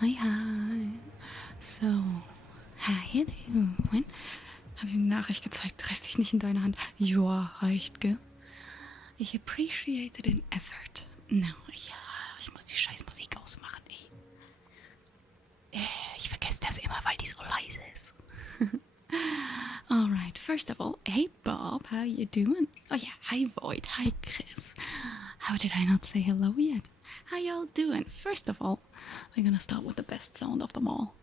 Hi. So, how you doing? Habe ich eine Nachricht gezeigt, reiß dich nicht in deine Hand. Ja, reicht, gell? Ich appreciate den effort. No, ja, ich muss die scheiß Musik ausmachen, ey. Ich vergesse das immer, weil die so leise ist. Alright, first of all, hey Bob, how you doing? Oh yeah, hi Void, hi Chris. How did I not say hello yet? How y'all doing? First of all, we're gonna start with the best sound of them all.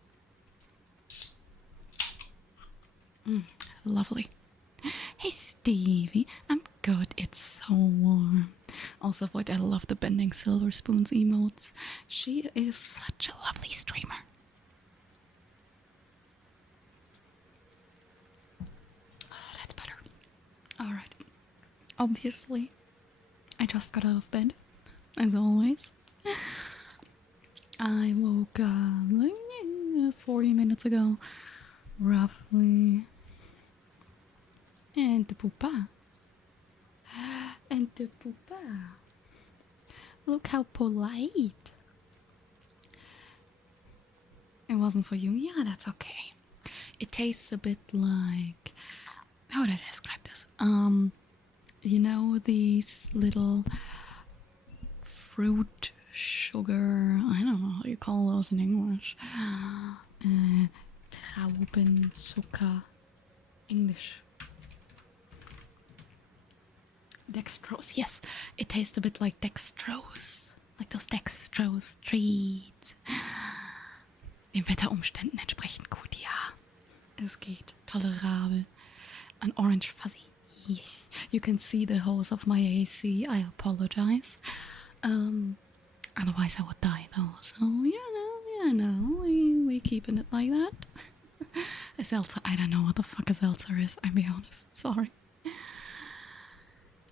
Lovely. Hey Stevie, I'm good, it's so warm. Also Void, I love the bending silver spoons emotes. She is such a lovely streamer. Oh, that's better. Alright. Obviously, I just got out of bed, as always. I woke up like 40 minutes ago, roughly. And the poopa. And the poopa. Look how polite. It wasn't for you? Yeah, that's okay. It tastes a bit like... How would I describe this? You know these little fruit sugar... I don't know how you call those in English. Traubenzucker. English. Dextrose, yes. It tastes a bit like dextrose. Like those dextrose treats. Den Wetterumständen entsprechend gut, ja. Es geht. Tolerabel. An orange fuzzy. Yes. You can see the hose of my AC. I apologize. Otherwise I would die though. So, we keeping it like that. A seltzer. I don't know what the fuck a seltzer is, I'll be honest. Sorry.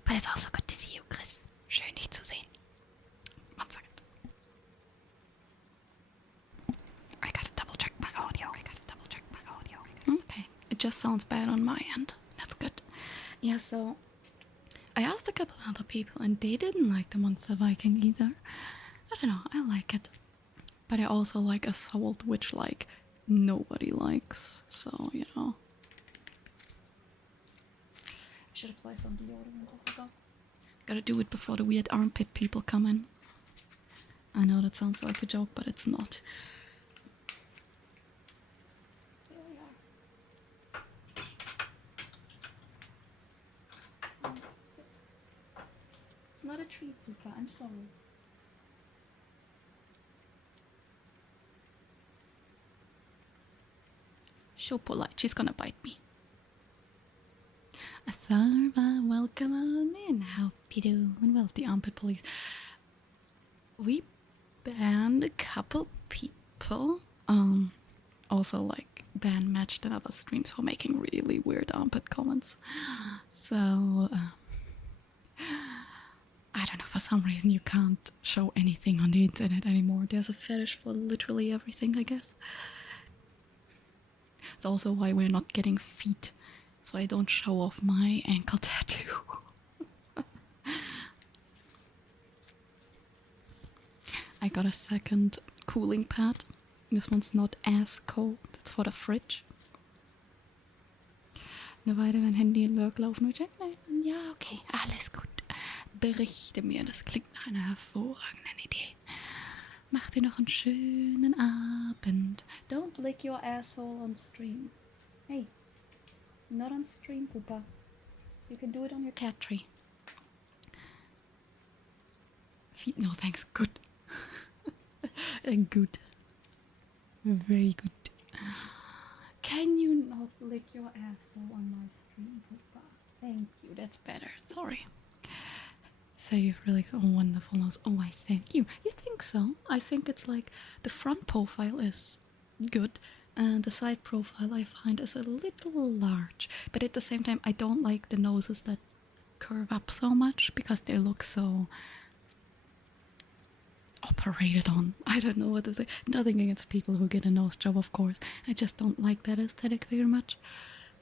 But it's also good to see you, Chris. Schön, dich zu sehen. One second. I gotta double check my audio. Okay. It just sounds bad on my end. That's good. Yeah, so I asked a couple other people and they didn't like the Monster Viking either. I don't know, I like it. But I also like Assault, which like nobody likes. So, you know. Should apply some deodorant, I forgot. Gotta do it before the weird armpit people come in. I know that sounds like a joke, but it's not. There we are. Sit. It's not a treat, Luca, I'm sorry. So polite, she's gonna bite me. Atharva, welcome on in. How you doing? Well, the armpit police. We banned a couple people. Also like ban matched in other streams for making really weird armpit comments. So I don't know, for some reason you can't show anything on the internet anymore. There's a fetish for literally everything, I guess. It's also why we're not getting feet. So I don't show off my ankle tattoo. I got a second cooling pad. This one's not as cold. It's for the fridge. Eine Weile, wenn Handy in Lurk laufen und checken. Ja, okay, alles gut. Berichte mir, das klingt nach einer hervorragenden Idee. Mach dir noch einen schönen Abend. Don't lick your asshole on stream. Hey. Not on stream, Poopa. You can do it on your cat tree. Feet, no thanks. Good. Good. Very good. Can you not lick your asshole on my stream, Poopa? Thank you, that's better. Sorry. So you've really got a wonderful nose. Oh, I thank you. You think so? I think it's like the front profile is good. And the side profile I find is a little large. But at the same time, I don't like the noses that curve up so much because they look so operated on. I don't know what to say. Nothing against people who get a nose job, of course. I just don't like that aesthetic very much.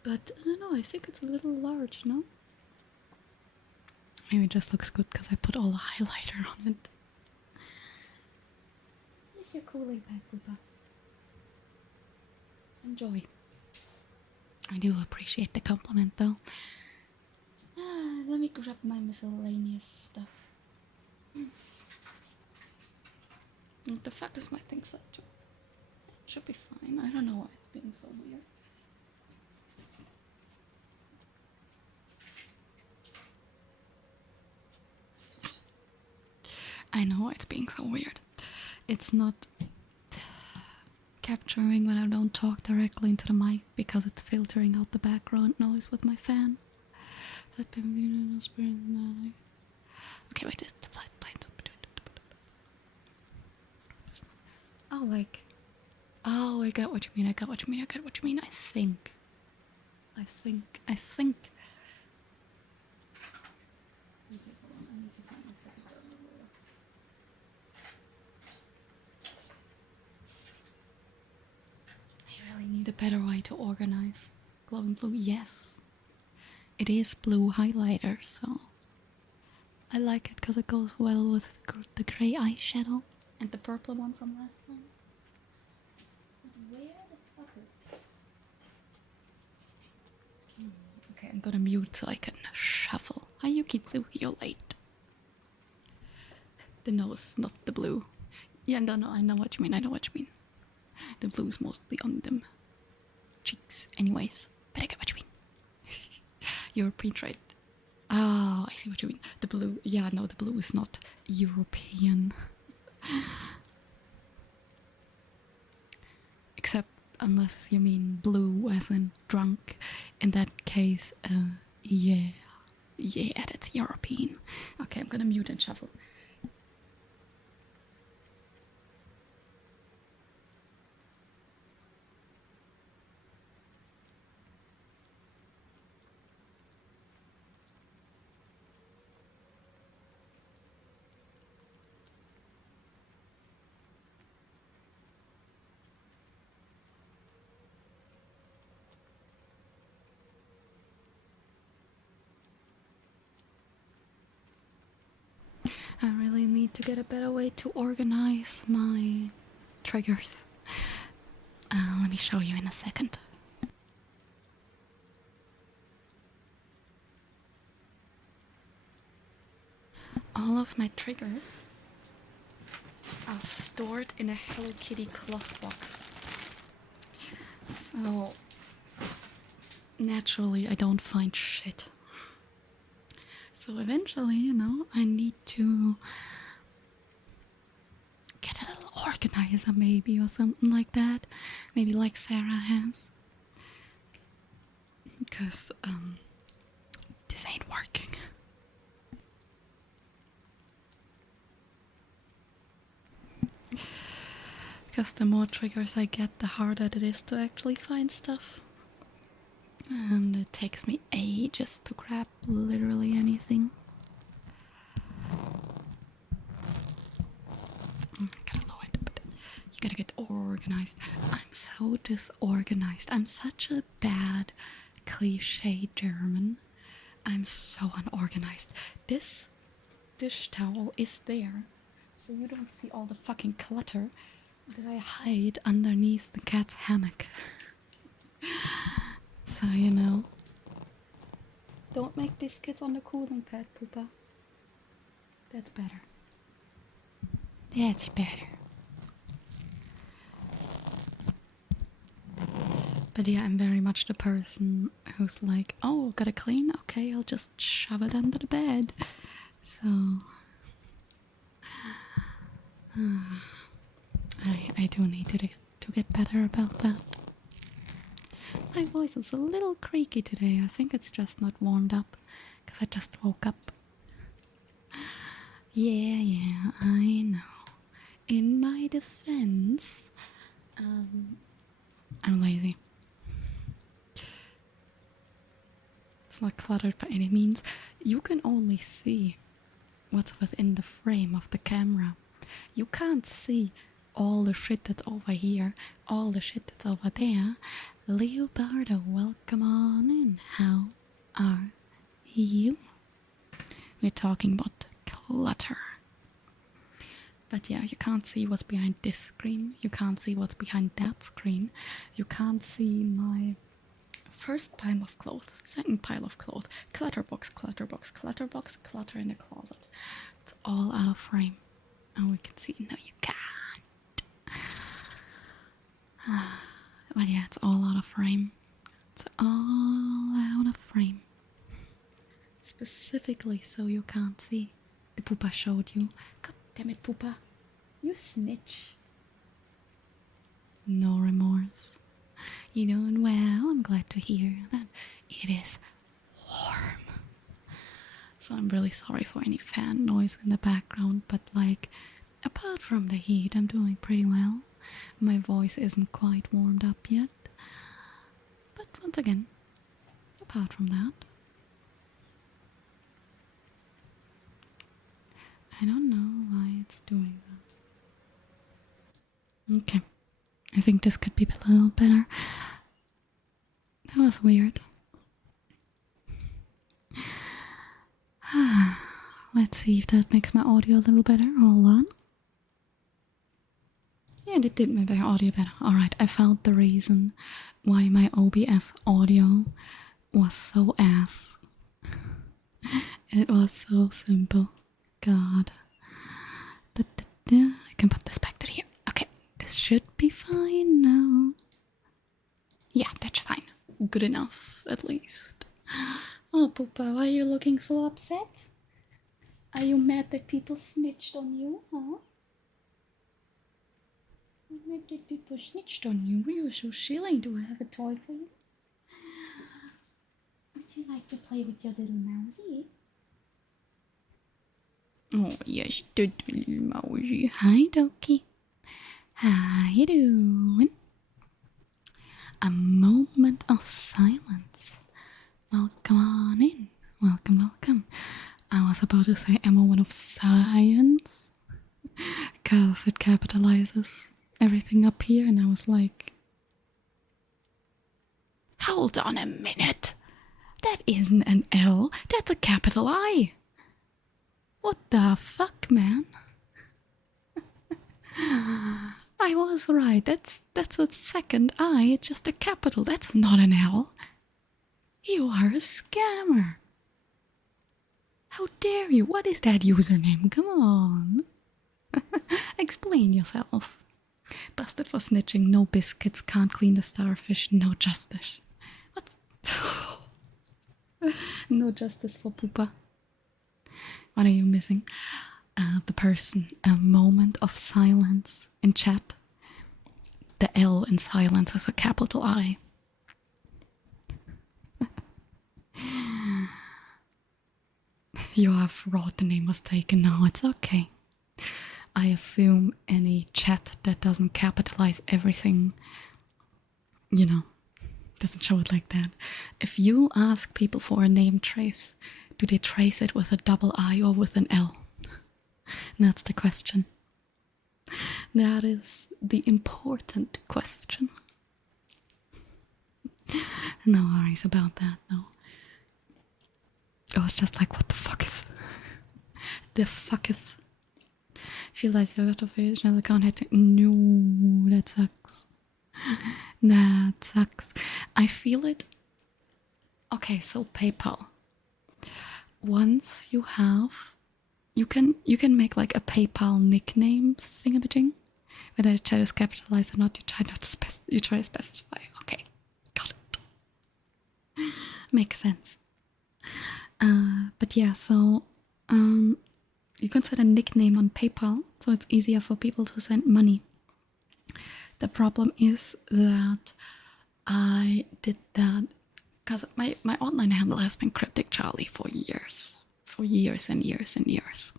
But I don't know, I think it's a little large, no? Maybe it just looks good because I put all the highlighter on it. is your cooling pad, Poopa? Enjoy. I do appreciate the compliment, though. Let me grab my miscellaneous stuff. What the fuck is my thing set to? Should be fine. I don't know why it's being so weird. I know it's being so weird. It's not capturing when I don't talk directly into the mic because it's filtering out the background noise with my fan. Okay, wait, it's the flight. Oh, like... Oh, I get what you mean, I get what you mean. I think... Okay, hold on, I need to find my second roller. I really need a better way to organize. Glowing blue, yes. It is blue highlighter, so... I like it because it goes well with the grey eyeshadow. And the purple one from last time. But where the fuck is... Okay, I'm gonna mute so I can shuffle. Hi Yukitsu, you're late. The nose, not the blue. Yeah, no, I know what you mean, The blue's mostly on them cheeks anyways. But I get what you mean. European trade. Oh, I see what you mean. The blue, yeah, no, the blue is not European. Except unless you mean blue as in drunk. In that case, yeah, that's European. Okay, I'm gonna mute and shuffle. I really need to get a better way to organize my triggers. Let me show you in a second. All of my triggers are stored in a Hello Kitty cloth box. So, naturally, I don't find shit. So eventually, you know, I need to get a little organizer maybe or something like that. Maybe like Sarah has. Because, this ain't working. Because the more triggers I get, the harder it is to actually find stuff. And it takes me ages to grab literally anything. I gotta lower it, but you gotta get organized. I'm so disorganized. I'm such a bad cliche German. I'm so unorganized. This dish towel is there, so you don't see all the fucking clutter that I hide underneath the cat's hammock. So, you know. Don't make biscuits on the cooling pad, Poopa. That's better. That's better. But yeah, I'm very much the person who's like, oh, gotta clean? Okay, I'll just shove it under the bed. So... I do need to get better about that. My voice is a little creaky today. I think it's just not warmed up because I just woke up. Yeah, I know. In my defense, I'm lazy. It's not cluttered by any means. You can only see what's within the frame of the camera. You can't see all the shit that's over here, all the shit that's over there. Leopardo, welcome on in. How are you? We're talking about clutter. But yeah, you can't see what's behind this screen. You can't see what's behind that screen. You can't see my first pile of clothes, second pile of clothes, clutterbox, clutterbox, clutterbox, clutter in the closet. It's all out of frame. And we can see, no you can't. But yeah, it's all out of frame. It's all out of frame. Specifically so you can't see. The Poopa showed you. God damn it, Poopa. You snitch. No remorse. You're doing well. I'm glad to hear that it is warm. So I'm really sorry for any fan noise in the background, but like, apart from the heat, I'm doing pretty well. My voice isn't quite warmed up yet. But once again, apart from that, I don't know why it's doing that. Okay. I think this could be a little better. That was weird. Let's see if that makes my audio a little better. Hold on. Yeah, it did make my audio better. Alright, I found the reason why my OBS audio was so ass. It was so simple. God. I can put this back to here. Okay, this should be fine now. Yeah, that's fine. Good enough, at least. Oh, Poopa, why are you looking so upset? Are you mad that people snitched on you, huh? I'm mad that people snitched on you. You're so silly. Do I have a toy for you? Would you like to play with your little mousey? Oh, yes, the little mousey. Hi, Doki. How you doing? A moment of silence. Welcome on in. Welcome, welcome. I was about to say a moment of science, because it capitalizes everything up here, and I was like, hold on a minute. That isn't an L, that's a capital I. What the fuck, man? I was right, that's a second I, it's just a capital, that's not an L. You are a scammer. How dare you? What is that username? Come on. Explain yourself. Busted for snitching, no biscuits, can't clean the starfish, no justice. What? No justice for Poopa. What are you missing? The person. A moment of silence in chat. The L in silence is a capital I. You are fraud, the name was taken. No, it's okay. I assume any chat that doesn't capitalize everything, you know, doesn't show it like that. If you ask people for a name trace, do they trace it with a double I or with an L? And that's the question. That is the important question. No worries about that, no. I was just like, what the fuck is... the fuck is... Feel like you got to finish another account had to... No, that sucks. That sucks. I feel it... Okay, so PayPal. Once you have... You can make like a PayPal nickname thingamajig. Whether the chat is capitalized or not, you try to specify. Okay, got it. Makes sense. But yeah, so you can set a nickname on PayPal, so it's easier for people to send money. The problem is that I did that because my online handle has been Cryptic Charlie for years and years and years.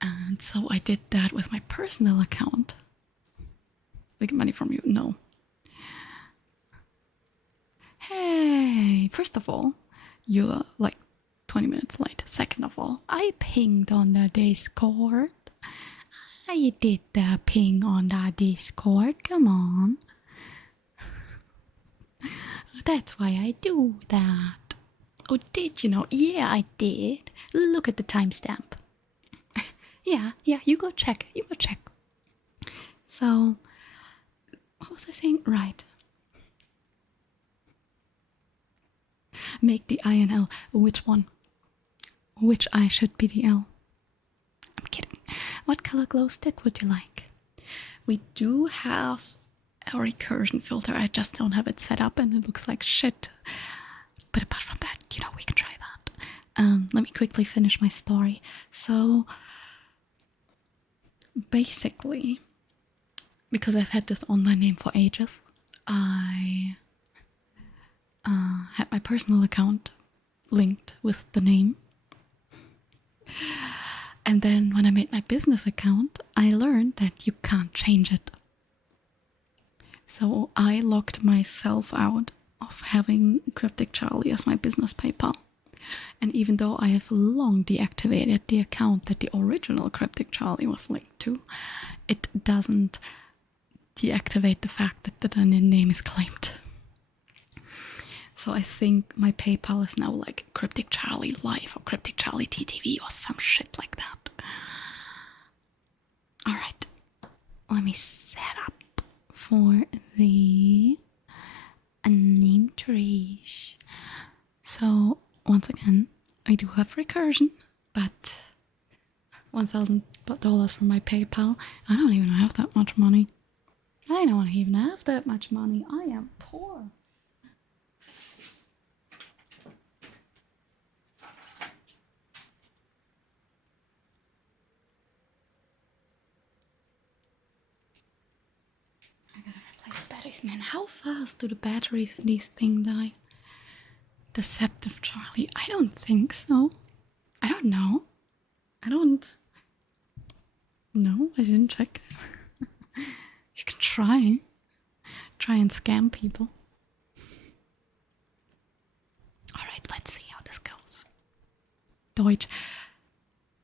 And so I did that with my personal account. Like money from you? No. Hey, first of all, you're like 20 minutes late. Second of all, I pinged on the Discord. I did the ping on the Discord. Come on. That's why I do that. Oh, did you know? Yeah, I did. Look at the timestamp. Yeah, you go check. So, what was I saying? Right. Make the I and L. Which one? Which eye should be the L? I'm kidding. What color glow stick would you like? We do have a recursion filter. I just don't have it set up and it looks like shit. But apart from that, we can try that. Let me quickly finish my story. So, basically, because I've had this online name for ages, I had my personal account linked with the name. And then when I made my business account, I learned that you can't change it. So I locked myself out of having Cryptic Charlie as my business PayPal. And even though I have long deactivated the account that the original Cryptic Charlie was linked to, it doesn't deactivate the fact that the name is claimed. So I think my PayPal is now like Cryptic Charlie Live or Cryptic Charlie TTV or some shit like that. Alright, let me set up for the name trees. So once again, I do have recursion, but $1,000 for my PayPal. I don't even have that much money. I don't even have that much money. I am poor. I gotta replace batteries, man. How fast do the batteries in these things die? Deceptive Charlie. I don't think so. I don't know. No, I didn't check. You can try. Try and scam people. Alright, let's see how this goes. Deutsch.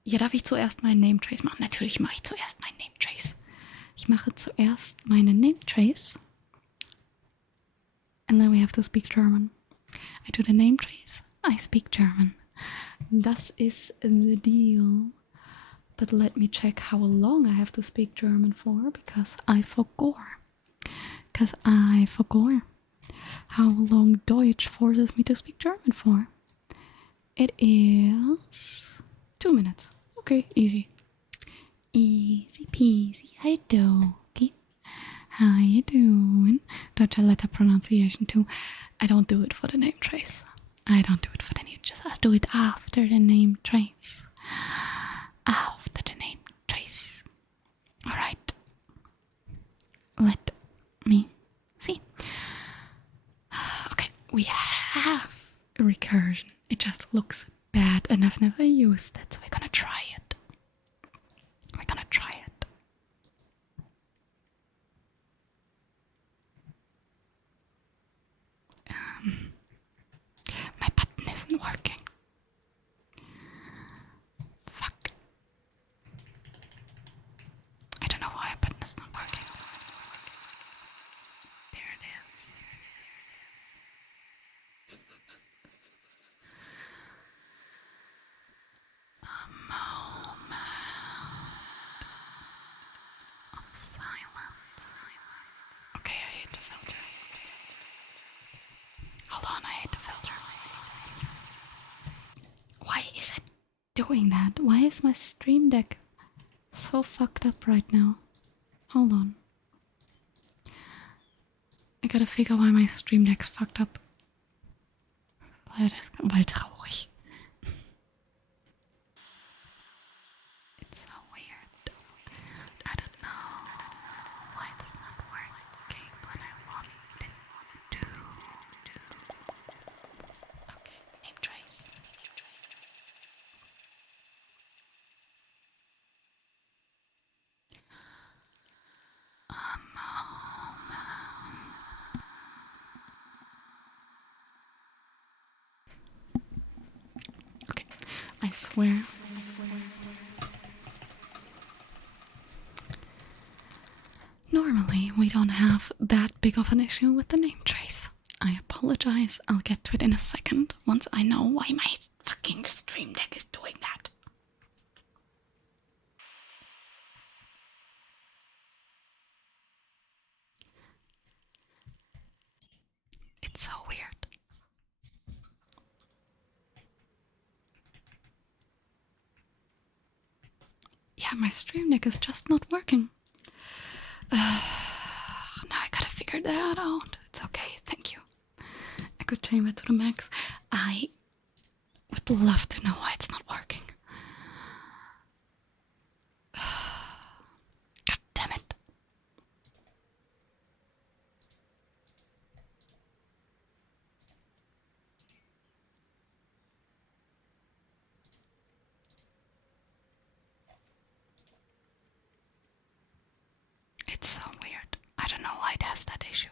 Ja, darf ich zuerst meinen Name Trace machen? Natürlich mache ich zuerst meinen Name Trace. Ich mache zuerst meinen Name Trace. And then we have to speak German. I do the name trace, I speak German. Das ist the deal. But let me check how long I have to speak German for, because I forgot. How long Deutsch forces me to speak German for. It is 2 minutes. Okay, easy. Easy peasy. Hi, Doki. How you doing? Deutsche letter pronunciation too. I don't do it for the name trace. I do it after the name trace. After the name trace. Alright. Let me see. Okay, we have a recursion. It just looks bad and I've never used it, so we're gonna try it. My button isn't working. Fuck. I don't know why my button is not working. There it is. A moment of silence. Okay, I hate the filter. Hold on, I hate the filter. Why is it doing that? Why is my stream deck so fucked up right now? Hold on. I gotta figure why my stream deck's fucked up. Weil traurig. It's so weird. I don't know why it's not working when I want it to. Okay, name trace. Okay, I swear. Normally, we don't have that big of an issue with the name trace. I apologize. I'll get to it in a second once I know why my fucking stream deck is doing that. My stream deck is just not working. Now I gotta figure that out. It's okay, thank you. Echo chamber to the max. I would love to know why it's not working. God damn it. It's so weird. I don't know why it has that issue.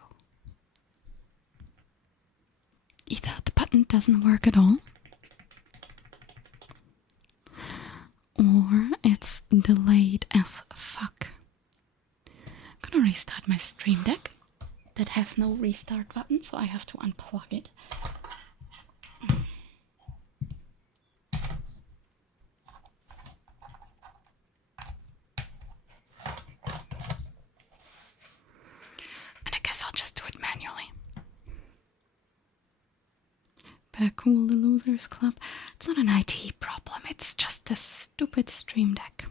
Either the button doesn't work at all, or it's delayed as fuck. I'm gonna restart my stream deck. That has no restart button, so I have to unplug it. And I guess I'll just do it manually. Better cool the losers club. It's not an IT problem, it's just a stupid stream deck.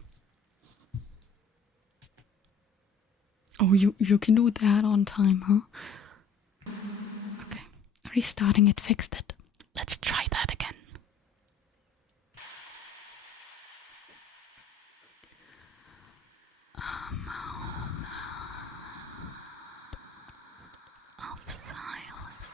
Oh, you can do that on time, huh? Okay, restarting it fixed it. Let's try that again. Of silence.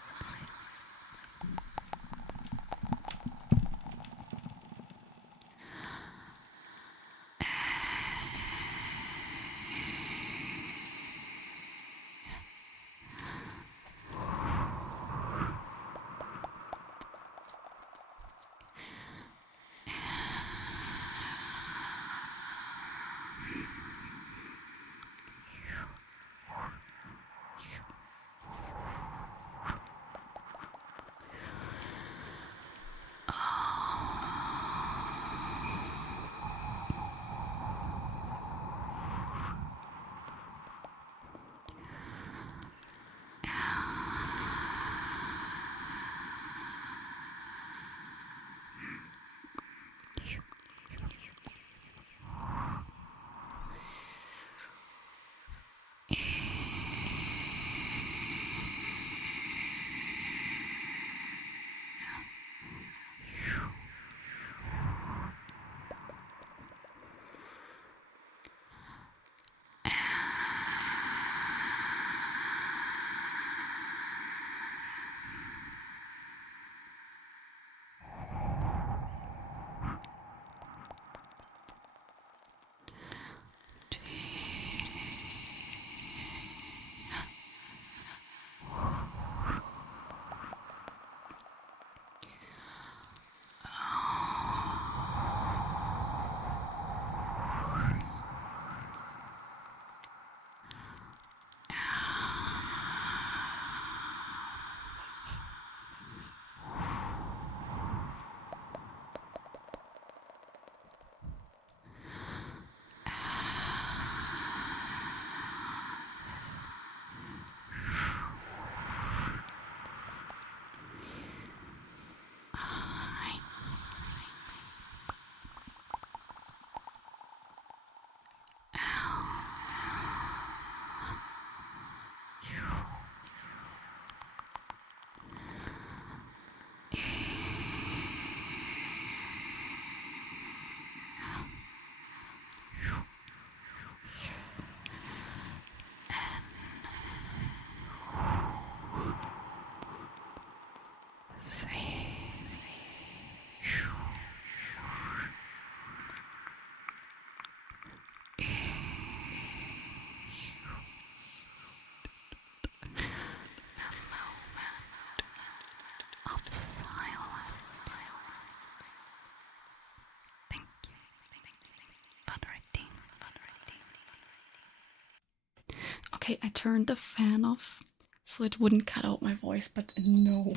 Okay, I turned the fan off so it wouldn't cut out my voice, but no.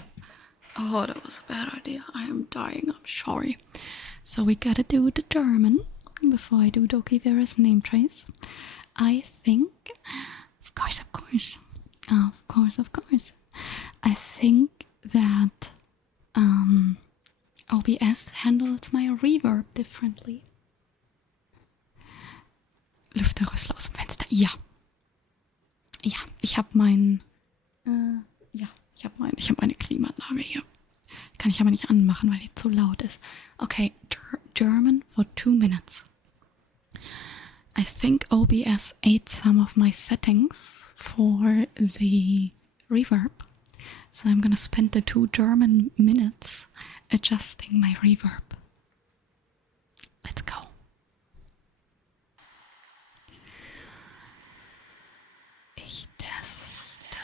Oh, that was a bad idea. I am dying, I'm sorry. So we gotta do the German before I do Doki Vera's name trace. I think, of course, I think that OBS handles my reverb differently. Lüfterrüssel aus dem Fenster. Ja. Ja, ich habe mein... ich habe meine Klimaanlage hier. Kann ich aber nicht anmachen, weil die zu laut ist. Okay, German for 2 minutes. I think OBS ate some of my settings for the reverb. So I'm gonna spend the 2 German minutes adjusting my reverb. Let's go. Ich teste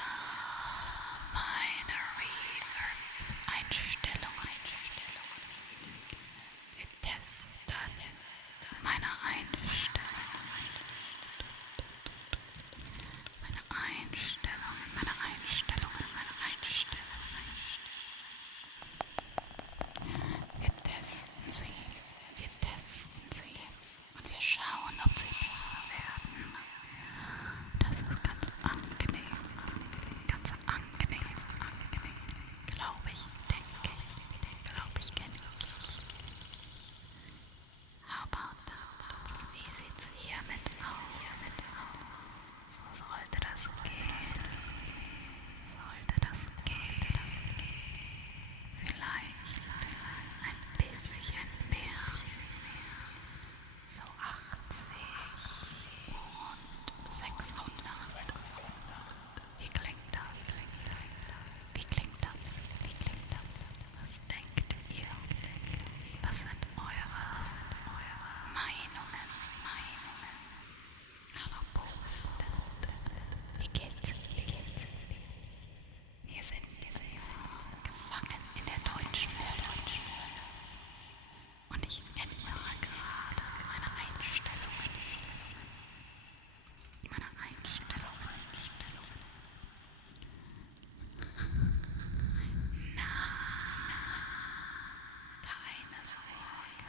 meine Reverb-Einstellungen. Wir testen meine Einstellungen. Meine Einstellungen. Wir testen sie. Und wir schauen, ob sie besser werden. Das ist ganz angenehm. Glaube ich, denke ich, kenne ich. Aber wie sieht's hiermit aus? So sollte das gehen. Vielleicht ein bisschen mehr. So 80 und 600. Wie klingt das? Was denkt ihr? Was sind eure Meinungen? Hallo Post. Wie geht's? Wir sind gefangen in der deutschen Welt. Und ich ändere gerade meine Einstellungen. Keine Sorge.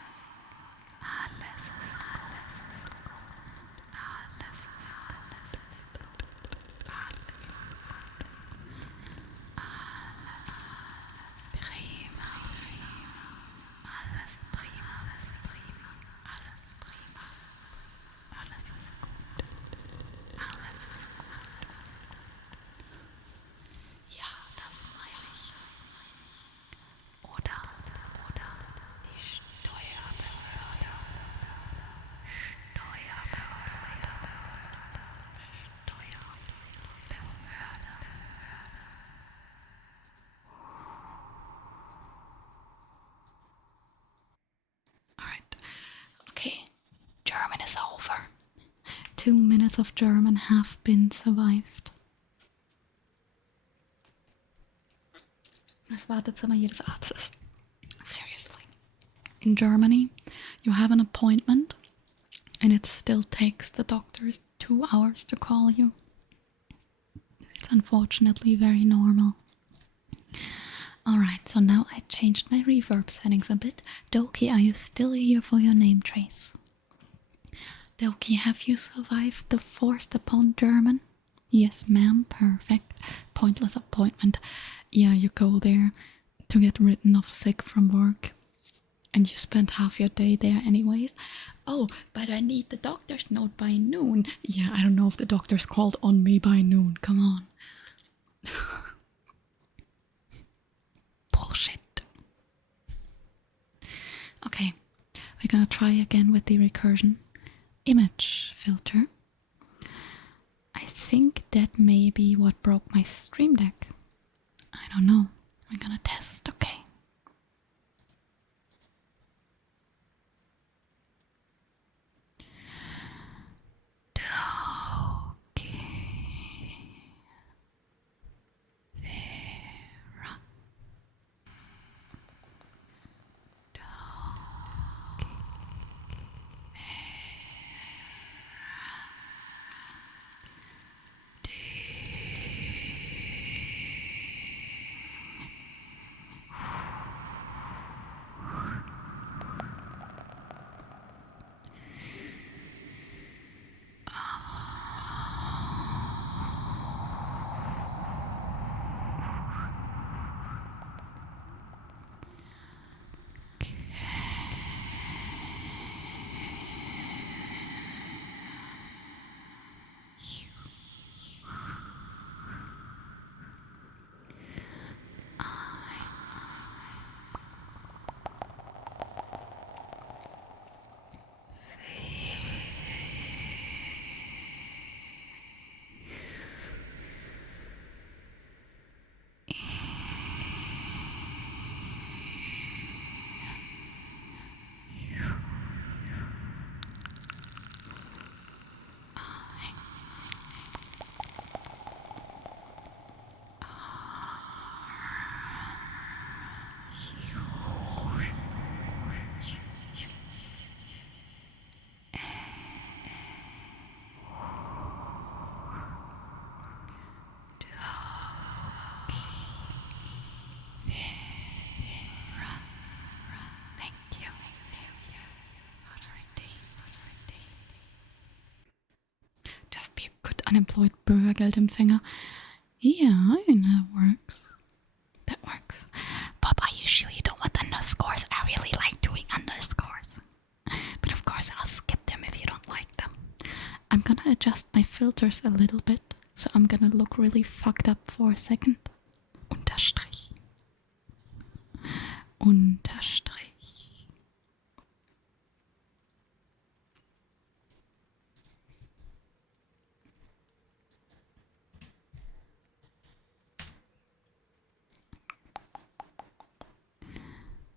Alles ist gut. Prima. Alles prima. Alles ist gut. Ja, das meine ich. Oder die Steuerbehörde. Alright. Okay. German is over. 2 minutes of German have been survived. Das Wartezimmer jedes Arztes. Seriously. In Germany, you have an appointment and it still takes the doctors 2 hours to call you. It's unfortunately very normal. Alright, so now I changed my reverb settings a bit. Doki, are you still here for your name trace? Doki, have you survived the forced upon German? Yes, ma'am, perfect. Pointless appointment. Yeah, you go there to get written off sick from work. And you spend half your day there anyways. Oh, but I need the doctor's note by noon. Yeah, I don't know if the doctor's called on me by noon. Come on. Bullshit. Okay, we're gonna try again with the recursion image filter. I think that may be what broke my Stream Deck. I don't know. We're gonna test, okay. unemployed Bürgergeldempfänger. Yeah, I know that works. That works. Bob, are you sure you don't want underscores? I really like doing underscores. But of course I'll skip them if you don't like them. I'm gonna adjust my filters a little bit. So I'm gonna look really fucked up for a second. Unterstrich. Unterstrich.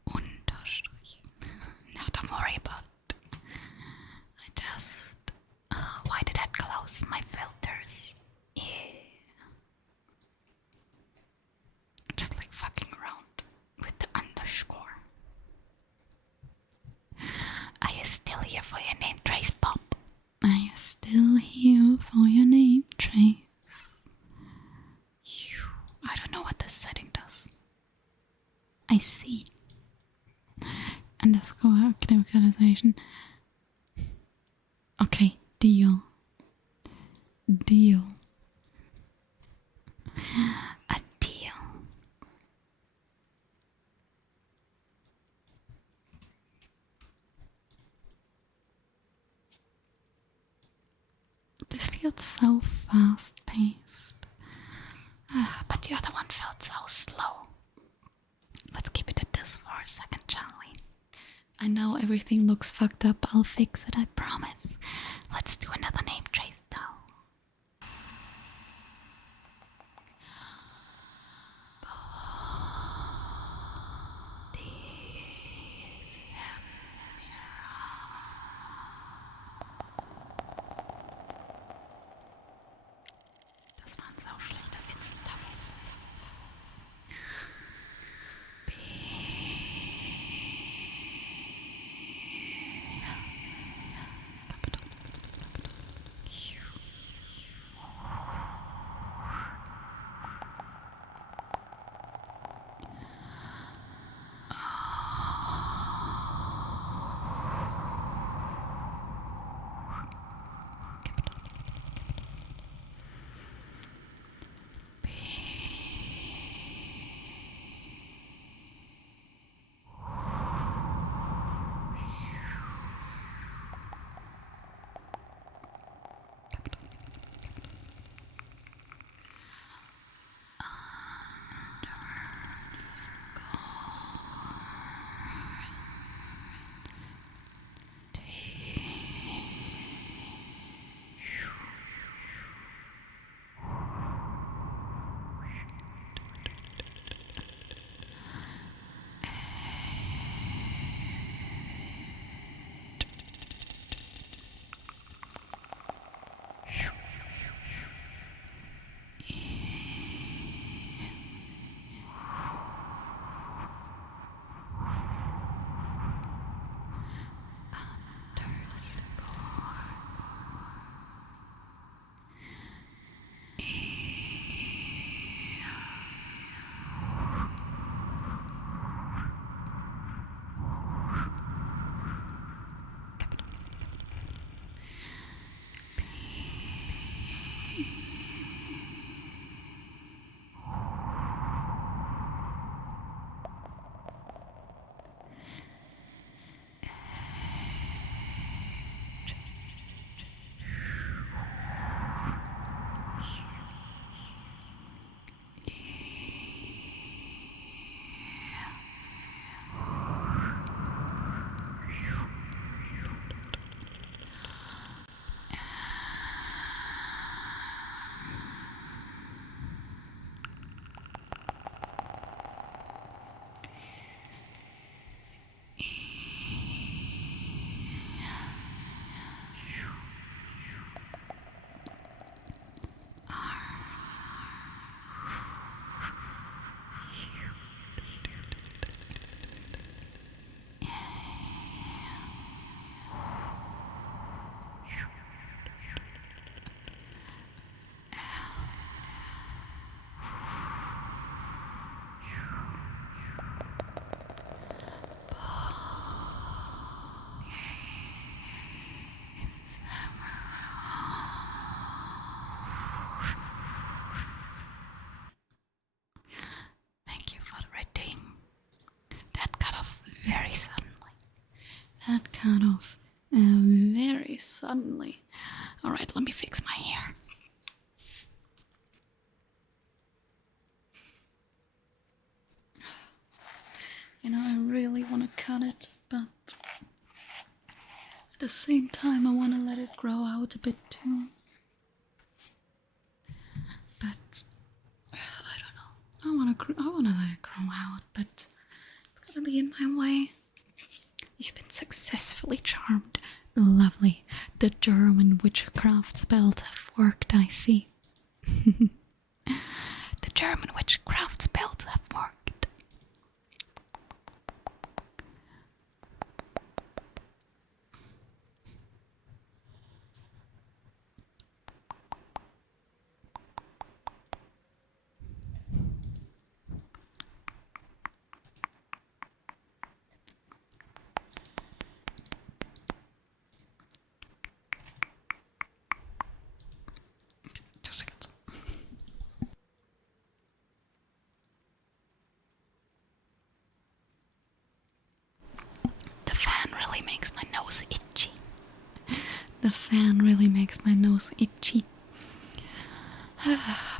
Unterstrich. No, don't worry about it. I just... why did that close my filters? Yeah. Just like fucking around with the underscore. Are you still here for your name, Trace Bob? Are you still here for your name, Trace? I don't know what this setting does. I see. Underscore localization. Okay, deal. Deal. A deal. This feels so fast-paced. But the other one felt so slow. Let's keep it at this for a second, shall we? I know everything looks fucked up. I'll fix it, I promise. Let's do another name trace, though. Das war ein sau schlechter Witz. cut off very suddenly. Alright, let me fix my hair. You know, I really want to cut it, but at the same time I want to let it grow out a bit too. But I don't know. I want to let it grow out, but it's gonna be in my way. You've been successfully charmed. Lovely. The German witchcraft spells have worked, I see. The German witchcraft spells have worked. The fan really makes my nose itchy.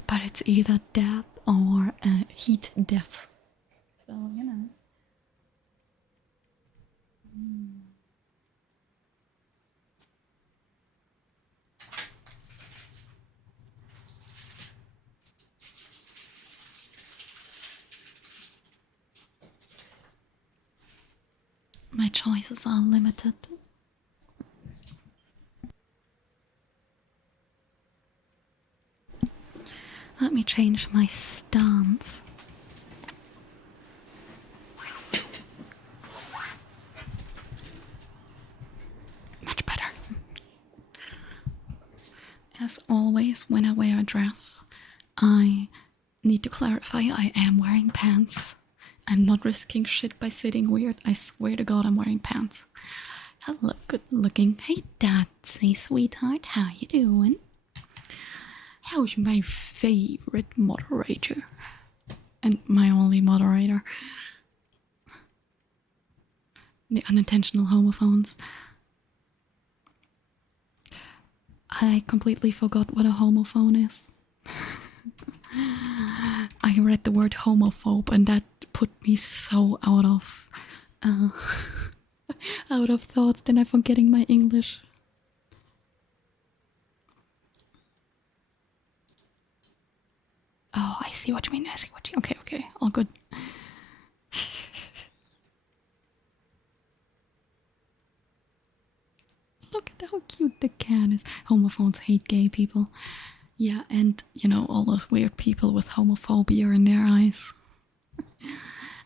But it's either that or heat death. So, you know. My choices are limited. Let me change my stance. Much better. As always, when I wear a dress, I need to clarify I am wearing pants. I'm not risking shit by sitting weird. I swear to God I'm wearing pants. Hello, good looking. Hey, Datsy, sweetheart, how you doing? How's my favorite moderator? And my only moderator. The unintentional homophones. I completely forgot what a homophone is. I read the word homophobe and that put me so out of thoughts. Then I'm forgetting my English. Oh, I see what you mean. I see what you. Okay, all good. Look at how cute the cat is. Homophones hate gay people. Yeah, and you know, all those weird people with homophobia in their eyes.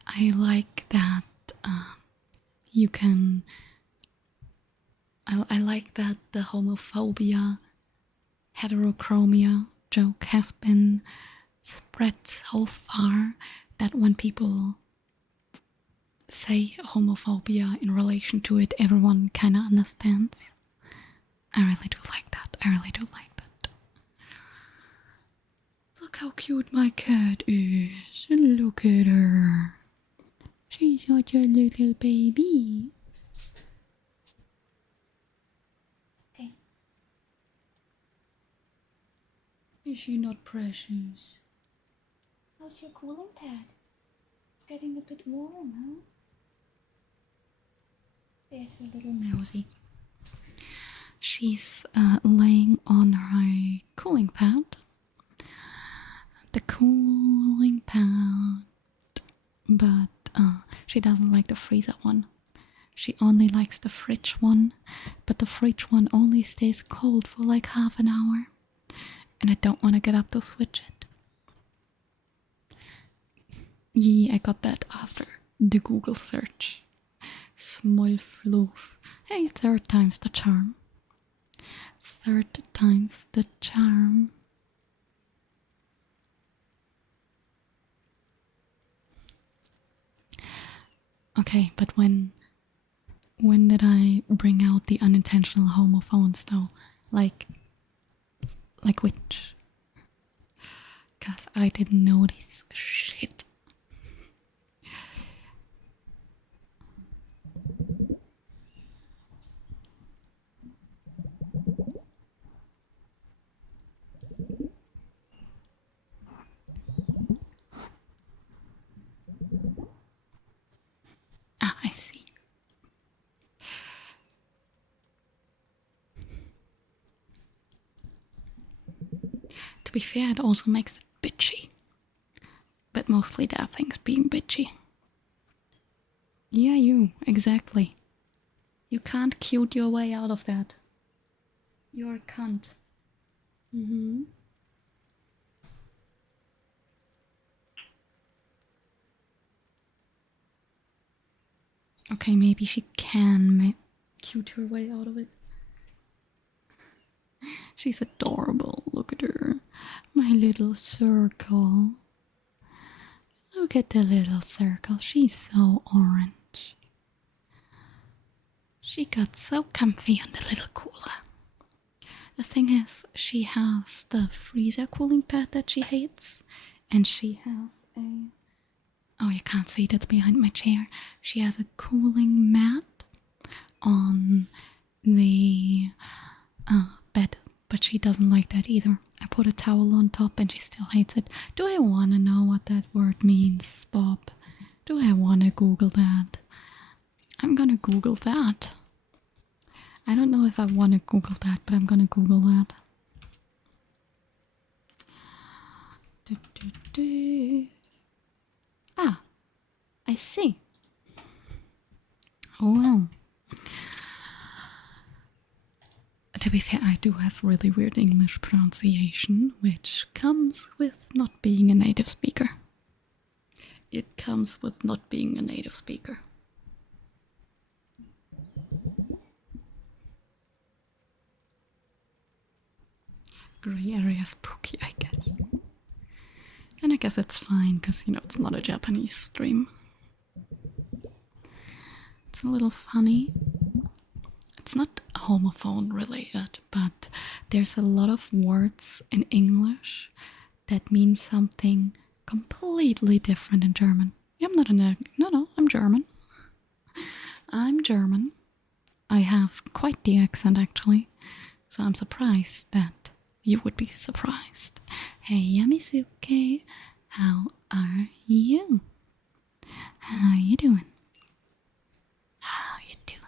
I like that you can. I like that the homophobia, heterochromia joke has been spread so far that when people say homophobia in relation to it, everyone kind of understands. I really do like that. Look how cute my cat is. Look at her. She's such a little baby. Okay. Is she not precious? How's your cooling pad? It's getting a bit warm, huh? There's her little mousy. She's laying on her cooling pad. The cooling pad. But she doesn't like the freezer one. She only likes the fridge one. But the fridge one only stays cold for like half an hour. And I don't want to get up to switch it. Yeah, I got that after the Google search. Small floof. Hey, third time's the charm. Third time's the charm. Okay, but when did I bring out the unintentional homophones though? Like which? Cause I didn't notice shit. To be fair, it also makes it bitchy. But mostly there are things being bitchy. Yeah, you, exactly. You can't cute your way out of that. You're a cunt. Okay, maybe she can cute her way out of it. She's adorable. Look at her. My little circle. Look at the little circle. She's so orange. She got so comfy on the little cooler. The thing is, she has the freezer cooling pad that she hates, and she has a... Oh, you can't see it, it's behind my chair. She has a cooling mat on the bed, but she doesn't like that either. I put a towel on top and she still hates it. Do I want to know what that word means, Bob? Do I want to Google that? I'm gonna Google that. I don't know if I want to Google that, but I'm gonna Google that. Ah, I see. Oh well. To be fair, I do have really weird English pronunciation, which comes with not being a native speaker. It comes with not being a native speaker. Grey area spooky, I guess. And I guess it's fine, because, you know, it's not a Japanese stream. It's a little funny. It's not homophone related, but there's a lot of words in English that mean something completely different in German. I'm not no, I'm German. I'm German. I have quite the accent, actually, so I'm surprised that you would be surprised. Hey, Yamisuke, how are you? How you doing? How you doing?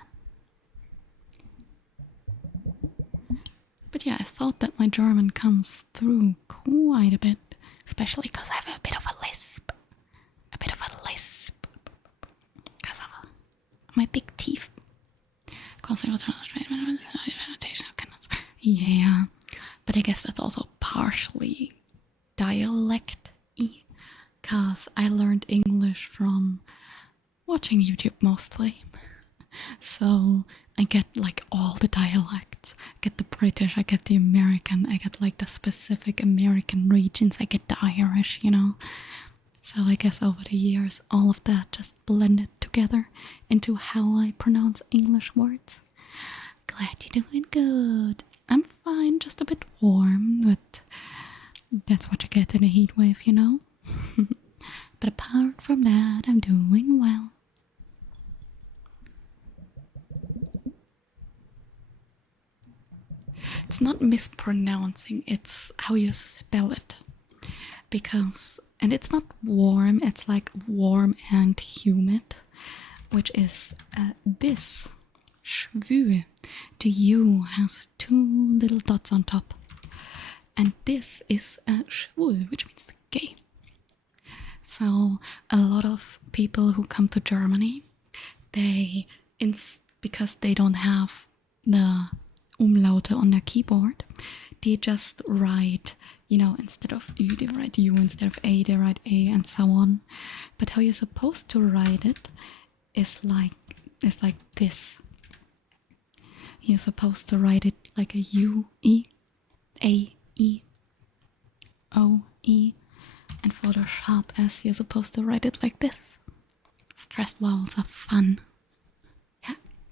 But yeah, I thought that my German comes through quite a bit, especially because I have a bit of a lisp. Because of my big teeth. Yeah, but I guess that's also partially dialect-y, because I learned English from watching YouTube mostly. So I get like all the dialects. I get the British, I get the American, I get like the specific American regions, I get the Irish, you know. So I guess over the years, all of that just blended together into how I pronounce English words. Glad you're doing good. I'm fine, just a bit warm, but that's what you get in a heat wave, you know? But apart from that, I'm doing well. It's not mispronouncing, it's how you spell it. Because, and it's not warm, it's like warm and humid, which is this. Schwül. The U has two little dots on top. And this is schwul, which means gay. So a lot of people who come to Germany, they, because they don't have the umlaute on their keyboard, they just write, you know, instead of U, they write U, instead of A, they write A, and so on. But how you're supposed to write it is like this. You're supposed to write it like a U, E, A, E, O, E, and for the sharp S, you're supposed to write it like this. Stressed vowels are fun.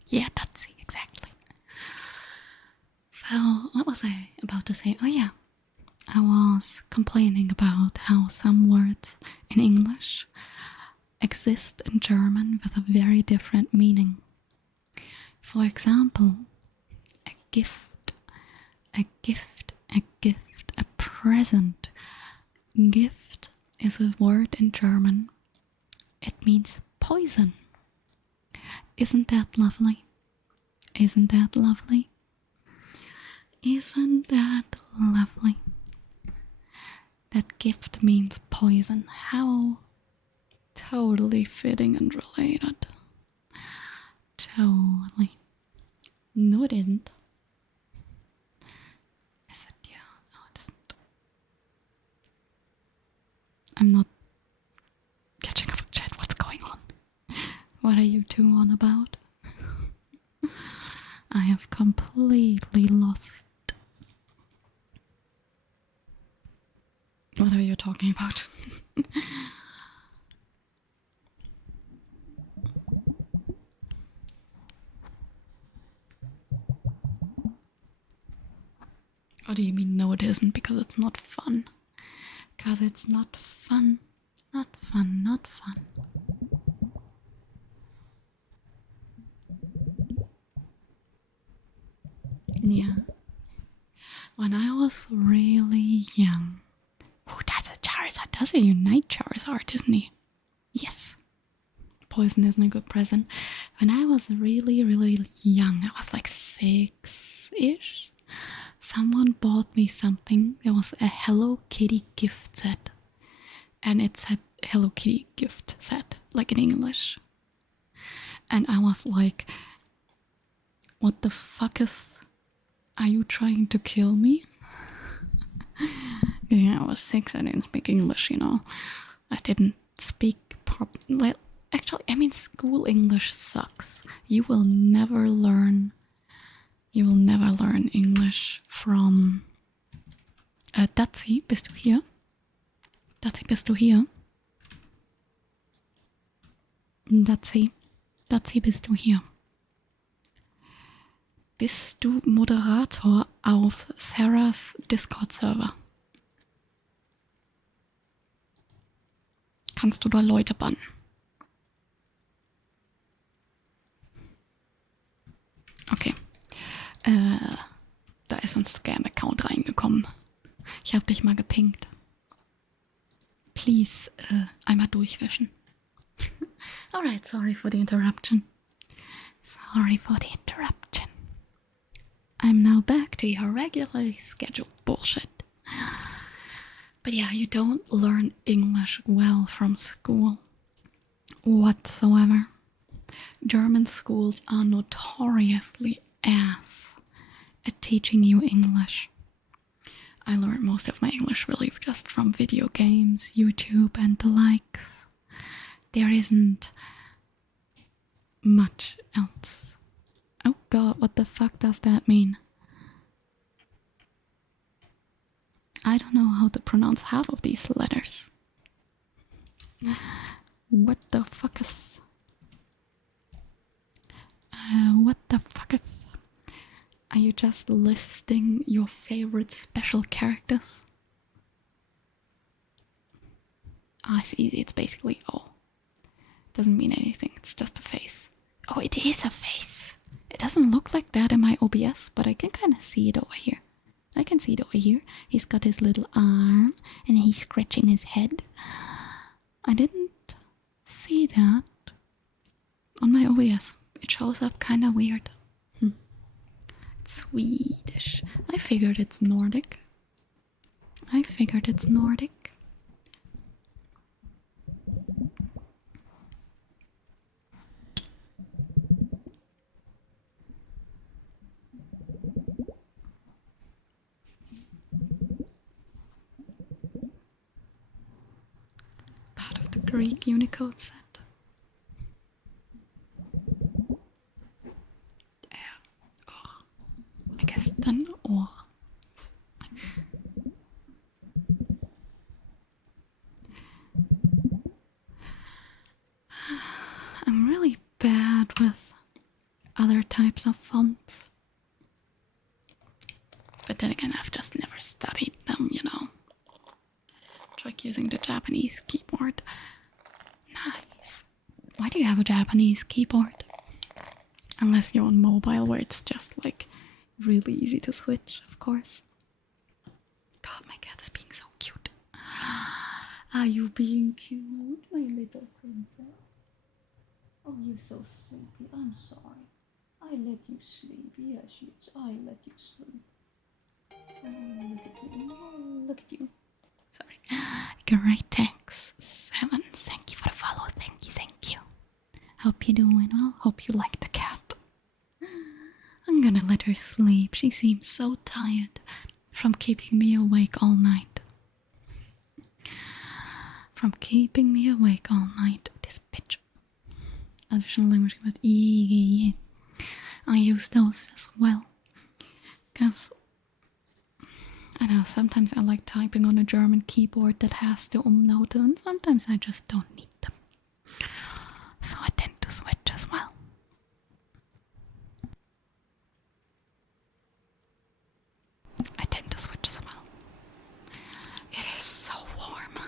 Yeah, that's it, exactly. So, what was I about to say? Oh yeah, I was complaining about how some words in English exist in German with a very different meaning. For example, a gift, a present. Gift is a word in German. It means poison. Isn't that lovely? Isn't that lovely? Isn't that lovely? gift means poison. How totally fitting and related. Totally. No, it isn't. Is it? Yeah. No, it isn't. I'm not catching up with chat. What's going on? What are you two on about? I have completely lost. What are you talking about? Or do you mean no it isn't because it's not fun? Because it's not fun. Not fun, not fun. Yeah. When I was really young. Oh, that's a Charizard. That's a Unite Charizard, isn't he? Yes. Poison isn't a good present. When I was really, really young, I was like 6-ish. Someone bought me something. There was a Hello Kitty gift set. And it said Hello Kitty gift set, like in English. And I was like, what the fuck are you trying to kill me? Yeah, I was 6, I didn't speak English, you know. I didn't speak properly. Actually, I mean, school English sucks. You will never learn English from... Datsi, bist du hier? Datsi, bist du hier? Datsi, bist du hier? Bist du Moderator auf Sarahs Discord-Server? Kannst du da Leute bannen? Okay. Da ist ein Scam-Account reingekommen. Ich hab dich mal gepinkt. Please, einmal durchwischen. Alright, sorry for the interruption. Sorry for the interruption. I'm now back to your regularly scheduled bullshit. But yeah, you don't learn English well from school whatsoever. German schools are notoriously ass at teaching you English. I learned most of my English really just from video games, YouTube, and the likes. There isn't much else. Oh god, what the fuck does that mean? I don't know how to pronounce half of these letters. What the fuck is... what the fuck is... Are you just listing your favorite special characters? Ah, it's easy. It's basically O. Doesn't mean anything. It's just a face. Oh, it is a face. It doesn't look like that in my OBS, but I can kind of see it over here. I can see it over here. He's got his little arm and he's scratching his head. I didn't see that on my OBS. It shows up kind of weird. It's Swedish. I figured it's Nordic. Part of the Greek Unicode set. I guess then or. I'm really bad with other types of fonts. But then again, I've just never studied them, you know. Like using the Japanese keyboard. Nice. Why do you have a Japanese keyboard? Unless you're on mobile where it's just like really easy to switch, of course. God, my cat is being so cute. Are you being cute, my little princess? Oh, you're so sleepy. I'm sorry. I let you sleep. Yes, I let you sleep. Oh, look at you. Oh, look at you. Sorry. Great, thanks. 7, thank you for the follow. Thank you. Hope you're doing well. Hope you like the cat. I'm gonna let her sleep. She seems so tired from keeping me awake all night. This bitch. Additional language with E. I use those as well. Because I know sometimes I like typing on a German keyboard that has the umlaute, and sometimes I just don't need them. So I tend to switch as well. It is so warm.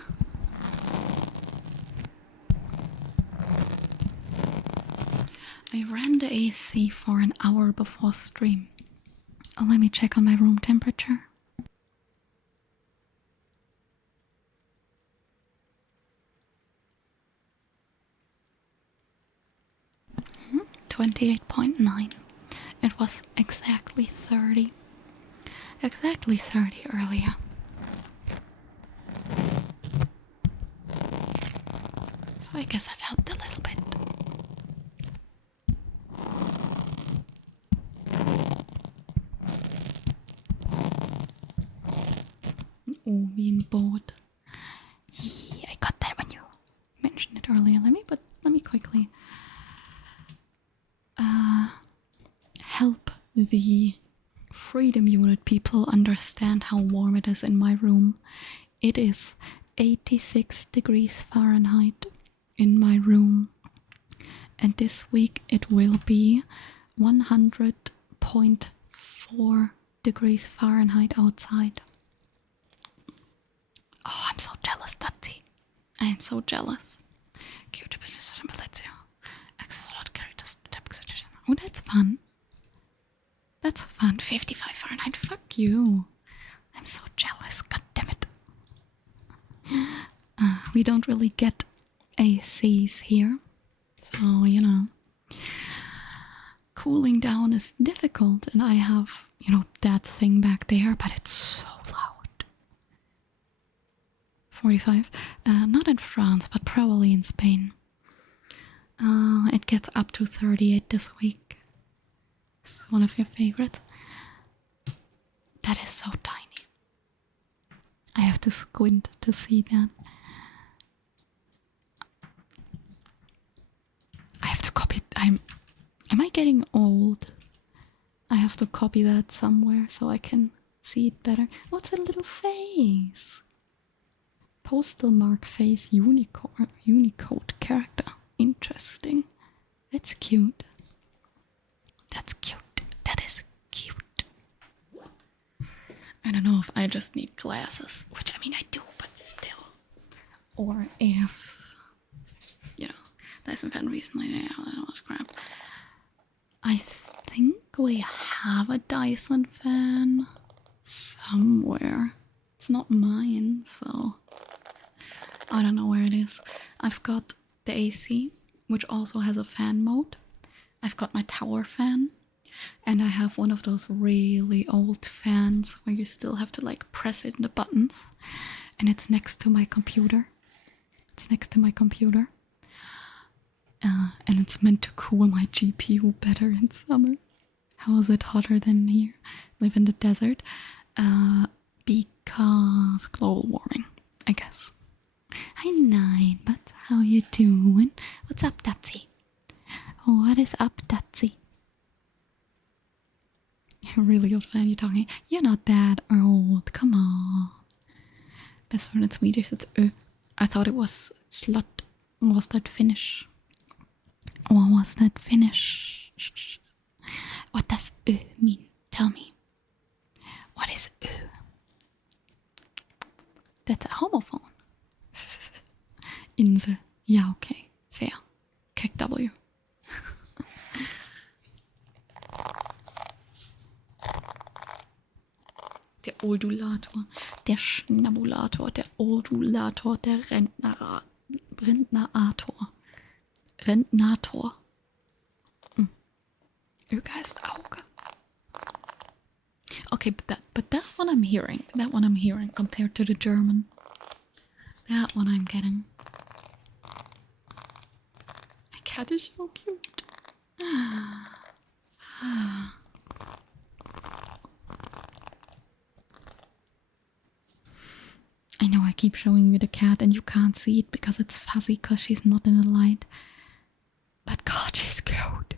I ran the AC for an hour before stream. Let me check on my room temperature. 28.9. It was exactly 30. Exactly 30 earlier. So I guess that helped a little bit. Oh, being bored. Yeah, I got that when you mentioned it earlier. Let me quickly help the Freedom Unit people understand how warm it is in my room. It is 86 degrees Fahrenheit in my room, and this week it will be 100.4 degrees Fahrenheit outside. Oh, I'm so jealous, Dati. I am so jealous. Oh, that's fun. That's fun. 55 Fahrenheit. Fuck you. I'm so jealous. God damn it. We don't really get ACs here. So, you know. Cooling down is difficult. And I have, that thing back there. But it's so loud. 45. Not in France, but probably in Spain. It gets up to 38 this week. It's one of your favorites. That is so tiny. I have to squint to see that. I have to copy. Am I getting old? I have to copy that somewhere so I can see it better. What's a little face? Postal mark face Unicode character. Interesting. That's cute. That's cute. That is cute. I don't know if I just need glasses, which I mean I do, but still. Or if, Dyson fan recently, that was crap. I think we have a Dyson fan somewhere. It's not mine, so I don't know where it is. I've got the AC, which also has a fan mode. I've got my tower fan, and I have one of those really old fans where you still have to press in the buttons, and it's next to my computer. And it's meant to cool my GPU better in summer. How is it hotter than here? Live in the desert. Because global warming, I guess. Hi, Nine, but how you doing? What's up, Datsy? What is up, Datsy? You're a really old fan, you're talking. You're not that old, come on. Best word in Swedish, it's I thought it was slut. Was that Finnish? Or was that Finnish? What does mean? Tell me. What is That's a homophone. Inse. Ja, okay. Fair. Kick W. Der Oldulator, der Schnabulator, der Oldulator, der Rentnator. Öga ist Auge. Okay, but that one I'm hearing. That one I'm hearing compared to the German. that one I'm getting. My cat is so cute. I know I keep showing you the cat and you can't see it because it's fuzzy because she's not in the light. But God, she's cute.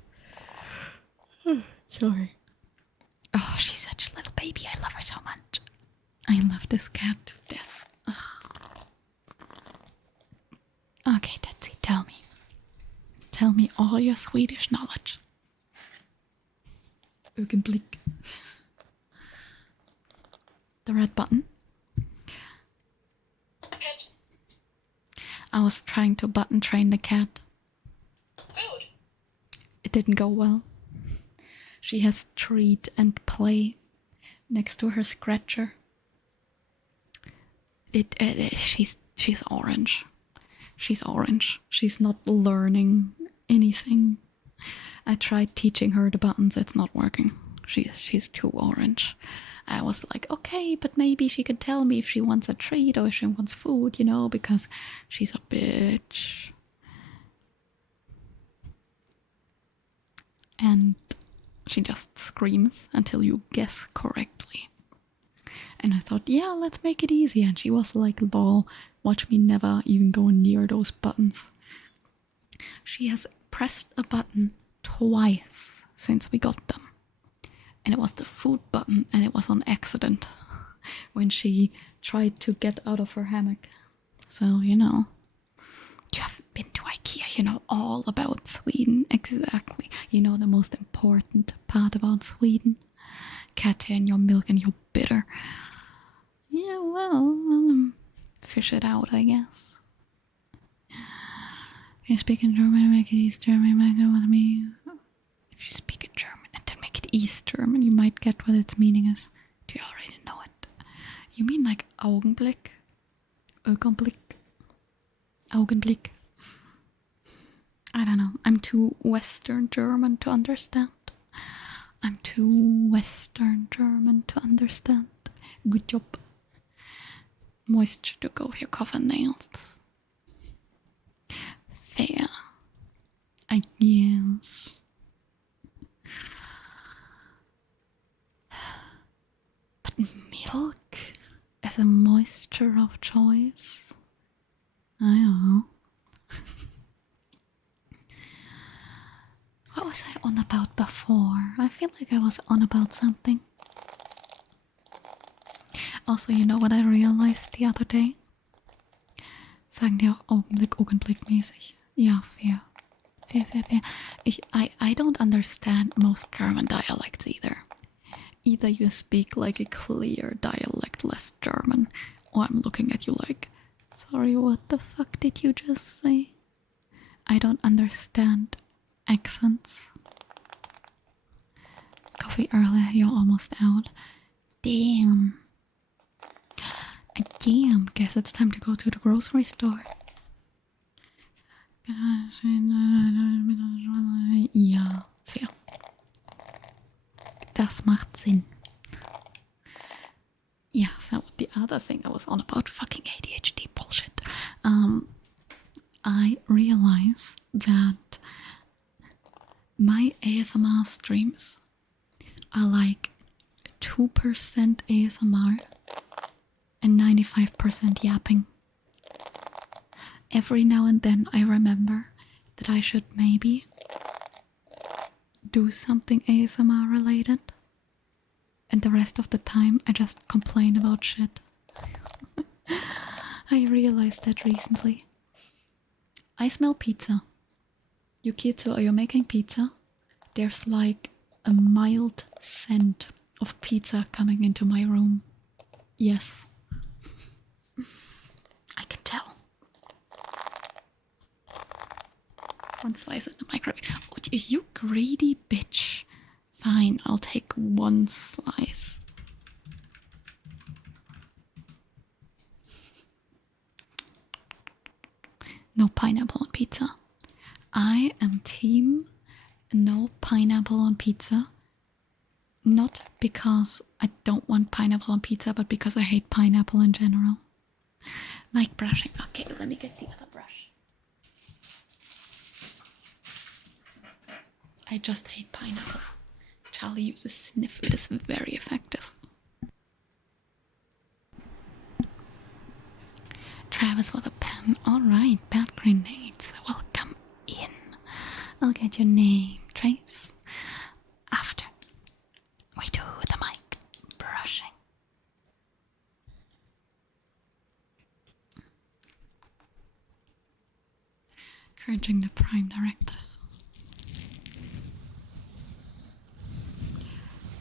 Sorry. Oh, she's such a little baby. I love her so much. I love this cat to death. Ugh. Okay, Tetsi, tell me. Tell me all your Swedish knowledge. Ögonblick. The red button. Pet. I was trying to button train the cat. Food. It didn't go well. She has treat and play next to her scratcher. She's orange. She's orange. She's not learning anything. I tried teaching her the buttons. It's not working. She's too orange. I was like, okay, but maybe she could tell me if she wants a treat or if she wants food, you know, because she's a bitch. And she just screams until you guess correctly. And I thought, yeah, let's make it easy. And she was like, lol, watch me never even go near those buttons. She has pressed a button twice since we got them. And it was the food button, and it was on accident when she tried to get out of her hammock. So, you know, you haven't been to IKEA, you know all about Sweden. Exactly. You know the most important part about Sweden. Cat and your milk and your bitter. Yeah, well, fish it out, I guess. If you speak in German, make it East German, make it with me. If you speak in German and then make it East German, you might get what its meaning is. Do you already know it? You mean like Augenblick? Augenblick? Augenblick? I don't know. I'm too Western German to understand. I'm too Western German to understand. Good job. Moisture to go with your cough and nails. Fair. I guess. But milk as a moisture of choice? I don't know. What was I on about before? I feel like I was on about something. Also, you know what I realized the other day? Sagen die auch Augenblick, Augenblick-mäßig? Ja, fair. Fair. I don't understand most German dialects either. Either you speak like a clear dialect, less German, or I'm looking at you like, sorry, what the fuck did you just say? I don't understand accents. Coffee earlier, you're almost out. Damn. Damn, guess it's time to go to the grocery store. Ja, fair. Das macht Sinn. Yeah, so the other thing I was on about fucking ADHD bullshit. I realized that my ASMR streams are like 2% ASMR and 95% yapping. Every now and then I remember that I should maybe do something ASMR related, and the rest of the time I just complain about shit. I realized that recently. I smell pizza. Yukitsu, are you making pizza? There's like a mild scent of pizza coming into my room. Yes. I can tell. One slice in the microwave. Oh, you greedy bitch. Fine, I'll take one slice. No pineapple on pizza. I am team no pineapple on pizza. Not because I don't want pineapple on pizza, but because I hate pineapple in general. Mic brushing. Okay, let me get the other brush. I just hate pineapple. Charlie uses sniff. It is very effective. Travis with a pen. Alright, bad grenades. Welcome in. I'll get your name, Trace, after we do the mic brushing. Encouraging the Prime Directive.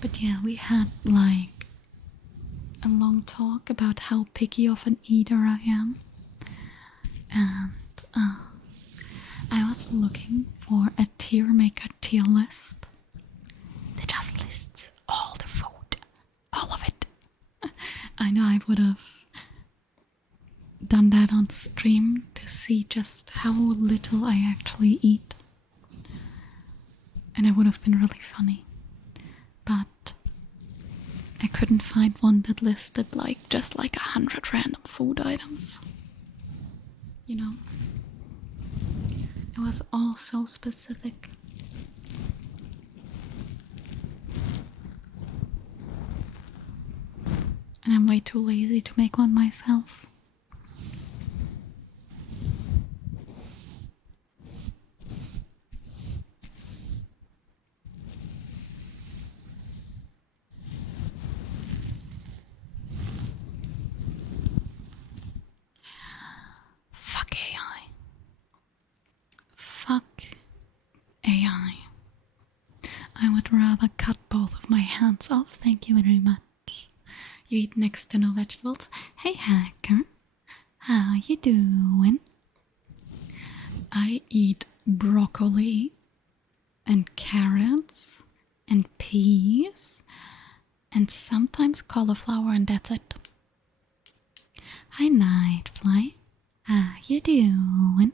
But yeah, we had like a long talk about how picky of an eater I am. And I was looking for a tier maker tier list that just lists all the food. All of it. I know I would have done that on stream to see just how little I actually eat. And it would have been really funny. But I couldn't find one that listed like just like 100 random food items. You know? It was all so specific. And I'm way too lazy to make one myself. Fuck AI. Fuck AI. I would rather cut both of my hands off. Thank you very much. You eat next to no vegetables. Hey hacker, how you doing? I eat broccoli and carrots and peas and sometimes cauliflower, and that's it. Hi Nightfly, how you doing?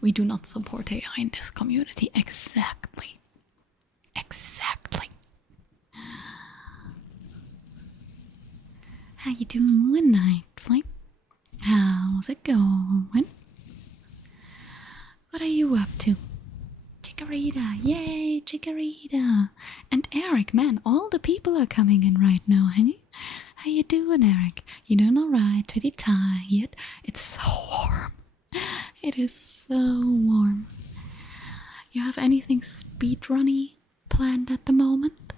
We do not support AI in this community. Exactly. Exactly. How you doing, Nightfly? How's it going? What are you up to? Chikorita, yay, Chikorita. And Eric, man, all the people are coming in right now, honey. How you doing, Eric? You doing alright? Pretty tired? It's so warm. It is so warm. You have anything speedrunny planned at the moment?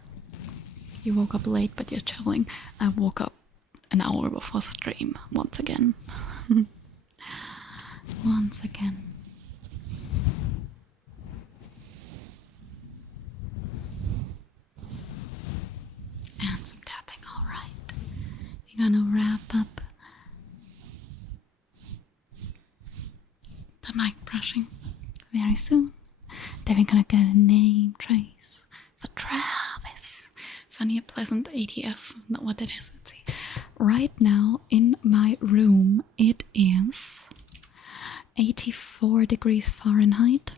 You woke up late, but you're chilling. I woke up an hour before stream, once again. Once again. And some tapping, alright. We're gonna wrap up the mic brushing very soon. Then we're gonna get a name trace for Travis. Sunny a pleasant ATF. Not what it is. Let's see. Right now in my room it is 84 degrees Fahrenheit,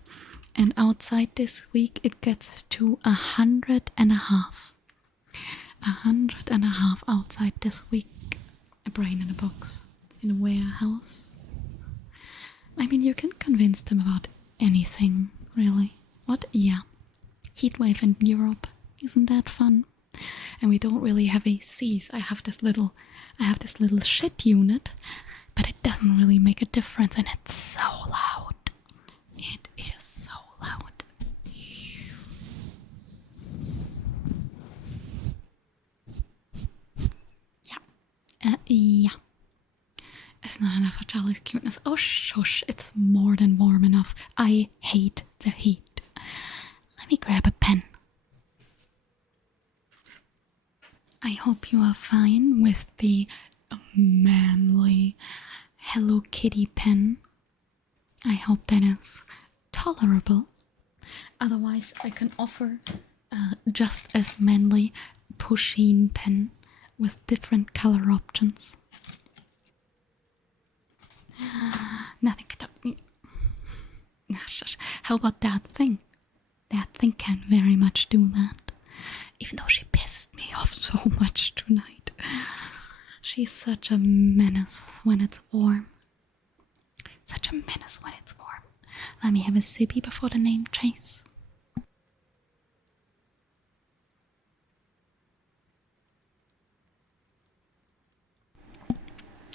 and outside this week it gets to 100.5. 100.5 outside this week. A brain in a box in a warehouse. I mean, you can convince them about anything, really. What? Yeah. Heatwave in Europe. Isn't that fun? And we don't really have ACs. I have this little shit unit, but it doesn't really make a difference, and it's so loud. It is so loud. Yeah. Yeah. It's not enough for Charlie's cuteness. Oh, shush. It's more than warm enough. I hate the heat. Let me grab a pen. I hope you are fine with the manly Hello Kitty pen. I hope that is tolerable. Otherwise, I can offer just as manly Pusheen pen with different color options. Nothing can stop me. How about that thing? That thing can very much do that. Even though she pissed me off so much tonight. She's such a menace when it's warm. Such a menace when it's warm. Let me have a sippy before the name chase.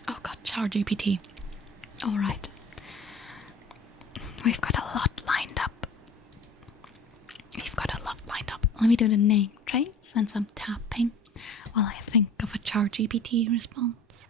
Oh god, ChatGPT. Alright. We've got a lot lined up. Let me do the name trace and some tapping while I think of a ChatGPT response.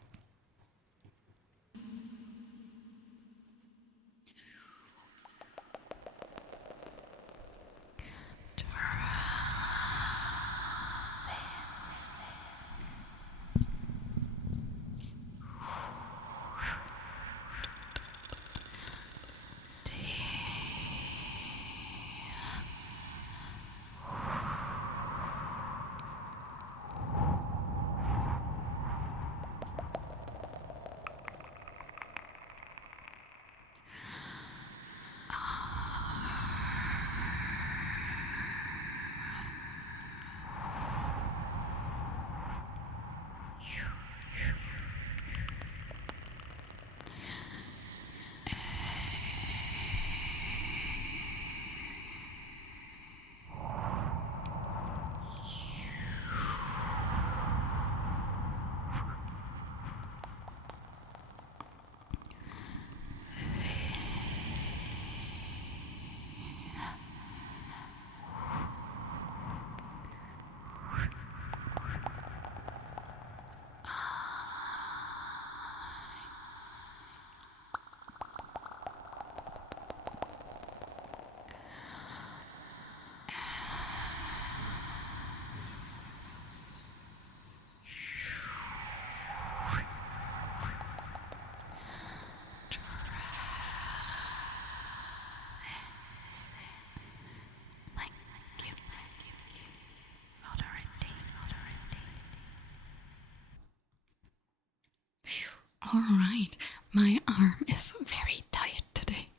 Alright, my arm is very tired today.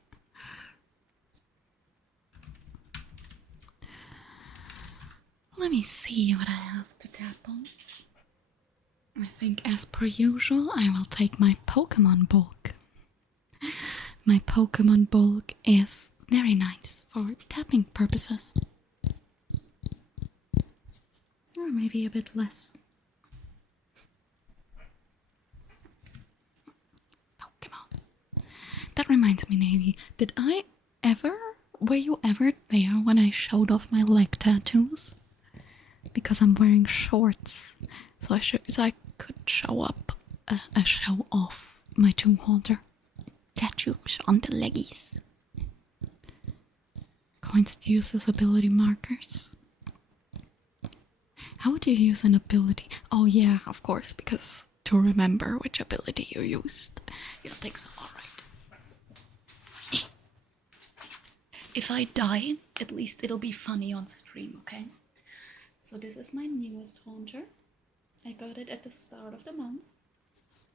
Let me see what I have to tap on. I think as per usual I will take my Pokémon bulk. My Pokémon bulk is very nice for tapping purposes. Or maybe a bit less. That reminds me, Navy, were you ever there when I showed off my leg tattoos? Because I'm wearing shorts, so I could show off my Tomb Haunter tattoos on the leggies. Coins to use as ability markers. How would you use an ability? Oh yeah, of course, because to remember which ability you used. You don't think so? Alright. If I die, at least it'll be funny on stream, okay? So this is my newest haunter. I got it at the start of the month.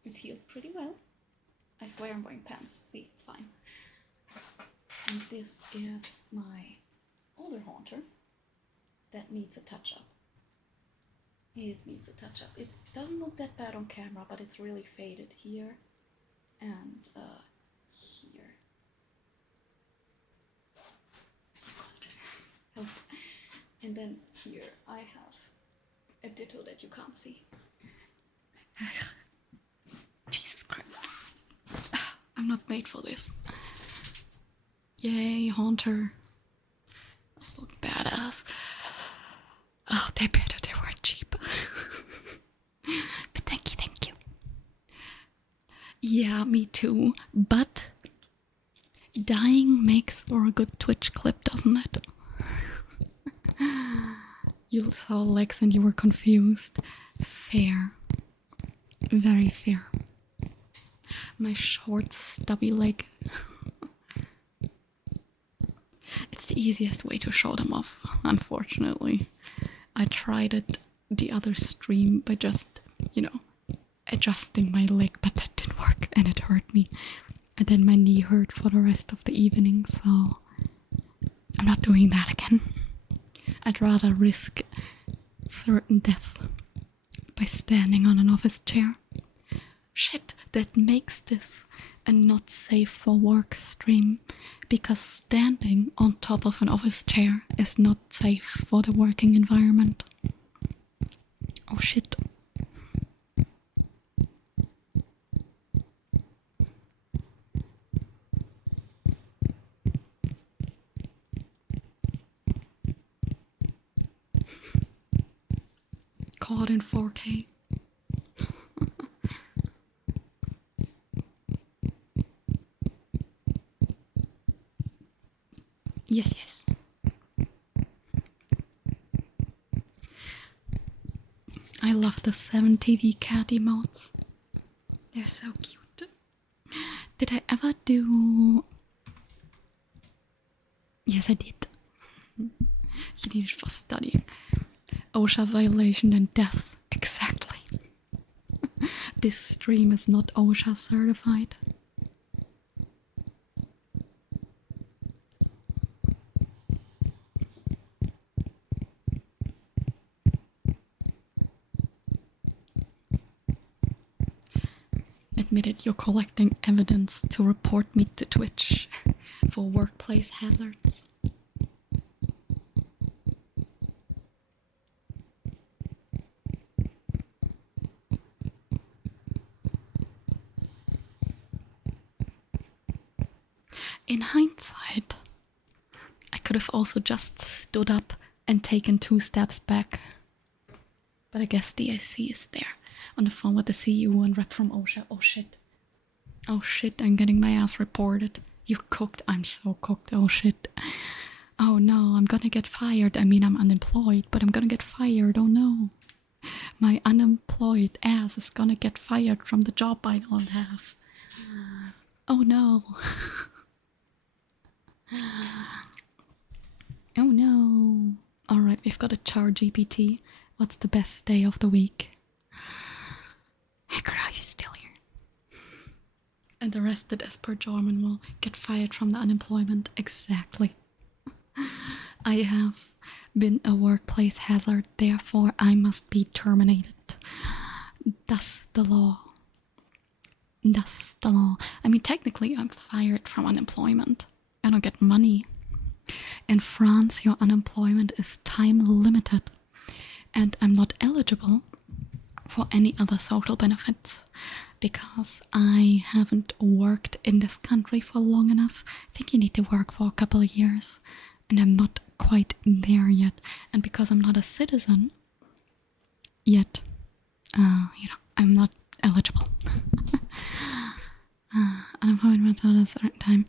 It healed pretty well. I swear I'm wearing pants. See, it's fine. And this is my older haunter that needs a touch-up. It needs a touch-up. It doesn't look that bad on camera, but it's really faded here and here. And then here I have a ditto that you can't see. Jesus Christ. I'm not made for this. Yay, Haunter. Those look badass. Oh, they weren't cheap. But thank you. Yeah, me too. But dying makes for a good Twitch clip, doesn't it? You saw legs and you were confused. Fair. Very fair. My short, stubby leg. It's the easiest way to show them off, unfortunately. I tried it the other stream by just, adjusting my leg, but that didn't work and it hurt me. And then my knee hurt for the rest of the evening, so I'm not doing that again. I'd rather risk certain death by standing on an office chair shit, that makes this a not safe for work stream, because standing on top of an office chair is not safe for the working environment. Oh shit. Caught in 4K. Yes. I love the 7TV cat emotes. They're so cute. Did I ever do... Yes, I did. You need it for studying. OSHA violation and death. Exactly. This stream is not OSHA certified. Admit it, you're collecting evidence to report me to Twitch for workplace hazards. In hindsight, I could have also just stood up and taken 2 steps back. But I guess the IC is there. On the phone with the CU and rep from OSHA. Oh shit. Oh shit, I'm getting my ass reported. You cooked. I'm so cooked. Oh shit. Oh no, I'm gonna get fired. I mean, I'm unemployed, but I'm gonna get fired. Oh no. My unemployed ass is gonna get fired from the job I don't have. Oh no. Oh no. Alright, we've got a char GPT. What's the best day of the week? Hacker, are you still here? And the rest, the desperate German will get fired from the unemployment. Exactly. I have been a workplace hazard, therefore I must be terminated. That's the law. That's the law. I mean, technically I'm fired from unemployment. I don't get money. In France, your unemployment is time limited, and I'm not eligible for any other social benefits because I haven't worked in this country for long enough. I think you need to work for a couple of years, and I'm not quite there yet. And because I'm not a citizen yet, I'm not eligible. Unemployment runs out at a certain time,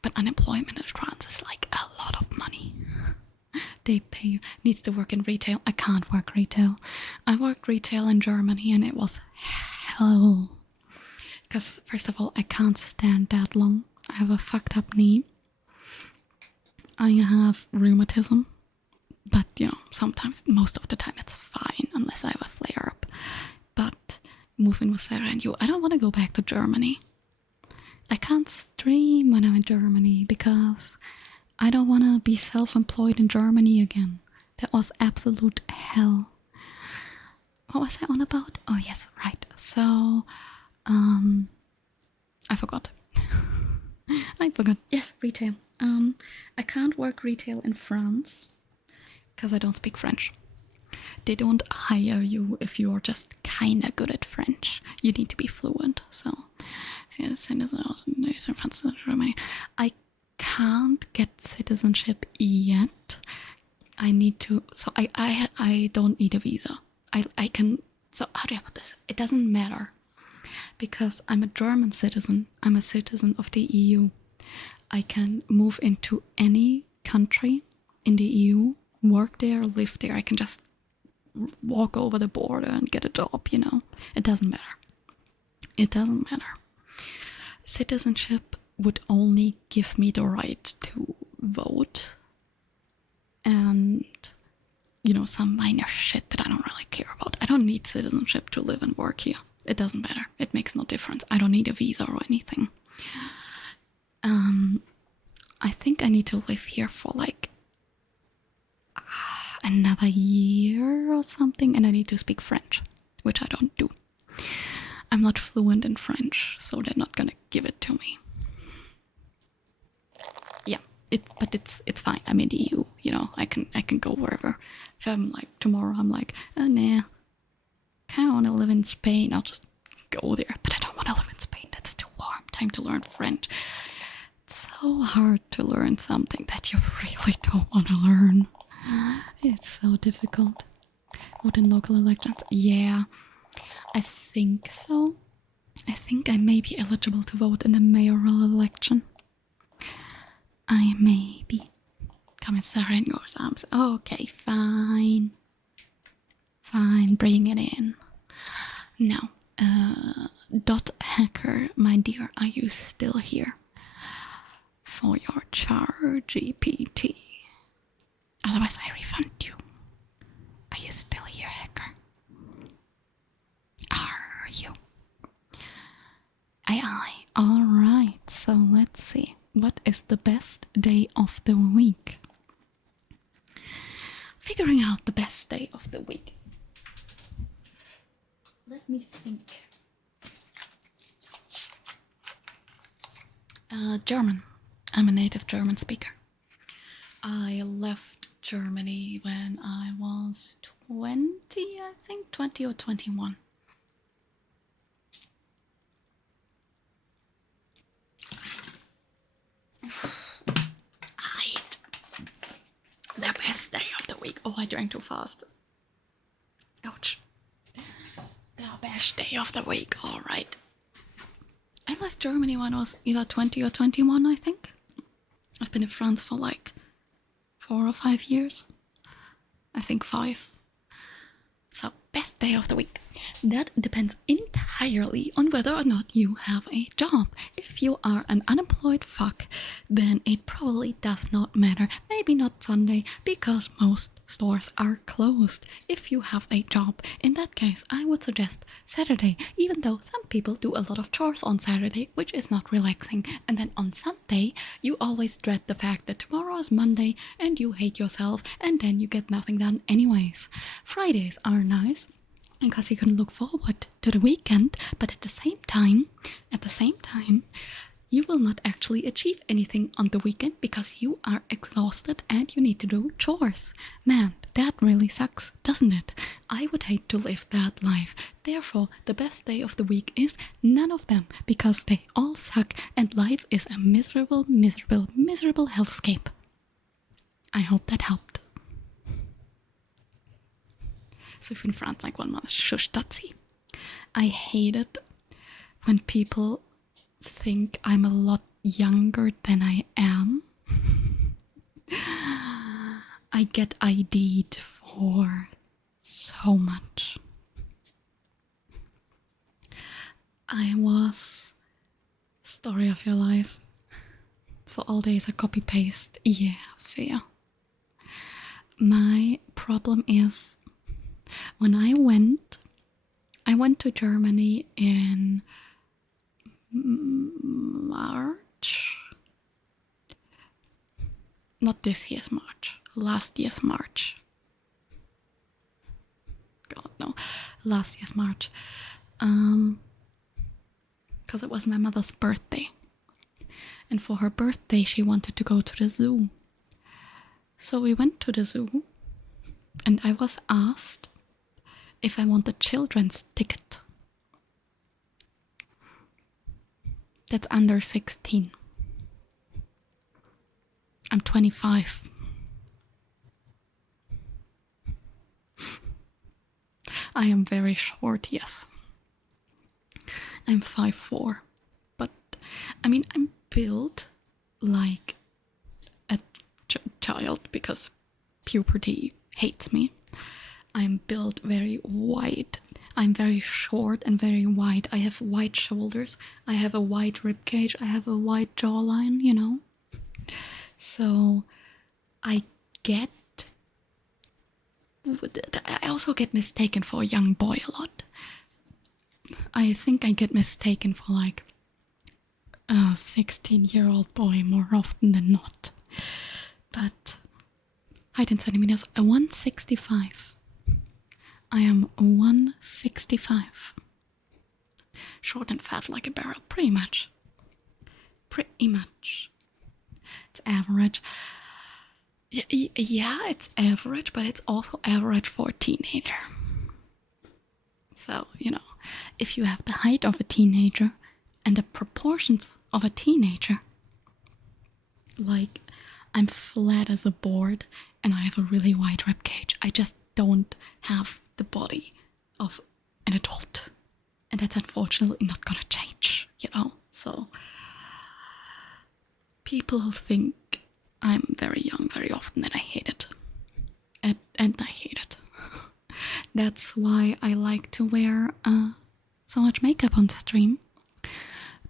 but unemployment in France is like a lot of money. They pay you. Needs to work in retail. I can't work retail. I worked retail in Germany and it was hell. Because first of all, I can't stand that long. I have a fucked up knee. I have rheumatism. But, sometimes, most of the time it's fine unless I have a flare up. But moving with Sarah and you, I don't want to go back to Germany. I can't stream when I'm in Germany because I don't want to be self-employed in Germany again. That was absolute hell. What was I on about? Oh yes, right. So, I forgot. I forgot. Yes, retail. I can't work retail in France because I don't speak French. They don't hire you if you're just kinda good at French. You need to be fluent. I can't get citizenship yet. I need to. So I don't need a visa. I can. So how do I put this? It doesn't matter because I'm a German citizen. I'm a citizen of the EU. I can move into any country in the EU, work there, live there. I can just walk over the border and get a job, It doesn't matter. It doesn't matter. Citizenship would only give me the right to vote and, some minor shit that I don't really care about. I don't need citizenship to live and work here. It doesn't matter. It makes no difference. I don't need a visa or anything. I think I need to live here for another year or something, and I need to speak French, which I don't do. I'm not fluent in French, so they're not gonna give it to me. Yeah, but it's fine. I'm in the EU, you know. I can go wherever. If I'm like tomorrow, I'm like, oh nah, kind of want to live in Spain. I'll just go there. But I don't want to live in Spain. That's too warm. Time to learn French. It's so hard to learn something that you really don't want to learn. It's so difficult. Vote in local elections? Yeah, I think so. I think I may be eligible to vote in the mayoral election. I may be. Kommissarin goes arms. Okay, fine. Fine, bring it in. Now, .hacker, my dear, are you still here? For your char GPT. Otherwise I refund you. Are you still here, hacker? Are you? Aye. Alright, so let's see. What is the best day of the week? Figuring out the best day of the week. Let me think. German. I'm a native German speaker. I left Germany when I was 20, I think. 20 or 21. The best day of the week. Oh, I drank too fast. Ouch. The best day of the week. Alright. I left Germany when I was either 20 or 21, I think. I've been in France for like 4 or 5 years. I think 5. So, best day of the week. That depends entirely on whether or not you have a job. If you are an unemployed fuck, then it probably does not matter. Maybe not Sunday, because most stores are closed. If you have a job, in that case, I would suggest Saturday, even though some people do a lot of chores on Saturday, which is not relaxing. And then on Sunday, you always dread the fact that tomorrow is Monday and you hate yourself, and then you get nothing done anyways. Fridays are nice because you can look forward to the weekend, but at the same time, you will not actually achieve anything on the weekend because you are exhausted and you need to do chores. Man, that really sucks, doesn't it? I would hate to live that life. Therefore, the best day of the week is none of them, because they all suck and life is a miserable, miserable, miserable hellscape. I hope that helped. Så fin France like 1 month. Shush, Dutzy. I hate it when people think I'm a lot younger than I am. I get ID'd for so much. I was story of your life. So all days are copy-paste. Yeah, fair. My problem is when I went to Germany in March. Not this year's March. Last year's March. God, no. Last year's March. Because it was my mother's birthday. And for her birthday, she wanted to go to the zoo. So we went to the zoo. And I was asked if I want a children's ticket. That's under 16. I'm 25. I am very short, yes. I'm 5'4". But, I mean, I'm built like a child because puberty hates me. I'm built very wide. I'm very short and very wide. I have wide shoulders. I have a wide rib cage. I have a wide jawline, you know. So I also get mistaken for a young boy a lot. I think I get mistaken for like a 16-year-old boy more often than not. But height in centimeters, 165. I am 165. Short and fat like a barrel, pretty much. Pretty much. It's average. Yeah, it's average, but it's also average for a teenager. So, you know, if you have the height of a teenager and the proportions of a teenager, like, I'm flat as a board and I have a really wide rib cage. I just don't have the body of an adult. And that's unfortunately not gonna change, you know? So, people think I'm very young very often and I hate it. And I hate it. That's why I like to wear so much makeup on stream.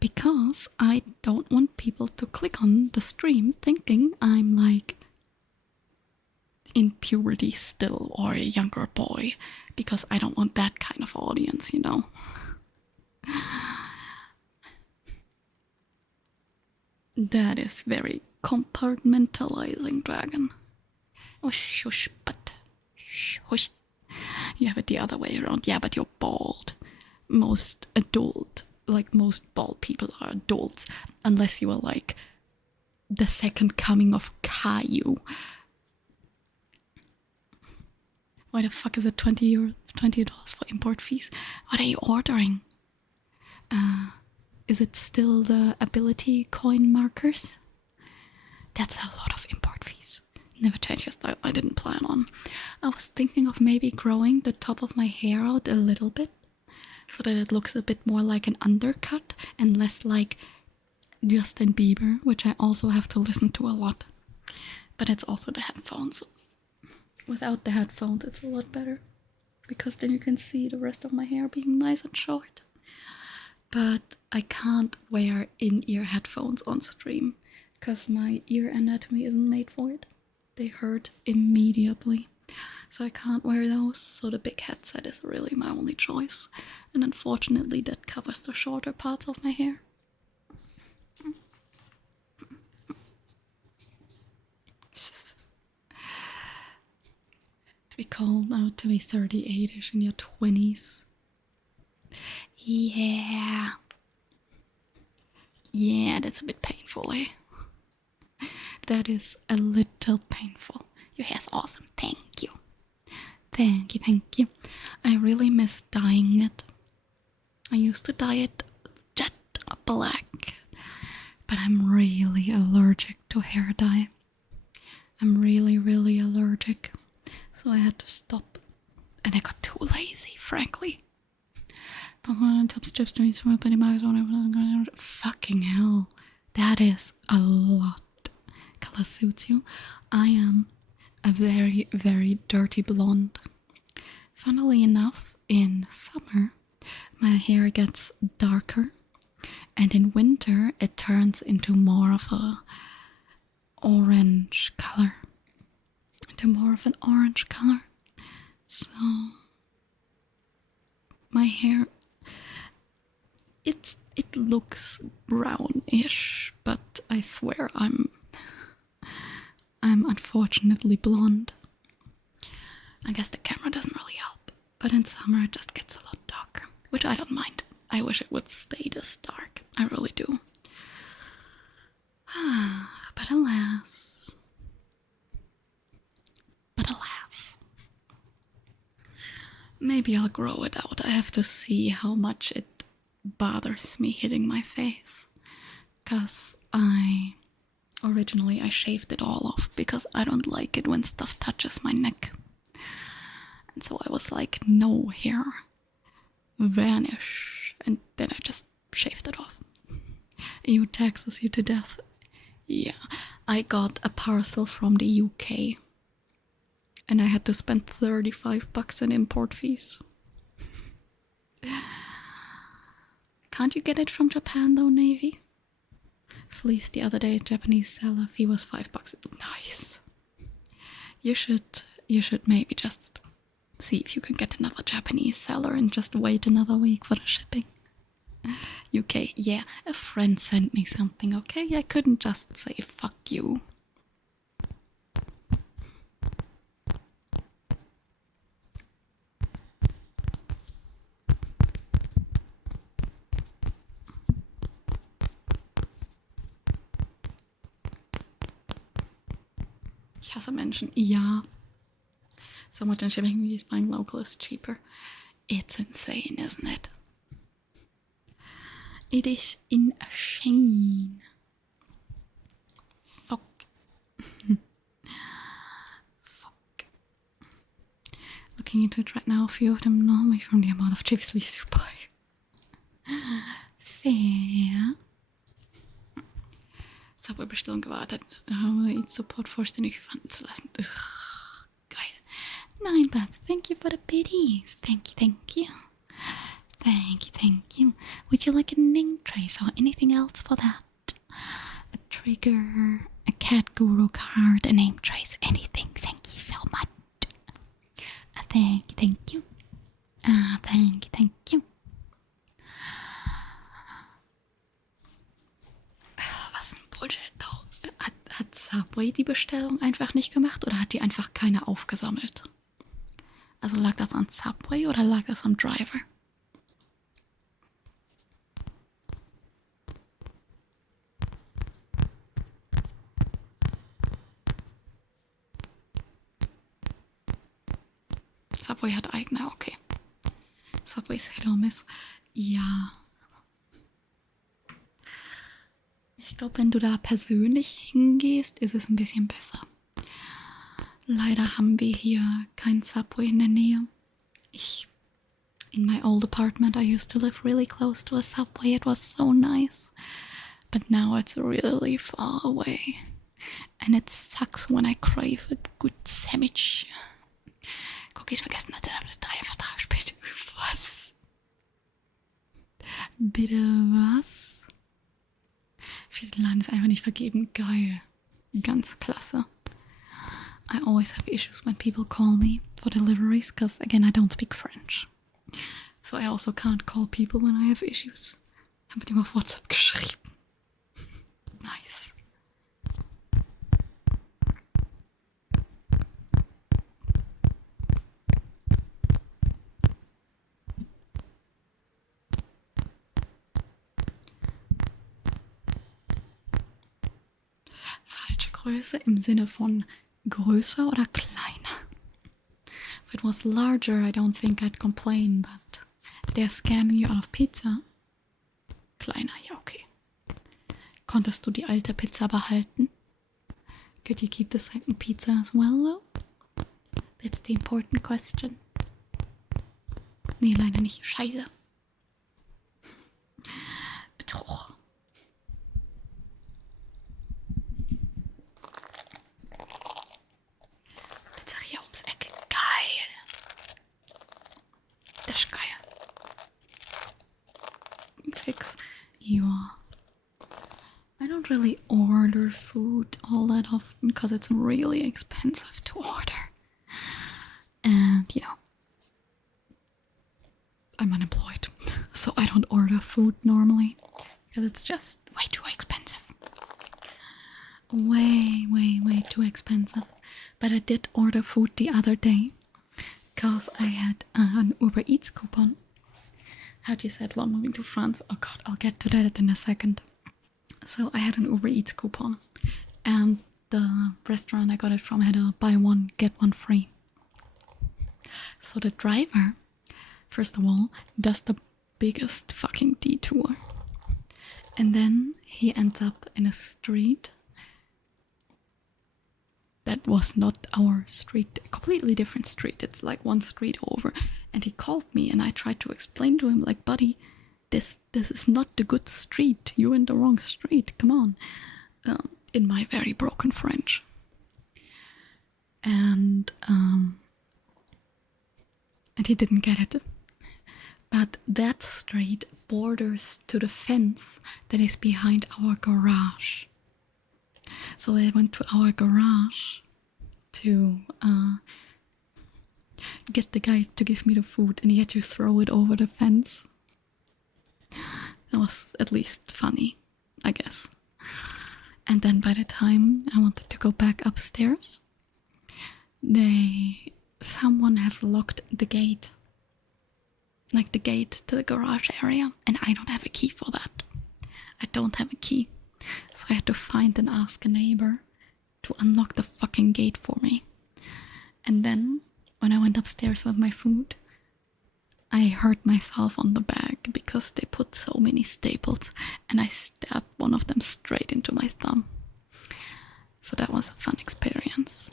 Because I don't want people to click on the stream thinking I'm like in puberty still or a younger boy. Because I don't want that kind of audience, you know. That is very compartmentalizing, dragon. Oh, shush, but shush. You have it the other way around. Yeah, but you're bald. Most bald people are adults, unless you are like the second coming of Caillou. Why the fuck is it $20 for import fees? What are you ordering? Is it still the ability coin markers? That's a lot of import fees. Never change your style. I didn't plan on. I was thinking of maybe growing the top of my hair out a little bit, so that it looks a bit more like an undercut and less like Justin Bieber, which I also have to listen to a lot. But it's also the headphones. Without the headphones, it's a lot better, because then you can see the rest of my hair being nice and short. But I can't wear in-ear headphones on stream, because my ear anatomy isn't made for it. They hurt immediately. So I can't wear those, so the big headset is really my only choice. And unfortunately that covers the shorter parts of my hair. To be called out to be 38ish in your 20s. Yeah. Yeah, that's a bit painful, eh? That is a little painful. Your hair's awesome, thank you. Thank you. I really miss dyeing it. I used to dye it jet black, but I'm really allergic to hair dye. I'm really allergic, so I had to stop, and I got too lazy, frankly. Fucking hell, that is a lot. Color suits you. I am a very dirty blonde. Funnily enough, in summer my hair gets darker, and in winter it turns into more of a orange color. So my hair, it looks brownish, but I swear I'm unfortunately blonde. I guess the camera doesn't really help, but in summer it just gets a lot darker, which I don't mind. I wish it would stay this dark. I really do. But alas. Maybe I'll grow it out. I have to see how much it bothers me hitting my face. 'Cause originally I shaved it all off because I don't like it when stuff touches my neck. And so I was like, no hair, vanish. And then I just shaved it off. EU taxes you to death. Yeah, I got a parcel from the UK. And I had to spend $35 in import fees. Can't you get it from Japan though, Navy? Sleeves the other day, Japanese seller fee was $5. Nice. You should maybe just see if you can get another Japanese seller and just wait another week for the shipping. UK, yeah, a friend sent me something, okay? I couldn't just say fuck you. Ich hasse Menschen. Ja. So much in shipping fees, buying local is cheaper. It's insane, isn't it? It is insane. Fuck. Fuck. Looking into it right now, a few of them know me from the amount of chips you buy. Fair. Subway-Bestellung gewartet. Eat Support vollständig fanden zu lassen. Ugh, geil. 9 Bats, thank you for the biddies. Thank you, thank you. Thank you, thank you. Would you like a name trace or anything else for that? A trigger, a cat guru card, a name trace, anything. Thank you so much. Thank you, thank you. Thank you, thank you. Was ein Bullshit, though. Hat Subway die Bestellung einfach nicht gemacht oder hat die einfach keine aufgesammelt? Also lag das an Subway oder lag das am Driver? Subway hat eigene, okay. Subway's Hit or Miss. Ja. Ich glaube, wenn du da persönlich hingehst, ist es ein bisschen besser. Leider haben wir hier kein Subway in der Nähe. In my old apartment, I used to live really close to a Subway. It was so nice. But now it's really far away. And it sucks when I crave a good sandwich. Cookies vergessen hatte, damit 3 Vertrag spielt. Was? Bitte was? Für den Laden ist einfach nicht vergeben. Geil. Ganz klasse. I always have issues when people call me for deliveries, because again, I don't speak French. So I also can't call people when I have issues. Ich habe mit ihm auf WhatsApp geschrieben. Nice. Falsche Größe im Sinne von größer oder kleiner? If it was larger, I don't think I'd complain, but they're scamming you out of pizza. Kleiner, ja, okay. Konntest du die alte Pizza behalten? Could you keep the second pizza as well, though? That's the important question. Nee, leider nicht. Scheiße. Betrug. Pizzeria ums Eck. Geil. Das ist geil. Fix. Ja. I don't really order food all that often because it's really expensive to order. And, you know, I'm unemployed, so I don't order food normally because it's just way too expensive. Way, way, way too expensive. But I did order food the other day because I had an Uber Eats coupon. How do you say it while moving to France? Oh god, I'll get to that in a second. So I had an Uber Eats coupon and the restaurant I got it from had a buy one, get one free. So the driver, first of all, does the biggest fucking detour. And then he ends up in a street that was not our street, a completely different street. It's like one street over. And he called me and I tried to explain to him, like, buddy, this is not the good street. You're in the wrong street. Come on. In my very broken French. And he didn't get it. But that street borders to the fence that is behind our garage. So I went to our garage to get the guy to give me the food, and he had to throw it over the fence. That was at least funny, I guess. And then by the time I wanted to go back upstairs, someone has locked the gate. Like the gate to the garage area, and I don't have a key for that. I don't have a key. So I had to find and ask a neighbor to unlock the fucking gate for me. And then, when I went upstairs with my food, I hurt myself on the back because they put so many staples and I stabbed one of them straight into my thumb. So that was a fun experience.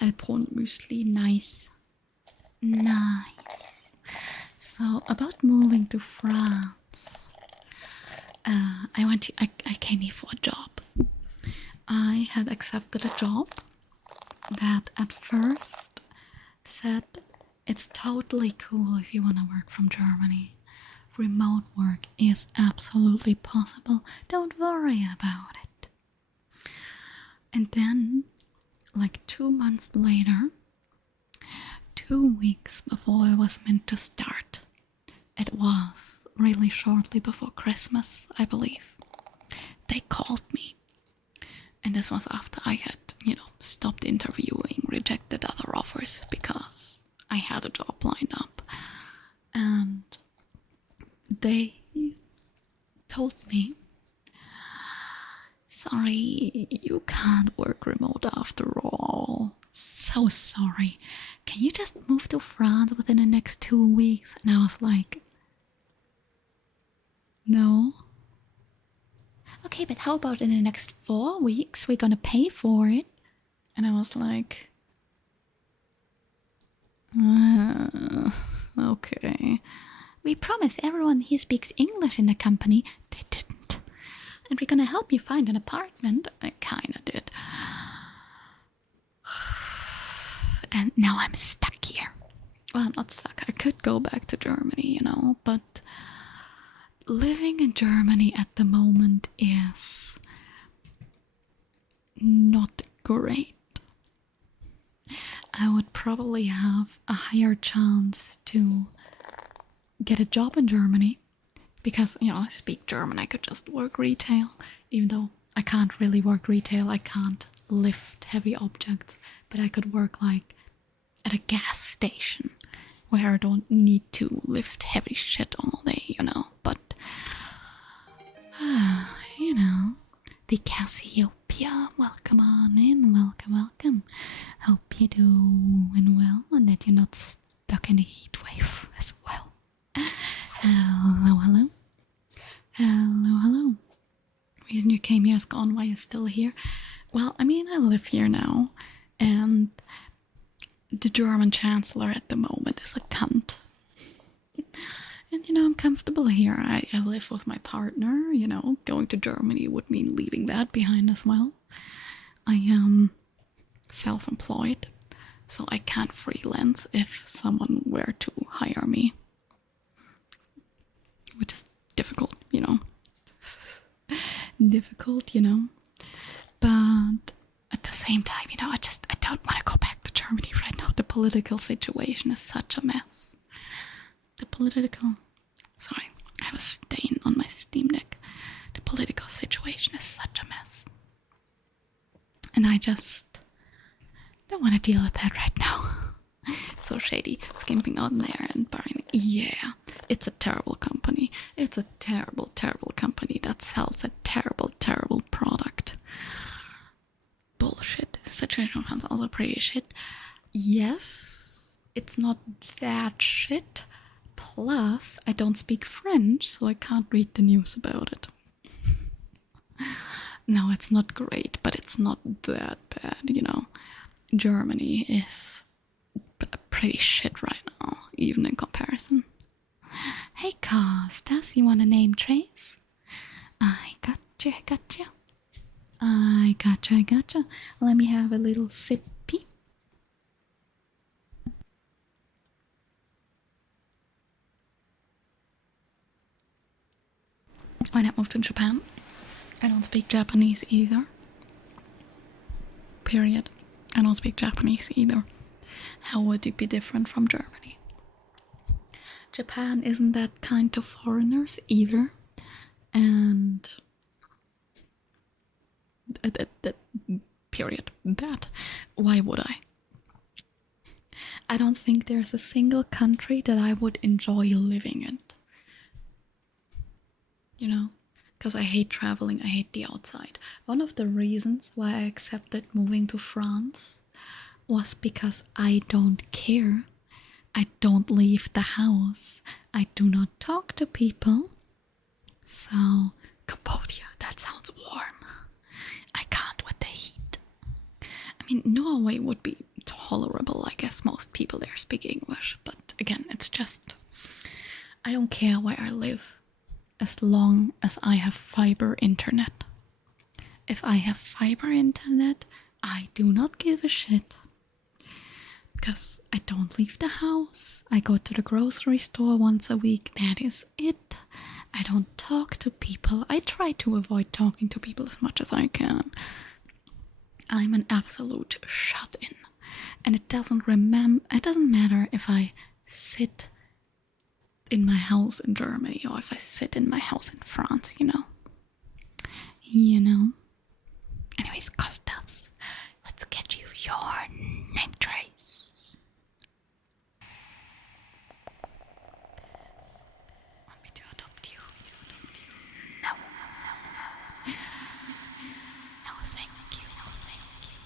Alpron muesli, nice. Nice. So, about moving to France. I came here for a job. I had accepted a job that at first said it's totally cool if you want to work from Germany. Remote work is absolutely possible. Don't worry about it. And then, like 2 months later, 2 weeks before I was meant to start, it was really shortly before Christmas, I believe, they called me. And this was after I had, stopped interviewing, rejected other offers because I had a job lined up. And they told me, sorry, you can't work remote after all. So sorry. Can you just move to France within the next 2 weeks? And I was like, no. Okay, but how about in the next 4 weeks? We're gonna pay for it. And I was like, okay. We promise everyone here speaks English in the company. They didn't. And we're gonna help you find an apartment. I kinda did. And now I'm stuck here. Well, I'm not stuck. I could go back to Germany, but living in Germany at the moment is not great. I would probably have a higher chance to get a job in Germany because, I speak German. I could just work retail, even though I can't really work retail. I can't lift heavy objects, but I could work like at a gas station where I don't need to lift heavy shit all day, but the Cassiopeia, welcome on in, welcome. Hope you're doing well and that you're not stuck in a heat wave as well. Hello. Reason you came here is gone, why you're still here? Well, I live here now, and the German Chancellor at the moment is a cunt. And, I'm comfortable here. I live with my partner, going to Germany would mean leaving that behind as well. I am self-employed, so I can't freelance if someone were to hire me. Which is difficult, difficult, But at the same time, I don't want to go back to Germany right now. The political situation is such a mess. Sorry, I have a stain on my Steam Deck. The political situation is such a mess. And I just don't want to deal with that right now. So shady, skimping on there and buying. Yeah, it's a terrible company. It's a terrible, terrible company that sells a terrible, terrible product. Bullshit. Situational funds also pretty shit. Yes, it's not that shit. Plus, I don't speak French, so I can't read the news about it. No, it's not great, but it's not that bad, Germany is pretty shit right now, even in comparison. Hey, Costas, you want a name trace? I gotcha. Let me have a little sippy. When I moved to Japan, I don't speak Japanese either. Period. I don't speak Japanese either. How would it be different from Germany? Japan isn't that kind to foreigners either. And period. Why would I? I don't think there's a single country that I would enjoy living in. because I hate traveling, I hate the outside. One of the reasons why I accepted moving to France was because I don't care. I don't leave the house. I do not talk to people. So, Cambodia, that sounds warm. I can't with the heat. I mean, Norway would be tolerable. I guess most people there speak English. But again, it's just, I don't care where I live as long as I have fiber internet. If I have fiber internet, I do not give a shit. Because I don't leave the house. I go to the grocery store once a week. That is it. I don't talk to people. I try to avoid talking to people as much as I can. I'm an absolute shut-in. And it doesn't matter if I sit in my house in Germany or if I sit in my house in France, you know. Anyways, Costas, let's get you your name trace. Want me to adopt you? No. No, thank you. No, thank you.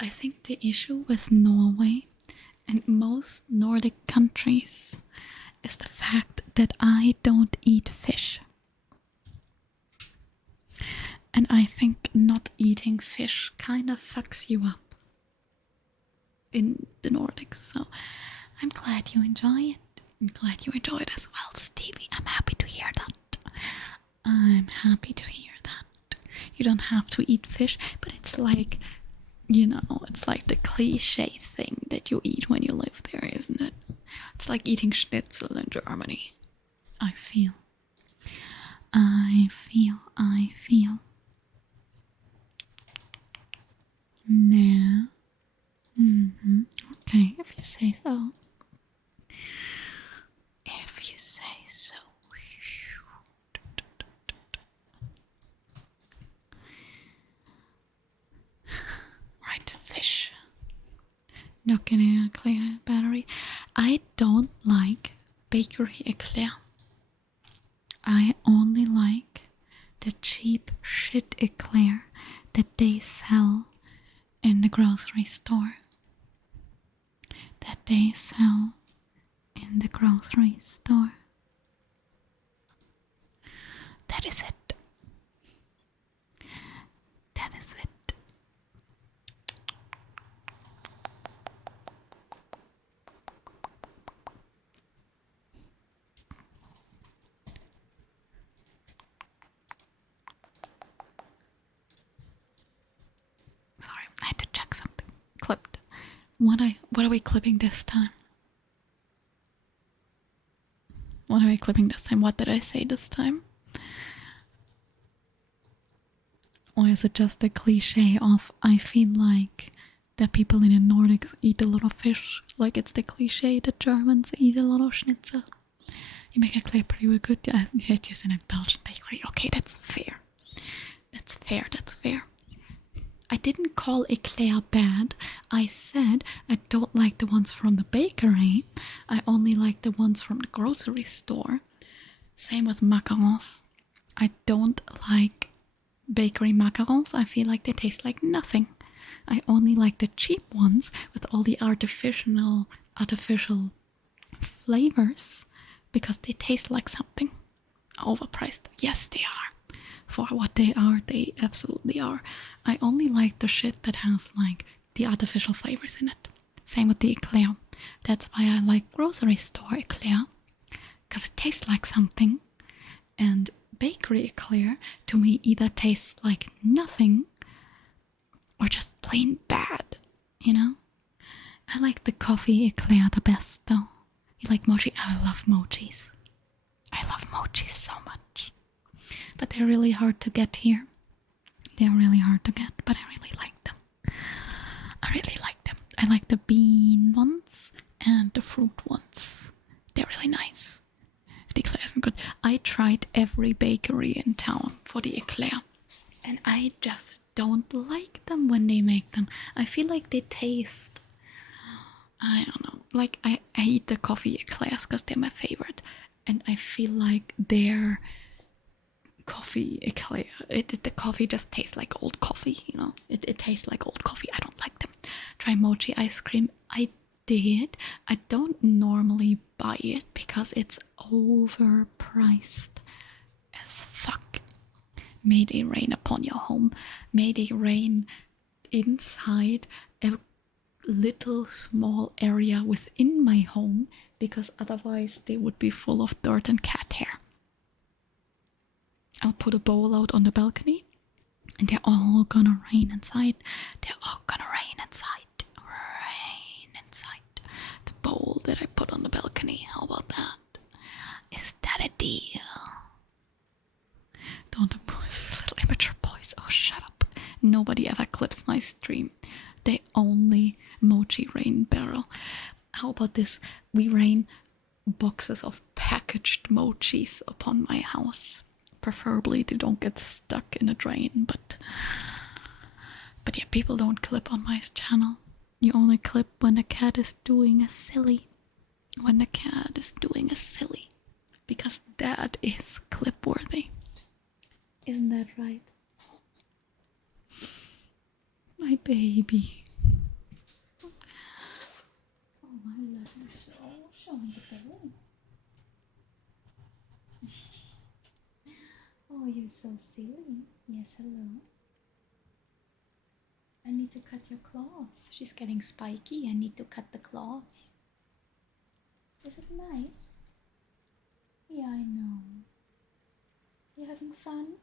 I think the issue with Norway and most Nordic countries is the fact that I don't eat fish. And I think not eating fish kind of fucks you up in the Nordics. So I'm glad you enjoy it. I'm glad you enjoy it as well, Stevie. I'm happy to happy to hear that. You don't have to eat fish, but it's like, you know, it's like the cliche thing that you eat when you live there, isn't it? It's like eating schnitzel in Germany. I feel. Yeah. Okay, if you say so. If you say so. Right, fish. Not getting a clear battery. I don't like bakery eclair. I only like the cheap shit eclair that they sell in the grocery store. That they sell in the grocery store. That is it. That is it. Sorry, I had to check something. Clipped. What are we clipping this time? What are we clipping this time? What did I say this time? Or is it just a cliche of I feel like the people in the Nordics eat a lot of fish? Like it's the cliche that Germans eat a lot of schnitzel. You make a clear pretty good. Yeah, just in a Belgian bakery. Okay, that's fair. That's fair. That's fair. I didn't call eclair bad. I said I don't like the ones from the bakery. I only like the ones from the grocery store. Same with macarons. I don't like bakery macarons. I feel like they taste like nothing. I only like the cheap ones with all the artificial flavors because they taste like something. Overpriced. Yes, they are. For what they are, they absolutely are. I only like the shit that has like the artificial flavors in it. Same with the eclair. That's why I like grocery store eclair. Because it tastes like something. And bakery eclair to me either tastes like nothing or just plain bad, you know? I like the coffee eclair the best though. You like mochi? I love mochis. I love mochis so much. But they're really hard to get here. They're really hard to get, but I really like them. I really like them. I like the bean ones and the fruit ones. They're really nice. The eclair isn't good. I tried every bakery in town for the eclair. And I just don't like them when they make them. I feel like they taste... I don't know. Like, I eat the coffee eclairs because they're my favorite. And I feel like their coffee eclair, the coffee just tastes like old coffee, you know? It tastes like old coffee. I don't like them. Try mochi ice cream. I did. I don't normally buy it because it's overpriced as fuck. May they rain upon your home. May they rain inside a little small area within my home, because otherwise they would be full of dirt and cat hair. I'll put a bowl out on the balcony and they're all gonna rain inside. They're all gonna rain inside. Rain inside the bowl that I put on the balcony. How about that? Is that a deal? Don't abuse little immature boys. Oh, shut up. Nobody ever clips my stream. They only mochi rain barrel. How about this? We rain boxes of packaged mochis upon my house. Preferably they don't get stuck in a drain, but yeah, people don't clip on my channel. You only clip when the cat is doing a silly. When the cat is doing a silly. Because that is clip worthy. Isn't that right? My baby. Oh, I love you so. Show me the belly. Oh, you're so silly. Yes, hello. I need to cut your claws. She's getting spiky. I need to cut the claws. Is it nice? Yeah, I know. You having fun?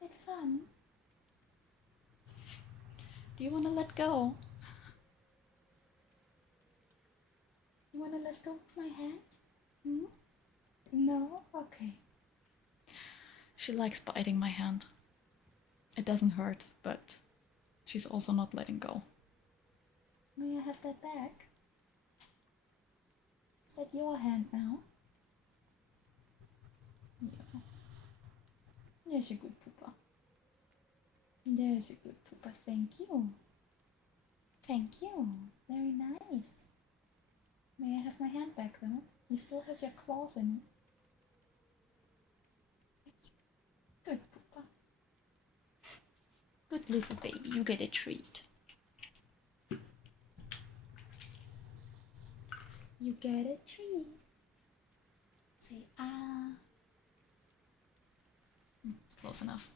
Is it fun? Do you want to let go? You want to let go of my hand? Hmm? No? Okay. She likes biting my hand. It doesn't hurt, but she's also not letting go. May I have that back? Is that your hand now? Yeah. There's a good pooper. There's a good pooper. Thank you. Thank you. Very nice. May I have my hand back though? You still have your claws in it. Good pooper. Good little baby. You get a treat. You get a treat. Say ah. Close enough.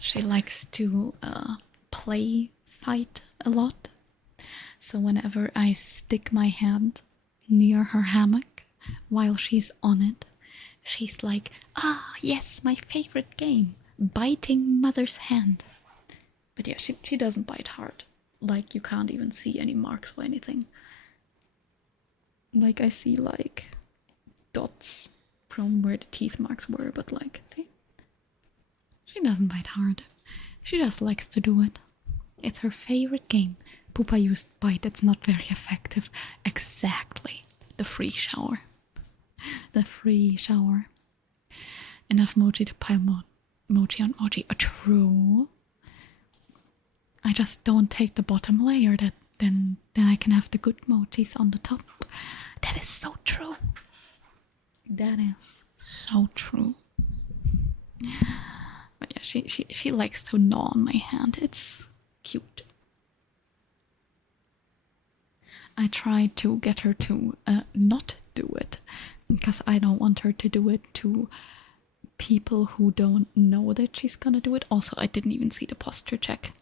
She likes to play fight a lot. So whenever I stick my hand near her hammock while she's on it, she's like, ah, yes, my favorite game, biting mother's hand. But yeah, she doesn't bite hard. Like, you can't even see any marks or anything. Like, I see, like, dots from where the teeth marks were, but like, see? She doesn't bite hard. She just likes to do it. It's her favorite game. Poopa used bite, it's not very effective. Exactly. The free shower. The free shower. Enough mochi to pile mochi on mochi. True. I just don't take the bottom layer, then I can have the good mochis on the top. That is so true. That is so true. But yeah, she likes to gnaw on my hand. It's cute. I tried to get her to not do it because I don't want her to do it to people who don't know that she's gonna do it. Also, I didn't even see the posture check.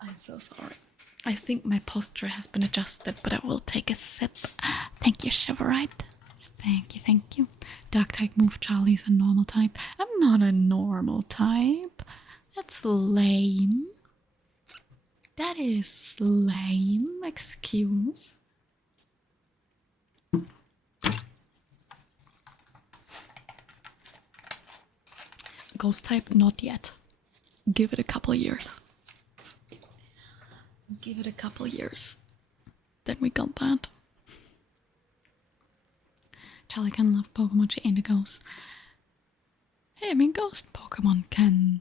I'm so sorry. I think my posture has been adjusted, but I will take a sip. Thank you, Shiverite. Thank you. Dark type move, Charlie's a normal type. I'm not a normal type. That's lame. That is lame. Excuse. Ghost type, not yet. Give it a couple years. Give it a couple years. Then we got that. Charlie can love Pokemon, she ain't a ghost. Hey, I mean, ghost Pokemon can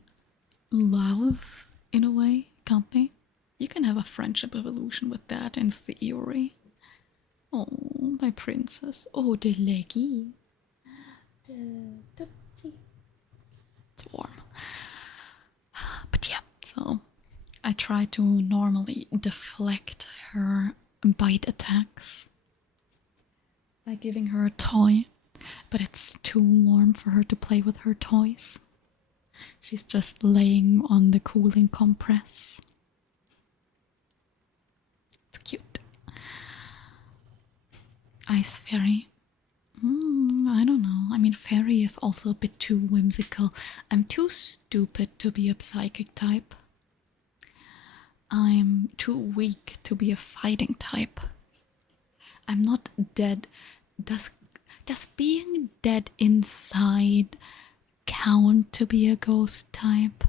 love in a way, can't they? You can have a friendship evolution with that in theory. Oh, my princess. Oh, the leggy. The tootsie. It's warm. But yeah, so I try to normally deflect her bite attacks by giving her a toy, but it's too warm for her to play with her toys. She's just laying on the cooling compress. It's cute. Ice Fairy. I don't know. I mean, Fairy is also a bit too whimsical. I'm too stupid to be a psychic type. I'm too weak to be a fighting type. I'm not dead. Does being dead inside count to be a ghost type?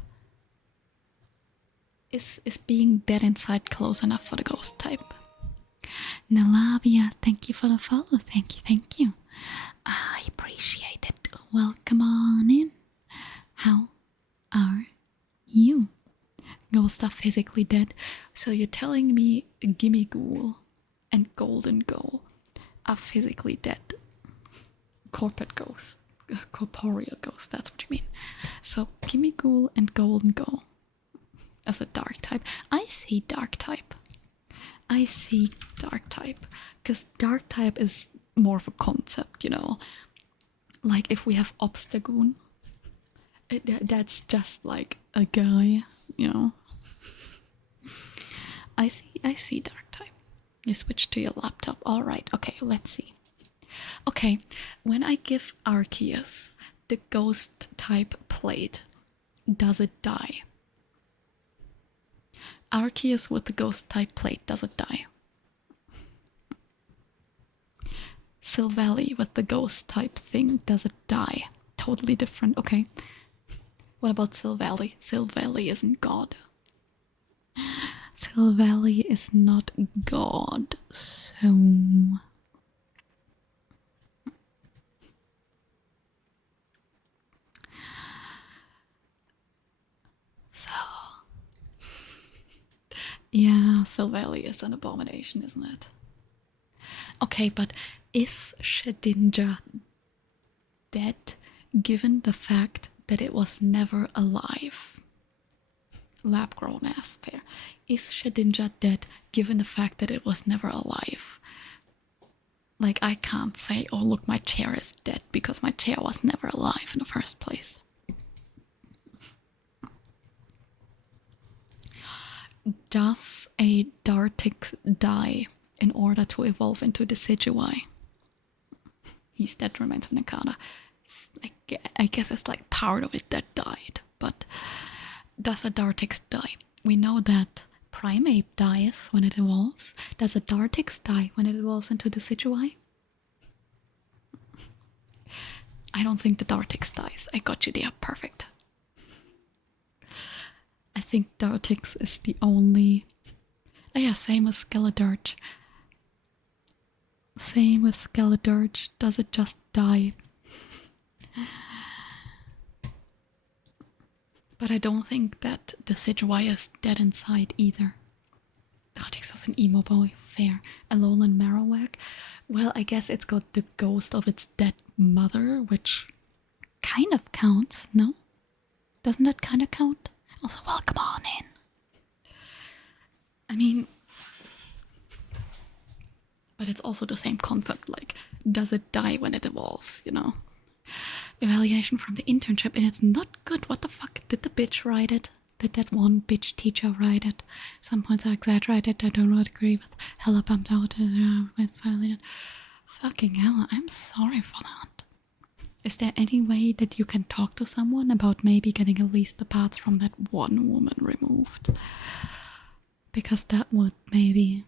Is being dead inside close enough for the ghost type? Nalavia, thank you for the follow. Thank you. I appreciate it. Welcome on in. How are you? Ghosts are physically dead. So you're telling me Gimme Ghoul and Golden Go are physically dead? Corporate ghost. Corporeal ghost, that's what you mean. So Gimme Ghoul and Golden Go as a dark type. I see dark type. Because dark type is more of a concept, you know. Like if we have Obstagoon, that's just like a guy, you know. I see dark type. You switch to your laptop. Alright, okay, let's see. Okay, when I give Arceus the ghost type plate, does it die? Arceus with the ghost type plate, does it die? Silvally with the ghost type thing, does it die? Totally different, okay. What about Silvally? Silvally isn't God. Silvally is not God, so... Yeah, Silvally is an abomination, isn't it? Okay, but is Shedinja dead given the fact that it was never alive? Lab-grown ass, fair. Is Shedinja dead given the fact that it was never alive? Like, I can't say, oh look, my chair is dead because my chair was never alive in the first place. Does a Dartix die in order to evolve into a Decidueye? He's dead, remains of Nekata. I guess it's like part of it that died, but does a Dartix die? We know that Primeape dies when it evolves. Does a Dartix die when it evolves into Decidueye? I don't think the Dartix dies. I got you there, perfect. I think Dartix is the only... Oh yeah, same with Skeledirge. Same with Skeledirge. Does it just die? But I don't think that the Decidueye is dead inside either. Dartix is an emo boy, fair. Alolan Marowak? Well, I guess it's got the ghost of its dead mother, which kind of counts, no? Doesn't that kind of count? Also, welcome on in. I mean, but it's also the same concept, like, does it die when it evolves, you know? Evaluation from the internship, and it's not good. What the fuck? Did the bitch write it? Did that one bitch teacher write it? Some points are exaggerated. I don't really agree with. Hella bumped out. With violated. Fucking hell, I'm sorry for that. Is there any way that you can talk to someone about maybe getting at least the parts from that one woman removed? Because that would maybe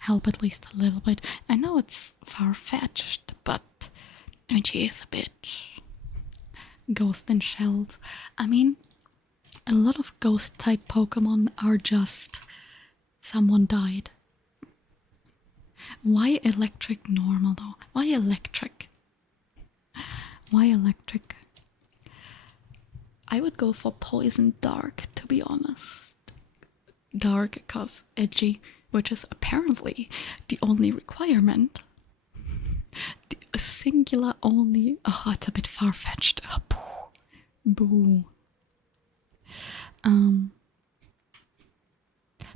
help at least a little bit. I know it's far-fetched, but I mean, she is a bitch. Ghost in shells. I mean, a lot of ghost-type Pokemon are just someone died. Why electric normal though? Why electric? Why electric? I would go for poison dark, to be honest. Dark because edgy, which is apparently the only requirement. A singular only. Oh, it's a bit far-fetched. Oh, boo.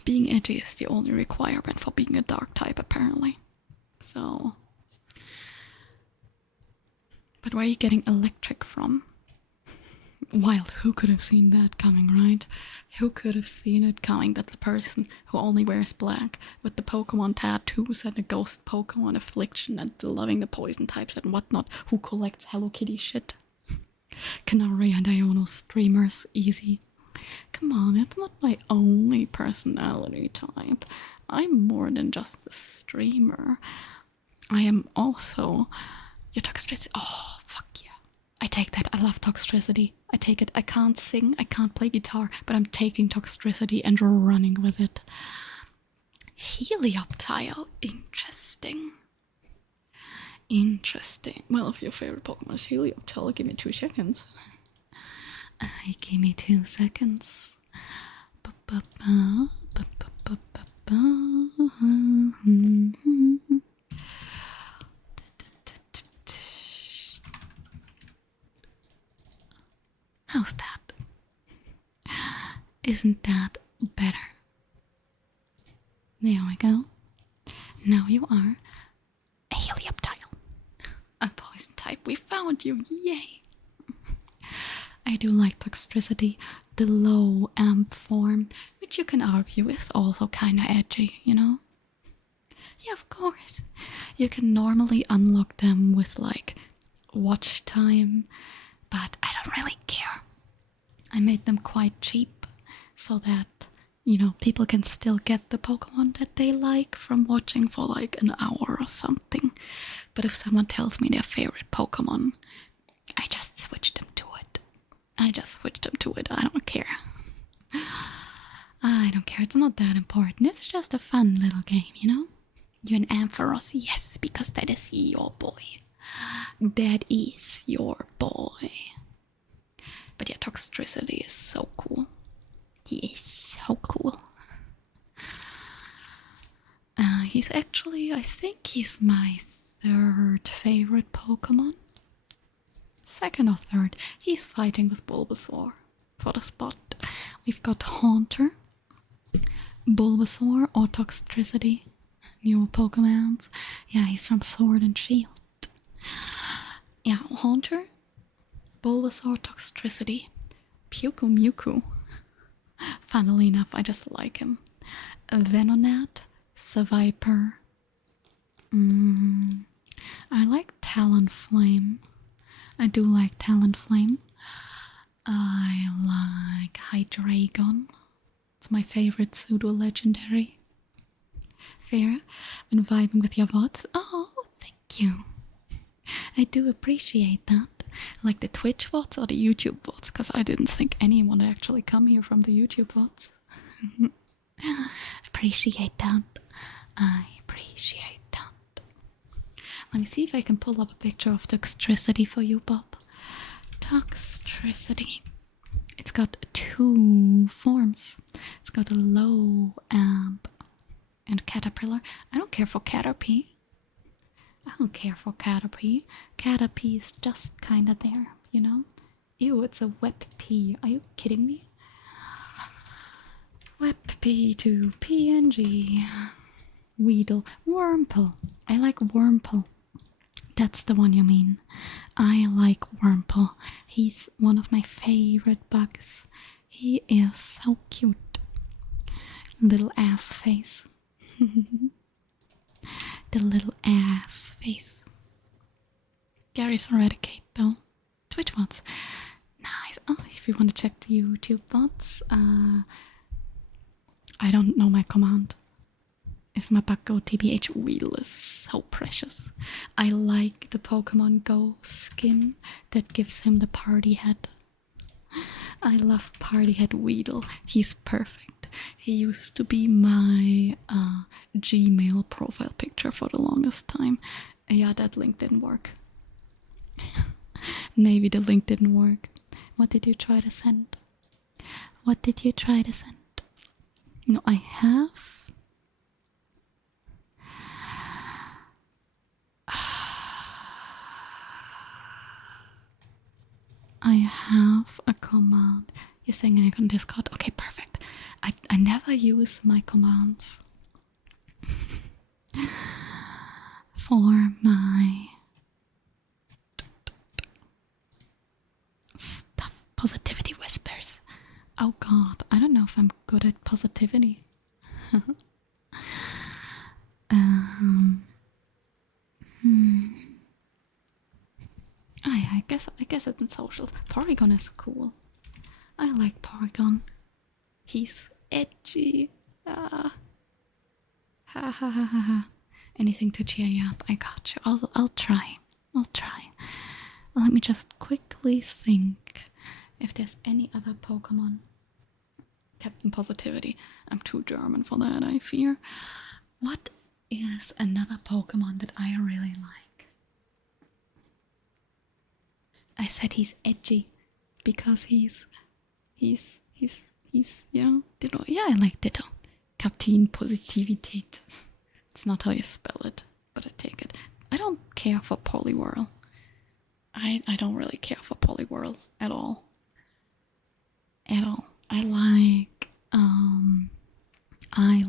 Being edgy is the only requirement for being a dark type, apparently. So. But where are you getting electric from? Wild, who could have seen that coming, right? Who could have seen it coming that the person who only wears black with the Pokemon tattoos and the ghost Pokemon affliction and loving the poison types and whatnot, who collects Hello Kitty shit? Canary and Iono streamers, easy. Come on, it's not my only personality type. I'm more than just a streamer. I am also your toxicity. Oh, fuck yeah. I take that. I love toxicity. I take it. I can't sing, I can't play guitar, but I'm taking toxicity and running with it. Helioptile. Interesting. Interesting. Well, if your favorite Pokemon is Helioptile, give me 2 seconds. Give me 2 seconds. How's that? Isn't that better? There we go. Now you are a Helioptile. A poison type. We found you. Yay. I do like Toxtricity, the low amp form, which you can argue is also kinda edgy, you know? Yeah, of course. You can normally unlock them with like watch time, but I don't really care. I made them quite cheap so that, you know, people can still get the Pokemon that they like from watching for like an hour or something. But if someone tells me their favorite Pokemon, I just switch them to it. I don't care. I don't care. It's not that important. It's just a fun little game, you know? You're an Ampharos, yes, because that is your boy. That is your boy. But yeah, Toxtricity is so cool. He is so cool. He's actually, I think he's my third favorite Pokemon. Second or third. He's fighting with Bulbasaur for the spot. We've got Haunter, Bulbasaur, or Toxtricity. New Pokemons. Yeah, he's from Sword and Shield. Yeah, Haunter, Bulbasaur, Toxtricity, Mewtwo. Funnily enough, I just like him. Venonat, Seviper. I like Talonflame. I do like Talonflame. I like Hydreigon. It's my favorite pseudo-legendary. Fair, been vibing with your VODs. Oh, thank you. I do appreciate that. Like the Twitch VODs or the YouTube VODs, because I didn't think anyone would actually come here from the YouTube VODs. Appreciate that. I appreciate that. Let me see if I can pull up a picture of Toxtricity for you, Bob. Toxtricity. It's got two forms. It's got a low amp and Caterpillar. I don't care for Caterpie. I don't care for Caterpie. Caterpie is just kinda there, you know? Ew, it's a Webpie. Are you kidding me? Webpie to PNG. Weedle. Wurmple. I like Wurmple. That's the one you mean. I like Wurmple. He's one of my favorite bugs. He is so cute. Little ass face. The little ass face. Gary's Eradicate though. Twitch bots. Nice. Oh, if you want to check the YouTube bots, I don't know my command. Is my bug go TBH? Wheel is so precious. I like the Pokemon Go skin that gives him the party head. I love party head Weedle. He's perfect. He used to be my Gmail profile picture for the longest time. Yeah, that link didn't work. Maybe the link didn't work. What did you try to send? What did you try to send? No, I have. I have a command. You're saying it on Discord? Okay, perfect. I never use my commands for my stuff. Positivity whispers. Oh god, I don't know if I'm good at positivity. I guess it's in socials. Porygon is cool. I like Porygon. He's edgy. Ha ha ha ha ha. Anything to cheer you up. I got you. I'll try. I'll try. Let me just quickly think if there's any other Pokemon. Captain Positivity. I'm too German for that, I fear. What is another Pokemon that I really like? I said he's edgy because he's yeah, Ditto. Yeah, I like Ditto. Captain Positivität. It's not how you spell it, but I take it. I don't care for Poliwhirl. I don't really care for Poliwhirl at all. At all. I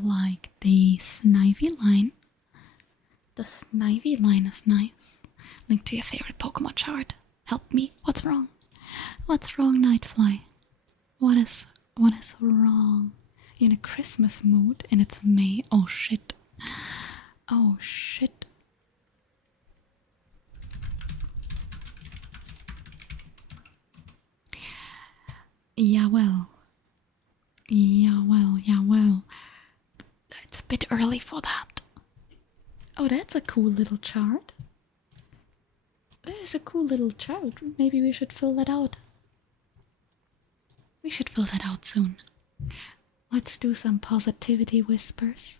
like the Snivy line. The Snivy line is nice. Link to your favorite Pokemon chart. Help me. What's wrong? What's wrong, Nightfly? What is wrong? You're in a Christmas mood and it's May. Oh shit. Oh shit. Yeah, well. Yeah, well, yeah, well. It's a bit early for that. Oh, that's a cool little chart. That is a cool little chart. Maybe we should fill that out. We should fill that out soon. Let's do some positivity whispers.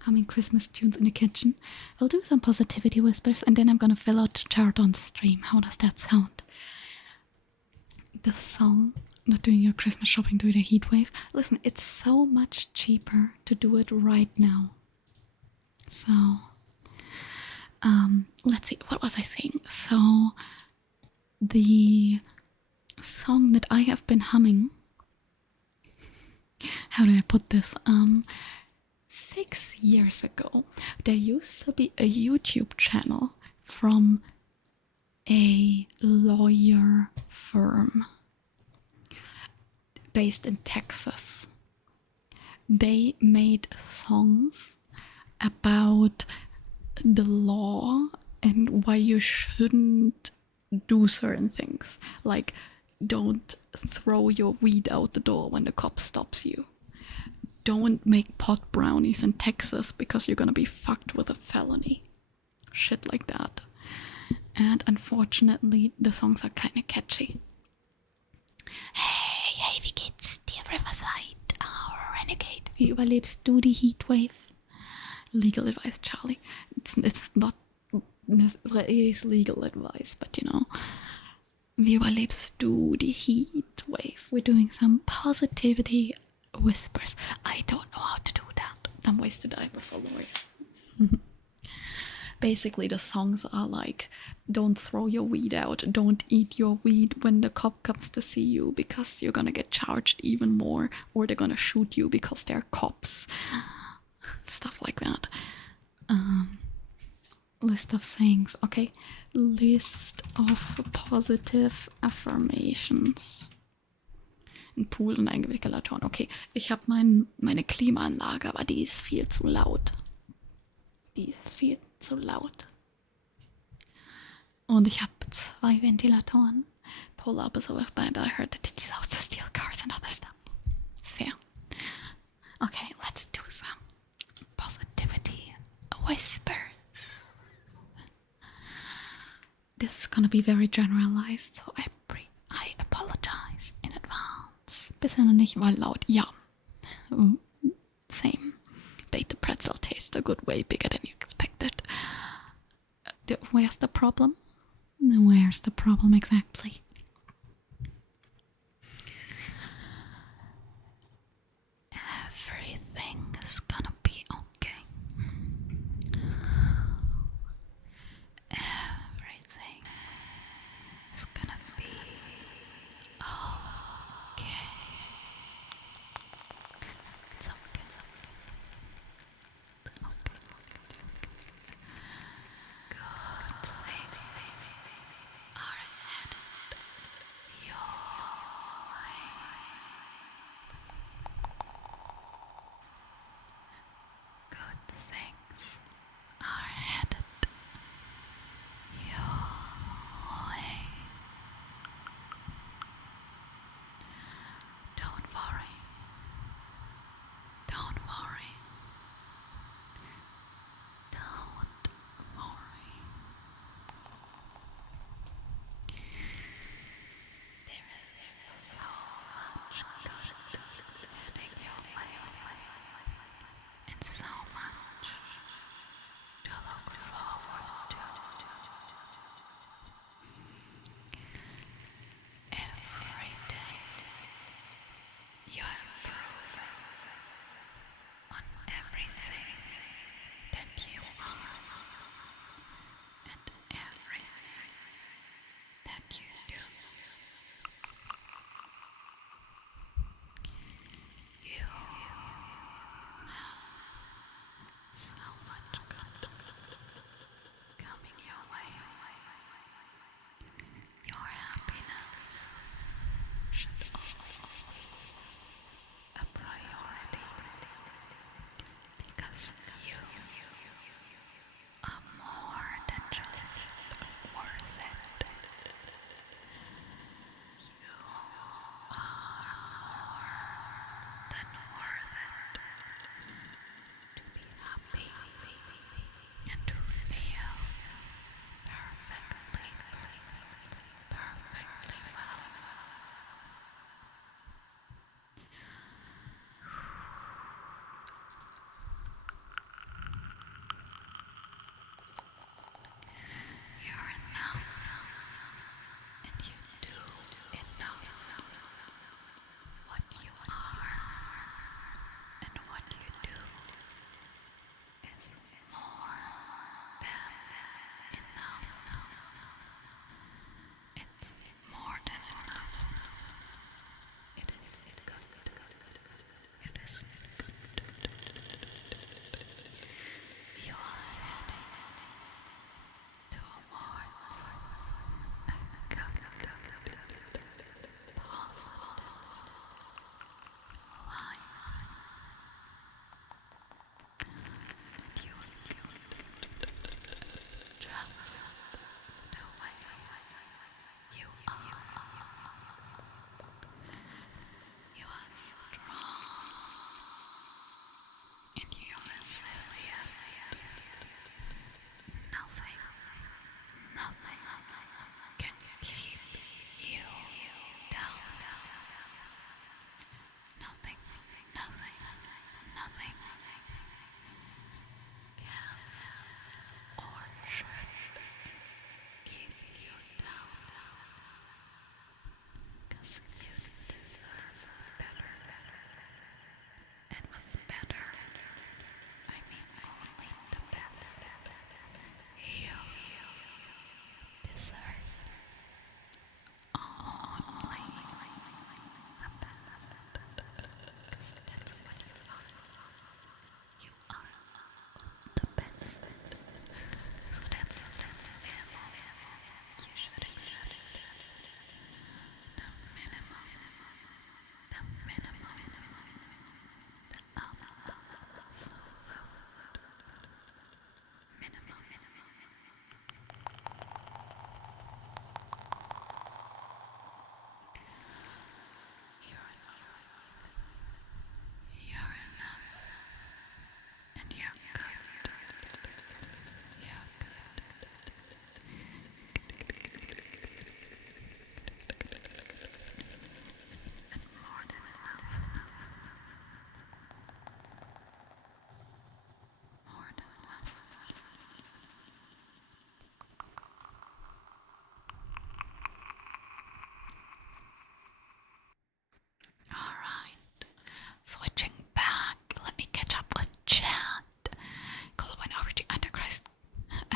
Humming Christmas tunes in the kitchen. We'll do some positivity whispers and then I'm gonna fill out the chart on stream. How does that sound? The song, not doing your Christmas shopping, do the Heatwave. Listen, it's so much cheaper to do it right now. So, let's see, what was I saying? So, the song that I have been humming, how do I put this? 6 years ago, there used to be a YouTube channel from a lawyer firm based in Texas. They made songs about the law and why you shouldn't do certain things, like don't throw your weed out the door when the cop stops you. Don't make pot brownies in Texas because you're gonna be fucked with a felony. Shit like that. And unfortunately, the songs are kinda catchy. Hey, wie geht's dir, Riverside? Oh, Renegade. Wie überlebst du die Heatwave? Legal advice, Charlie. It's not... It is legal advice, but you know. Wie überlebst du die Heatwave? We're doing some positivity whispers. I don't know how to do that. Dumb ways to die before lawyers. Basically, the songs are like, don't throw your weed out, don't eat your weed when the cop comes to see you because you're gonna get charged even more, or they're gonna shoot you because they're cops. Stuff like that. List of sayings. Okay. List of positive affirmations. Ein Pool und ein Ventilatoren. Okay, ich habe meine Klimaanlage, aber die ist viel zu laut. Die ist viel zu laut. Und ich habe 2 Ventilatoren. Pull up is always bad. I heard that it's out to steal cars and other stuff. Fair. Okay, let's do some positivity whispers. This is gonna be very generalized, so I apologize in advance. Bisher noch nicht, weil laut. Ja. Same. Baked pretzel tastes a good way bigger than you expected. Where's the problem? Where's the problem exactly? Everything is gonna be okay. Everything is gonna be okay. It's okay. It's okay. Good things are ahead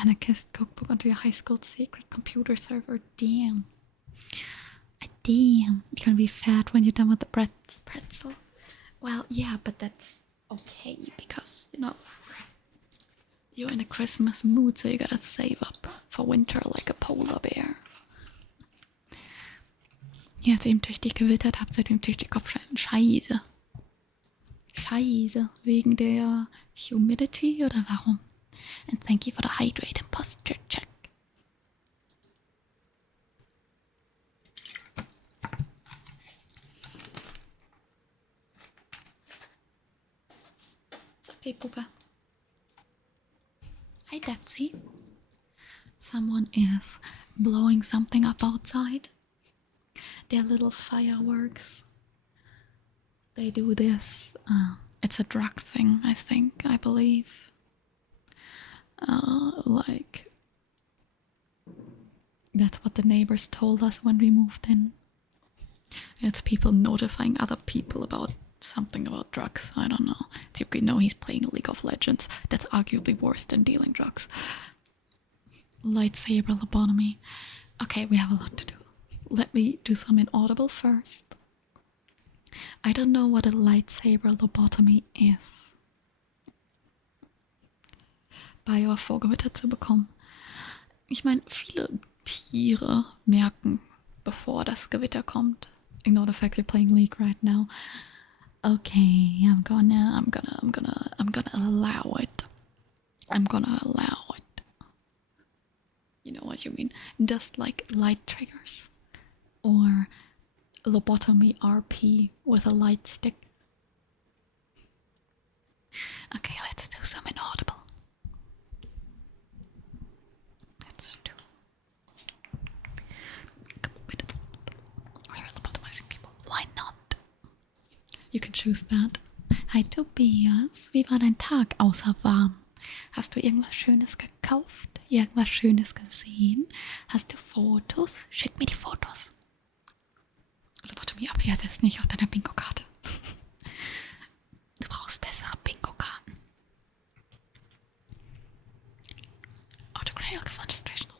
anarchist cookbook onto your high school secret computer server. Damn. Damn. You're gonna be fat when you're done with the pretzel. Well, yeah, but that's okay because, you know, you're in a Christmas mood, so you gotta save up for winter like a polar bear. Ja, hat es eben tüchtig gewittert, habt seitdem tüchtig Kopfschmerzen. Scheiße. Scheiße. Wegen der Humidity oder warum? And thank you for the hydrate and posture check. Okay, Puppe. Hi, Datsy. Someone is blowing something up outside. They're little fireworks. They do this. It's a drug thing, I believe. Like, that's what the neighbors told us when we moved in. It's people notifying other people about something about drugs. I don't know. It's okay, no, he's playing League of Legends. That's arguably worse than dealing drugs. Lightsaber lobotomy. Okay, we have a lot to do. Let me do some inaudible first. I don't know what a lightsaber lobotomy is. Bio vorgewittert zu bekommen. Ich meine, viele Tiere merken, bevor das Gewitter kommt. Ignore the fact you're playing League right now. Okay, I'm gonna allow it. I'm gonna allow it. You know what you mean? Just like light triggers. Or lobotomy RP with a light stick. Okay, let's do some inaudible. Let's do. We're lobotomizing people. Why not? You can choose that. Hi Tobias, wie war dein Tag außer warm? Hast du irgendwas Schönes gekauft? Irgendwas Schönes gesehen? Hast du Fotos? Schick mir die Fotos. Lobotomie ab, ja, das ist nicht auf deiner Bingo-Karte. Du brauchst bessere Bingo-Karten. Autocranial Defenestration.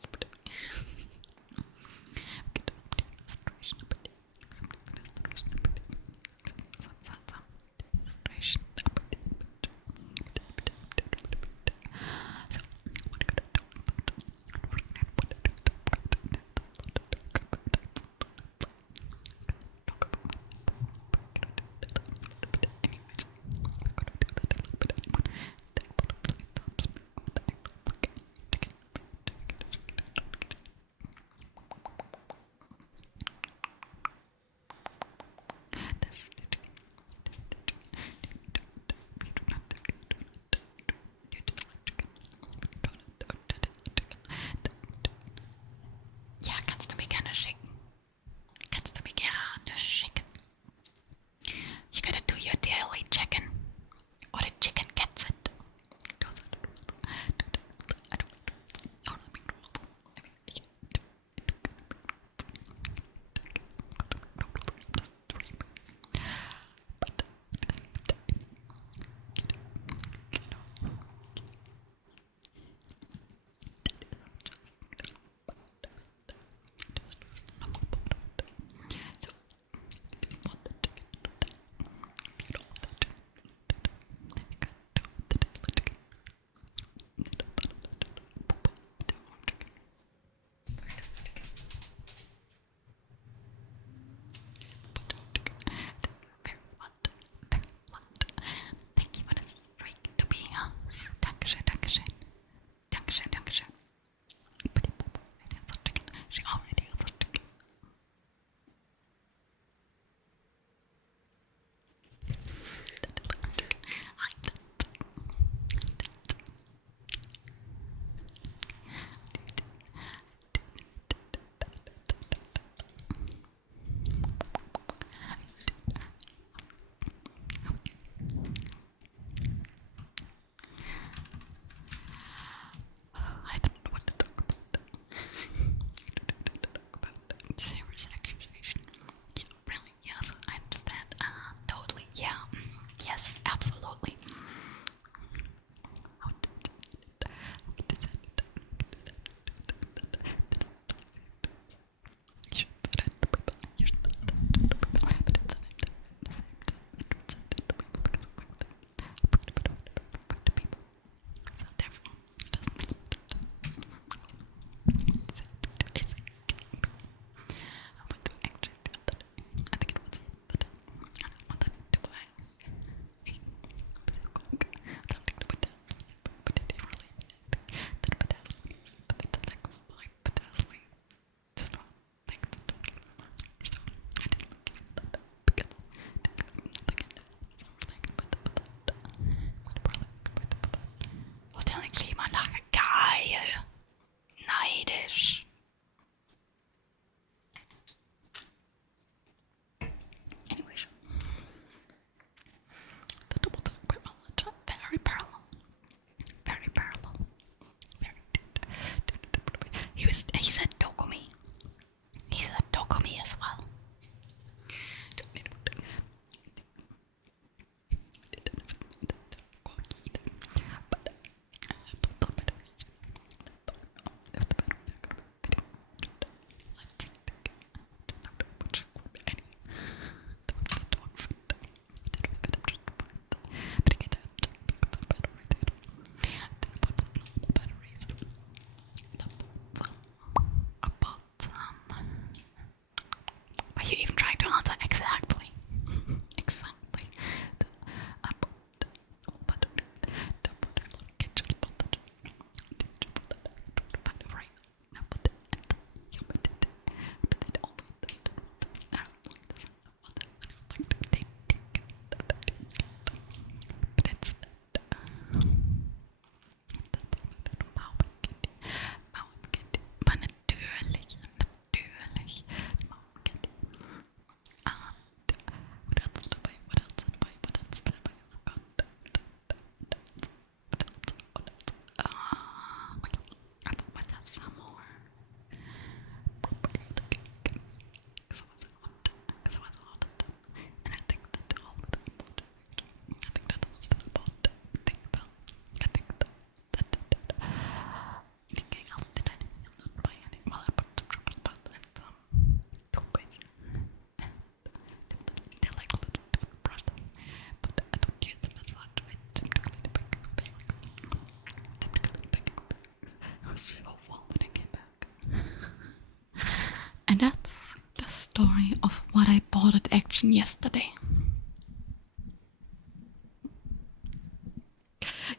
NekotaChin yesterday.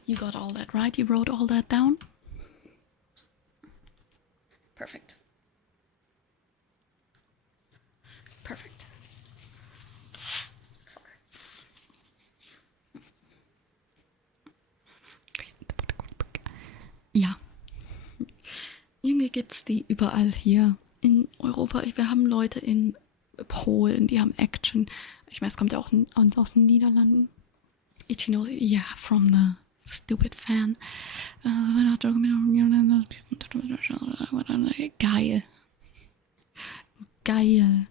You got all that, right? You wrote all that down? Perfect. Perfect. Sorry. Ja. Irgendwie gibt's die überall hier in Europa. Wir haben Leute in Polen, die haben Action. Ich meine, es kommt ja auch aus den Niederlanden. Ichino, yeah, from the stupid fan. Geil. Geil.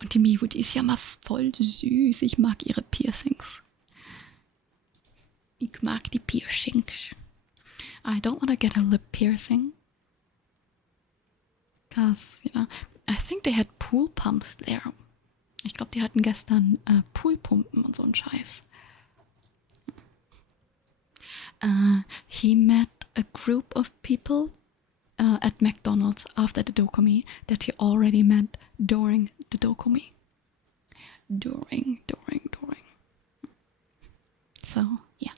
Und die Miwu, die ist ja mal voll süß. Ich mag ihre Piercings. Ich mag die Piercings. I don't want to get a lip piercing. Because, you know, I think they had pool pumps there. Ich glaube, die hatten gestern Poolpumpen und so einen Scheiß. He met a group of people at McDonald's after the Dokumi that he already met during the Dokumi. During. So, yeah.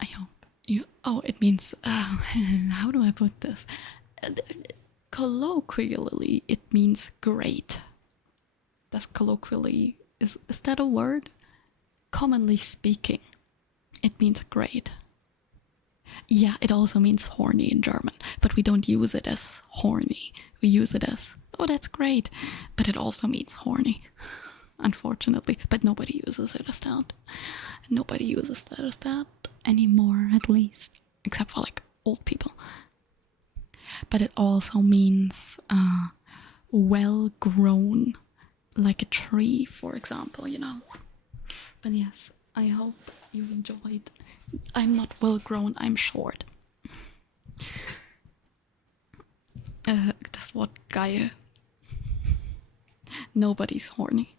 I hope you... Oh, it means... how do I put this? Colloquially, it means great. That's colloquially... Is that a word? Commonly speaking, it means great. Yeah, it also means horny in German, but we don't use it as horny. We use it as, oh, that's great. But it also means horny, unfortunately. But nobody uses it as that. Nobody uses that as that anymore, at least. Except for, like, old people. But it also means well-grown, like a tree, for example, you know. But yes, I hope you enjoyed. I'm not well grown, I'm short. Das Wort geil. Nobody's horny.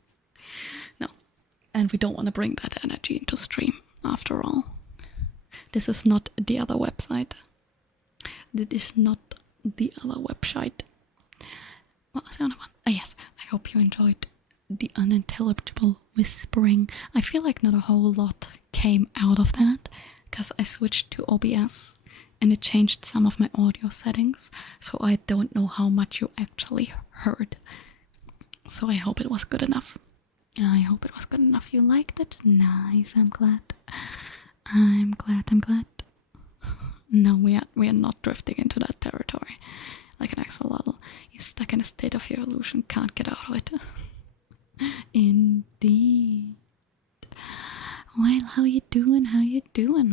No. And we don't want to bring that energy into stream, after all. This is not the other website. This is not the other website. What was the other one? Oh yes, I hope you enjoyed the unintelligible whispering. I feel like not a whole lot came out of that because I switched to OBS and it changed some of my audio settings, so I don't know how much you actually heard. So I hope it was good enough. You liked it? Nice, I'm glad. No, we are not drifting into that territory. Like an axolotl. You're stuck in a state of evolution, can't get out of it. Indeed. Well, how you doing?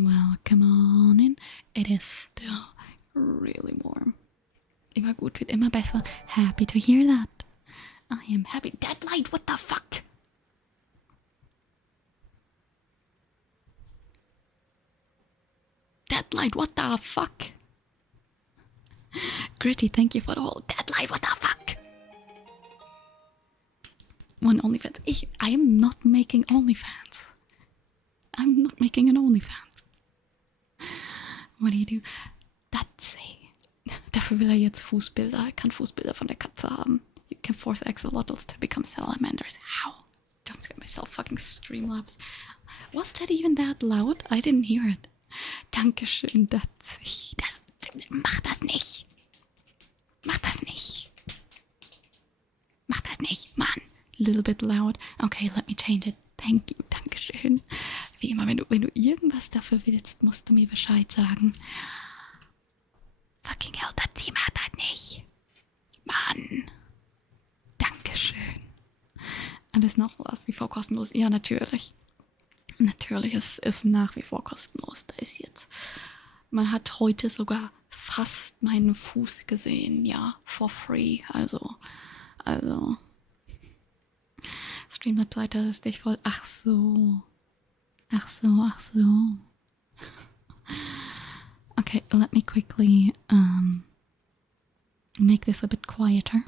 Well, come on in. It is still really warm. Immer gut wird immer besser. Happy to hear that. I am happy. Dead light, what the fuck? Dead light, what the fuck? Gritty, thank you for the whole dead light, what the fuck? One OnlyFans. I am not making OnlyFans. I'm not making an OnlyFans. What do you do? That's Dafür will jetzt Fußbilder. Er kann Fußbilder von der Katze haben. You can force axolotls to become salamanders. How? Don't get myself fucking Streamlabs. Was that even that loud? I didn't hear it. Dankeschön, Datsi. Mach das nicht. Mach das nicht, Mann. Little bit loud. Okay, let me change it. Thank you, Dankeschön. Wie immer, wenn du irgendwas dafür willst, musst du mir Bescheid sagen. Fucking hell, das macht das nicht. Mann. Dankeschön. Alles noch wie vor kostenlos? Ja, natürlich. Natürlich, es ist nach wie vor kostenlos. Da ist jetzt... Man hat heute sogar fast meinen Fuß gesehen, ja, for free. Also... Streamlab-Seite ist dich voll. Ach so. Okay, let me quickly make this a bit quieter.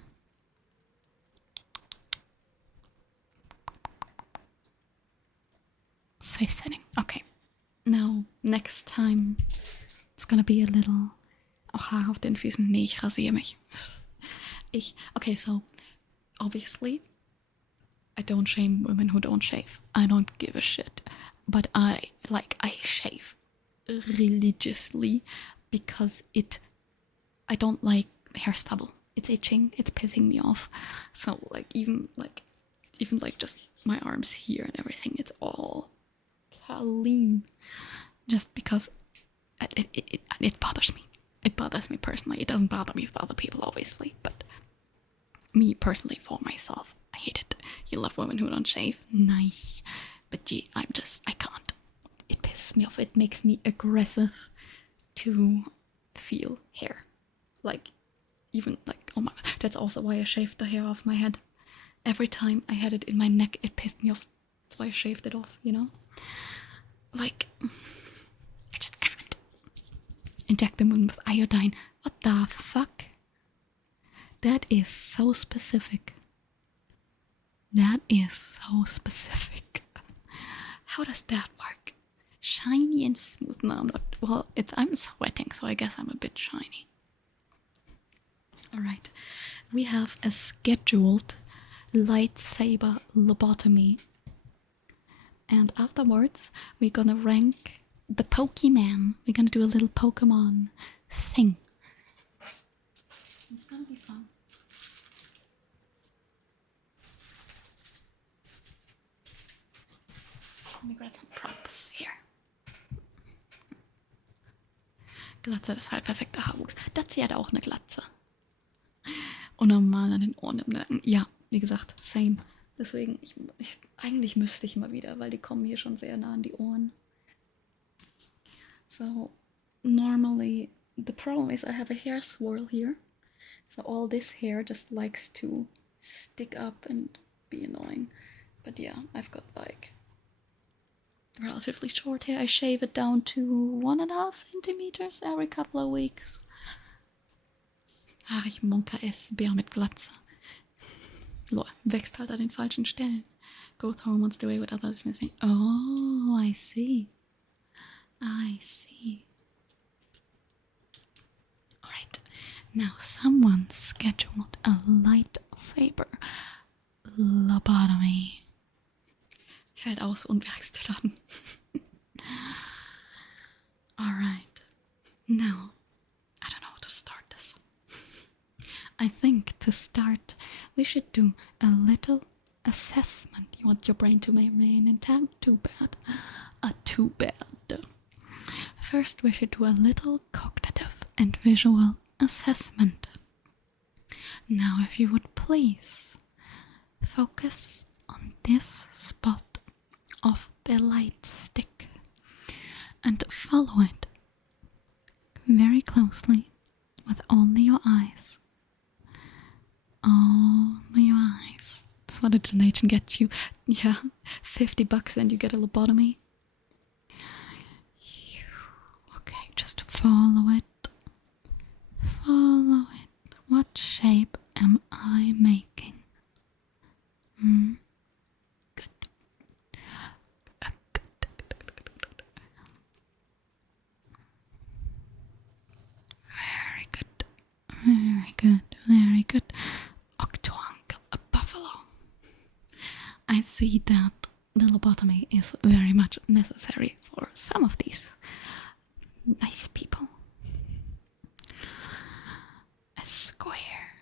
Safe setting. Okay. Now, next time, it's gonna be a little... Auch Haare auf den Füßen. Nee, ich rasiere mich. Okay, so... obviously, I don't shame women who don't shave. I don't give a shit. But I shave religiously because I don't like hair stubble. It's itching, it's pissing me off. So even just my arms here and everything, it's all clean. Just because it bothers me. It bothers me personally. It doesn't bother me with other people, obviously, but me personally, for myself, I hate it. You love women who don't shave? Nice. But gee, I can't. It pisses me off. It makes me aggressive to feel hair. Oh my, that's also why I shaved the hair off my head. Every time I had it in my neck, it pissed me off. That's why I shaved it off, you know? I just can't. Inject them with iodine. What the fuck? That is so specific. That is so specific. How does that work? Shiny and smooth. No, I'm not. Well, I'm sweating, so I guess I'm a bit shiny. Alright. We have a scheduled lightsaber lobotomy. And afterwards, we're gonna rank the Pokemon. We're gonna do a little Pokemon thing. It's gonna be fun. Let me grab some props here. Glatze, das ist halt perfekter Haarwuchs. Das hier hat auch eine Glatze. Unnormal an den Ohren im Nacken. Ja, wie gesagt, same. Deswegen, eigentlich müsste ich mal wieder, weil die kommen hier schon sehr nah an die Ohren. So, normally, the problem is I have a hair swirl here. So all this hair just likes to stick up and be annoying. But yeah, I've got relatively short hair. I shave it down to 1,5 centimeters every couple of weeks. Haarig Monka S. Bär mit Glatze. Wächst halt an den falschen Stellen. Growth hormones the way with others missing. Oh, I see. Alright. Now someone scheduled a lightsaber lobotomy. Fällt aus und wächst wieder an. Alright. Now, I don't know how to start this. I think to start, we should do a little assessment. You want your brain to remain intact? Too bad. Too bad. First, we should do a little cognitive and visual assessment. Now, if you would please focus on this spot of the light stick and follow it very closely with only your eyes. Only your eyes. That's what a donation gets you. Yeah, $50 and you get a lobotomy. Okay, just follow it. Follow it. What shape am I making? Good. Very good. Very good. Very good. Octouncle, a buffalo. I see that the lobotomy is very much necessary for some of these nice people. A square.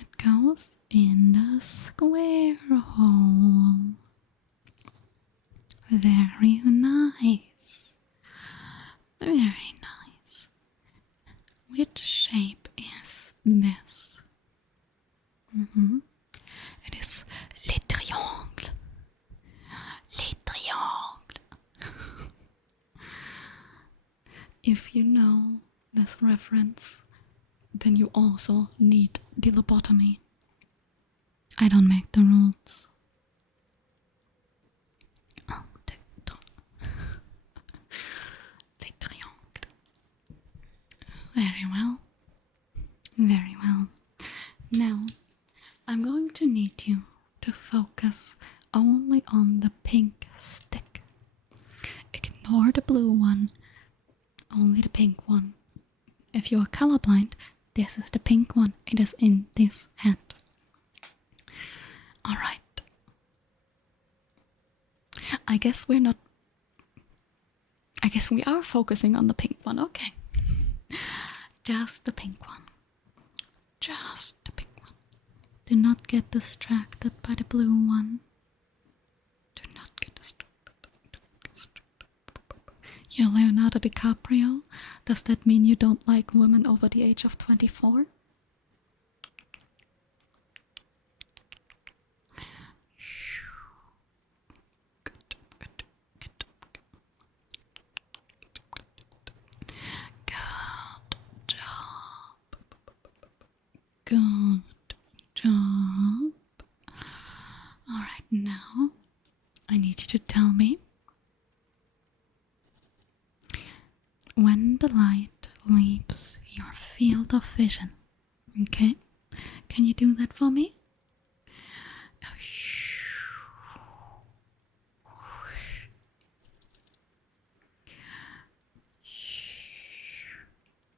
It goes in the square hole. Very nice. Very nice. Which shape is this? It is le triangle. Le triangle. If you know this reference, then you also need the lobotomy. I don't make the rules. Oh, le triangle. Very well. Very well. Now, I'm going to need you to focus only on the pink stick. Ignore the blue one, only the pink one. If you are colorblind, this is the pink one. It is in this hand. Alright. I guess we are focusing on the pink one, okay. Just the pink one. Just the pink one. Do not get distracted by the blue one. Do not get distracted. You're Leonardo DiCaprio? Does that mean you don't like women over the age of 24? Good job. Alright, now I need you to tell me when the light leaves your field of vision. Okay? Can you do that for me?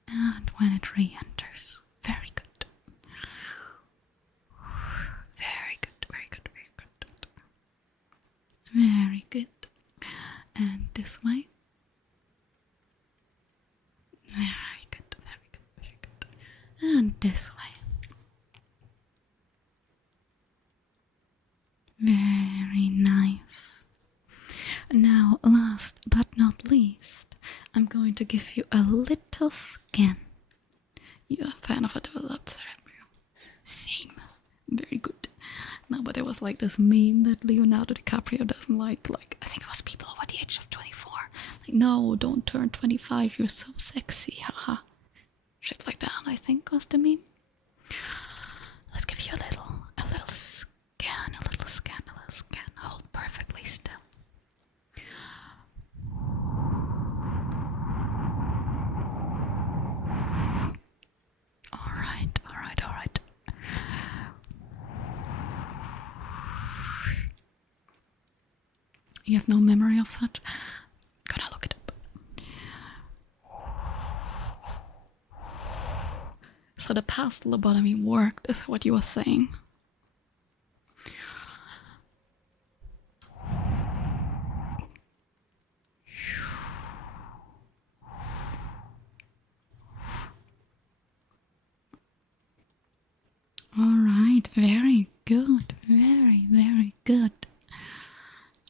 And when it re-enters. Very good. Very good, very good, very good. Very good. And this way. Very good, very good, very good. And this way. Very nice. Now, last but not least, I'm going to give you a little scan. You're a fan of a developed cerebral. Same. Very good. No, but there was like this meme that Leonardo DiCaprio doesn't like I think it was people over the age of 24. Like, no, don't turn 25, you're so sexy, haha. Shit like that, I think was the meme. Let's give you a little scan, a little scan. Hold perfectly still. Alright. You have no memory of such? Gonna look it up. So the past lobotomy worked, is what you were saying. Alright, very good. Very, very good.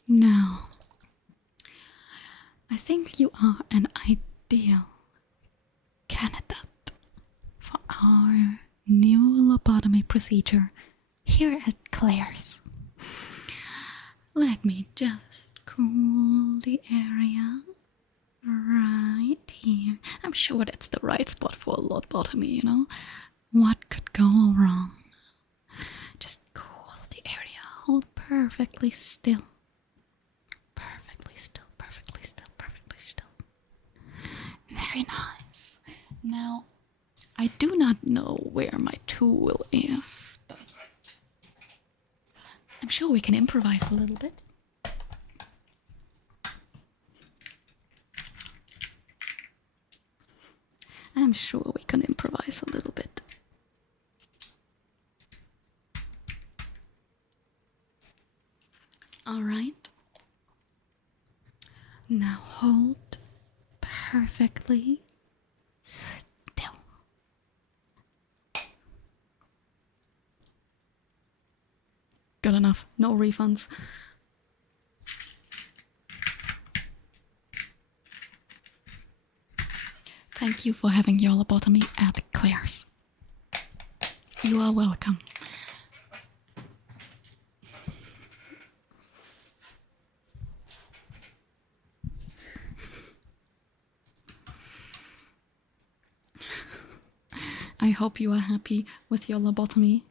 Now, I think you are an ideal candidate for our new lobotomy procedure here at Claire's. Let me just cool the area right here. I'm sure that's the right spot for a lobotomy, you know? What could go wrong? Just cool the area. Hold perfectly still. Perfectly still, perfectly still, perfectly still. Very nice. Now, I do not know where my tool is, but I'm sure we can improvise a little bit. I'm sure we can improvise a little bit. Alright. Now hold perfectly still. Good enough. No refunds. Thank you for having your lobotomy at Claire's. You are welcome. I hope you are happy with your lobotomy.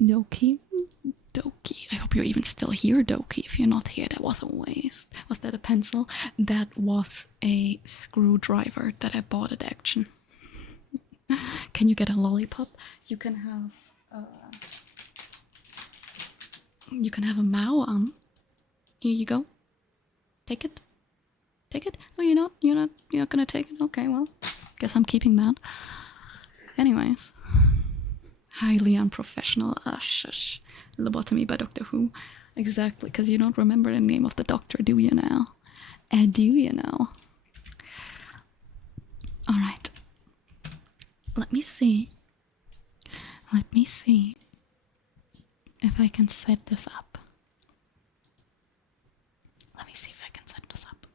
Doki? Doki. I hope you're even still here, Doki. If you're not here, that was a waste. Was that a pencil? That was a screwdriver that I bought at Action. Can you get a lollipop? You can have a Mao on. Here you go. Take it. Take it? Oh, you're not gonna take it? Okay, well, guess I'm keeping that. Anyways. Highly unprofessional. Shush. Lobotomy by Doctor Who. Exactly, because you don't remember the name of the doctor, do you now? Do you now? Alright. Let me see. Let me see if I can set this up. Let me see if I can set this up.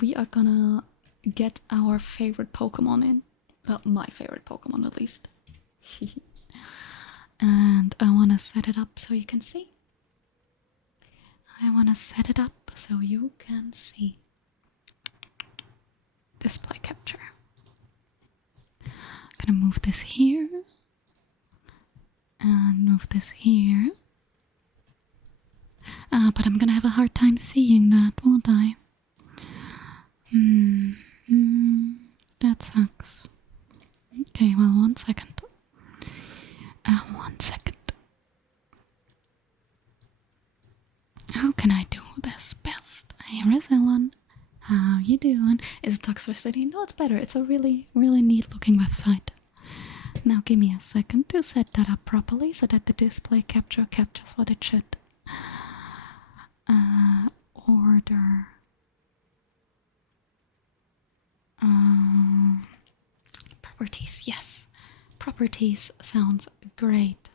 We are gonna get our favorite Pokemon in. Well, my favorite Pokemon at least. And I wanna set it up so you can see. I wanna set it up so you can see. Display capture. I'm gonna move this here. And move this here. But I'm gonna have a hard time seeing that, won't I? That sucks. Okay, well, 1 second. 1 second. How can I do this best? Hey, Rizalon. How you doing? Is it Toxicity? No, it's better. It's a really, really neat looking website. Now give me a second to set that up properly so that the display capture captures what it should. Order. Properties, yes. Properties sounds great.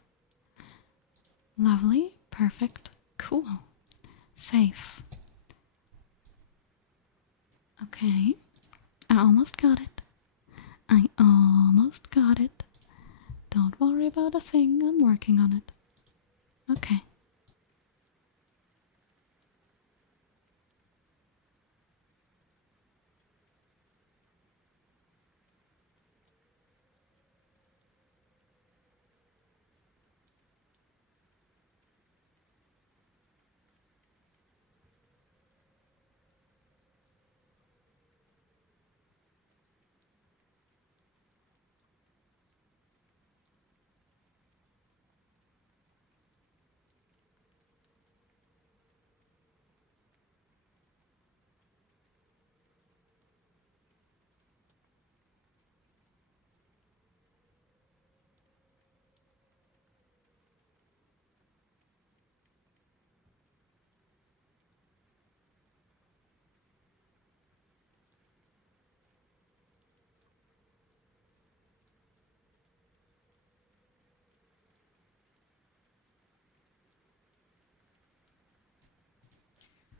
Lovely, perfect, cool. Save. Okay, I almost got it. I almost got it. Don't worry about a thing, I'm working on it. Okay.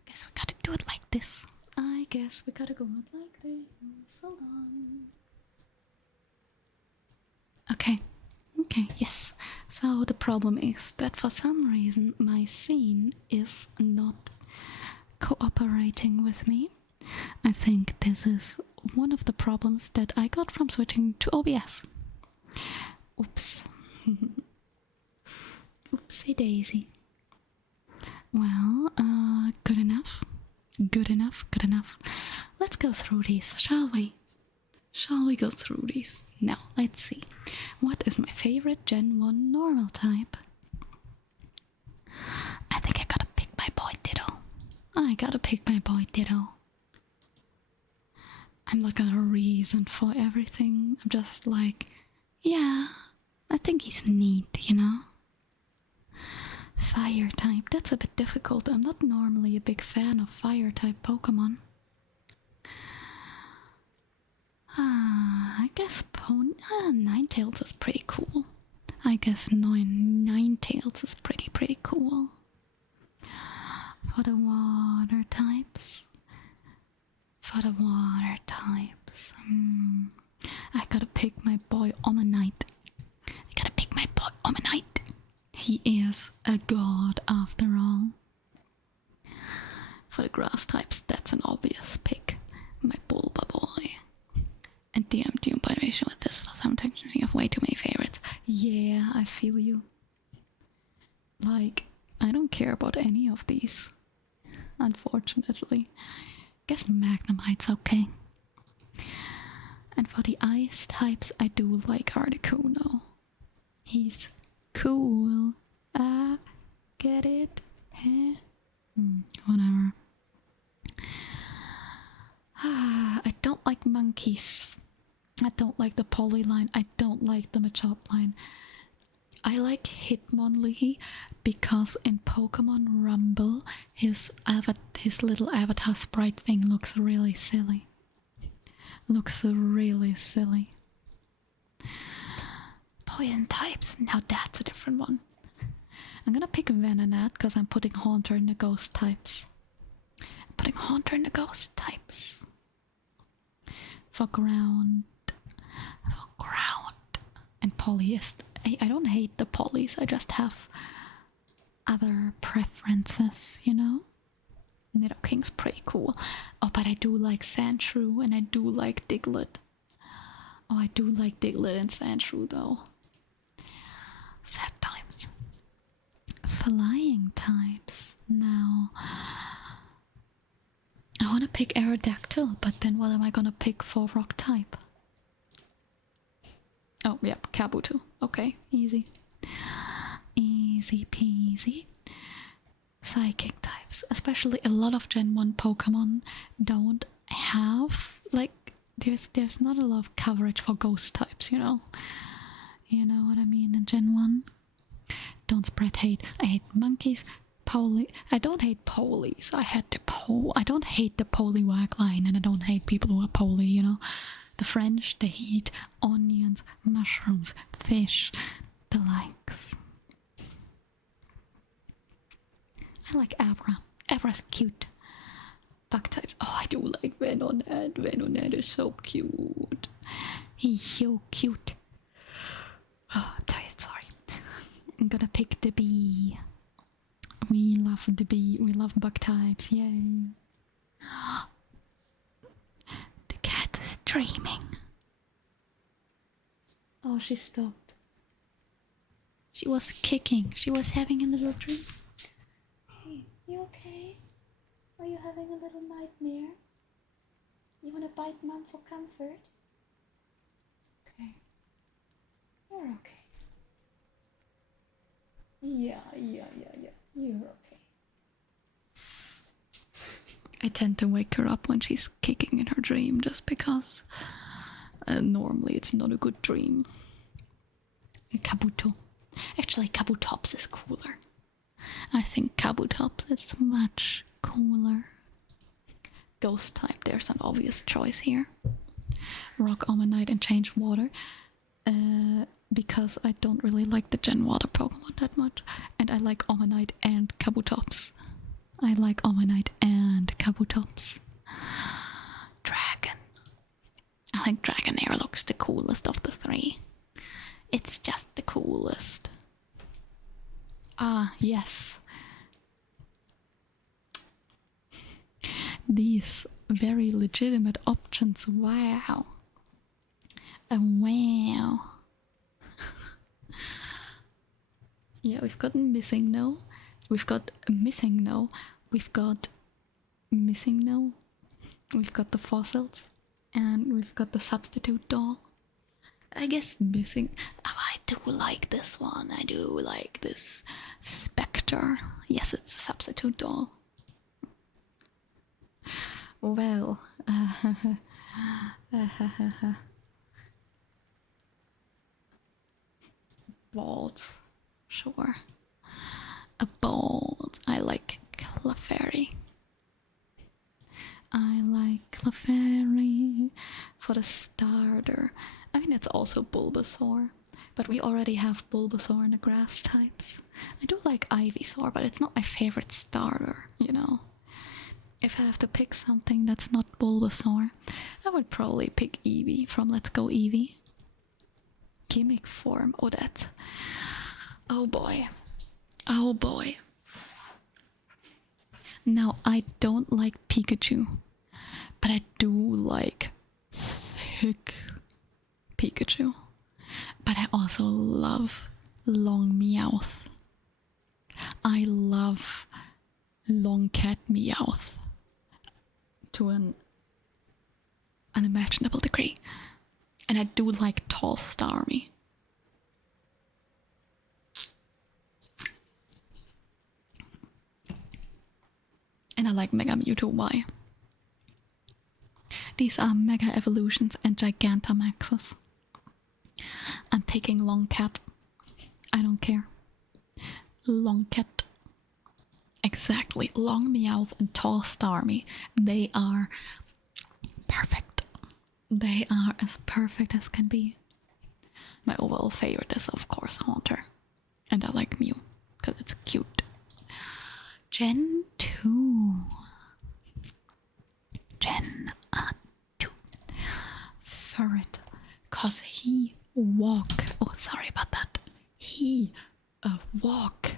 Guess we gotta do it like this. I guess we gotta go it like this. Hold on. Okay. Okay, yes. So the problem is that for some reason my scene is not cooperating with me. I think this is one of the problems that I got from switching to OBS. Oops. Oopsie daisy. Well, good enough. Good enough, good enough. Let's go through these, shall we? Shall we go through these? Now, let's see. What is my favorite Gen 1 normal type? I think I gotta pick my boy Ditto. I gotta pick my boy Ditto. I'm not got a reason for everything. I'm just like, yeah, I think he's neat, you know? Fire type, that's a bit difficult. I'm not normally a big fan of fire type Pokemon. I guess Ninetales is pretty cool. I guess Ninetales is pretty cool. For the water types. I gotta pick my boy Omanite. He is a god after all. For the grass types, that's an obvious pick. My Bulba boy. And DM Doom by ratio with this was I'm thinking of way too many favorites. Yeah, I feel you. Like, I don't care about any of these. Unfortunately. Guess Magnemite's okay. And for the ice types, I do like Articuno. He's cool. Get it? Huh? Whatever. I don't like monkeys. I don't like the Polyline. I don't like the Machop line. I like Hitmonlee because in Pokemon Rumble, his little avatar sprite thing looks really silly. Poison types. Now that's a different one. I'm gonna pick Venonat because I'm putting Haunter in the ghost types. For ground. And polyist. I don't hate the polys, I just have other preferences, you know? Nidoking's pretty cool. Oh, but I do like Sandshrew and I do like Diglett. Oh, I do like Diglett and Sandshrew though. Sad times. Flying types. Now, I want to pick Aerodactyl, but then what am I gonna pick for rock type? Oh, yep, Kabuto. Okay, easy. Easy peasy. Psychic types. Especially a lot of Gen 1 Pokemon don't have, like, there's not a lot of coverage for ghost types, you know? You know what I mean in Gen 1? Don't spread hate. I hate monkeys. I don't hate polies. I don't hate the Poliwag line, and I don't hate people who are poly, you know? The French, they eat onions, mushrooms, fish, the likes. I like Abra. Abra's cute. Bug types. Oh, I do like Venonat. Venonat is so cute. He's so cute. Oh, I'm tired, sorry. I'm gonna pick the bee. We love the bee. We love bug types. Yay. The cat is dreaming. Oh, she stopped. She was kicking. She was having a little dream. Hey, you okay? Are you having a little nightmare? You wanna bite Mom for comfort? Okay. You're okay. Yeah. You're okay. I tend to wake her up when she's kicking in her dream just because normally it's not a good dream. Kabuto. Actually, Kabutops is cooler. I think Kabutops is much cooler. Ghost type, there's an obvious choice here. Rock Omanite and Change Water. Because I don't really like the Gen Water Pokemon that much. And I like Omanite and Kabutops. Dragon. I think Dragonair looks the coolest of the three. It's just the coolest. Ah, yes. These very legitimate options. Wow. Wow. Yeah, we've got Missing No. We've got Missing No. We've got Missing No. We've got the fossils. And we've got the substitute doll. I guess Missing... Oh, I do like this one. I do like this Spectre. Yes, it's a substitute doll. Well... Balls. Sure. A Bolt. I like Clefairy. For the starter. I mean, it's also Bulbasaur. But we already have Bulbasaur in the grass types. I do like Ivysaur, but it's not my favorite starter, you know. If I have to pick something that's not Bulbasaur, I would probably pick Eevee from Let's Go Eevee. Gimmick form. Oh, that. Oh boy. Oh boy. Now, I don't like Pikachu, but I do like thick Pikachu. But I also love long Meowth. I love long cat Meowth to an unimaginable degree. And I do like tall Starmie. And I like Mega Mewtwo. Why? These are Mega Evolutions and Gigantamaxes. I'm picking Long Cat. I don't care. Long Cat. Exactly. Long Meowth and Tall Starmie. They are perfect. They are as perfect as can be. My overall favorite is, of course, Haunter. And I like Mew, because it's cute. Gen 2. Gen 2. Ferret. Because he walk. Oh, sorry about that. He walk.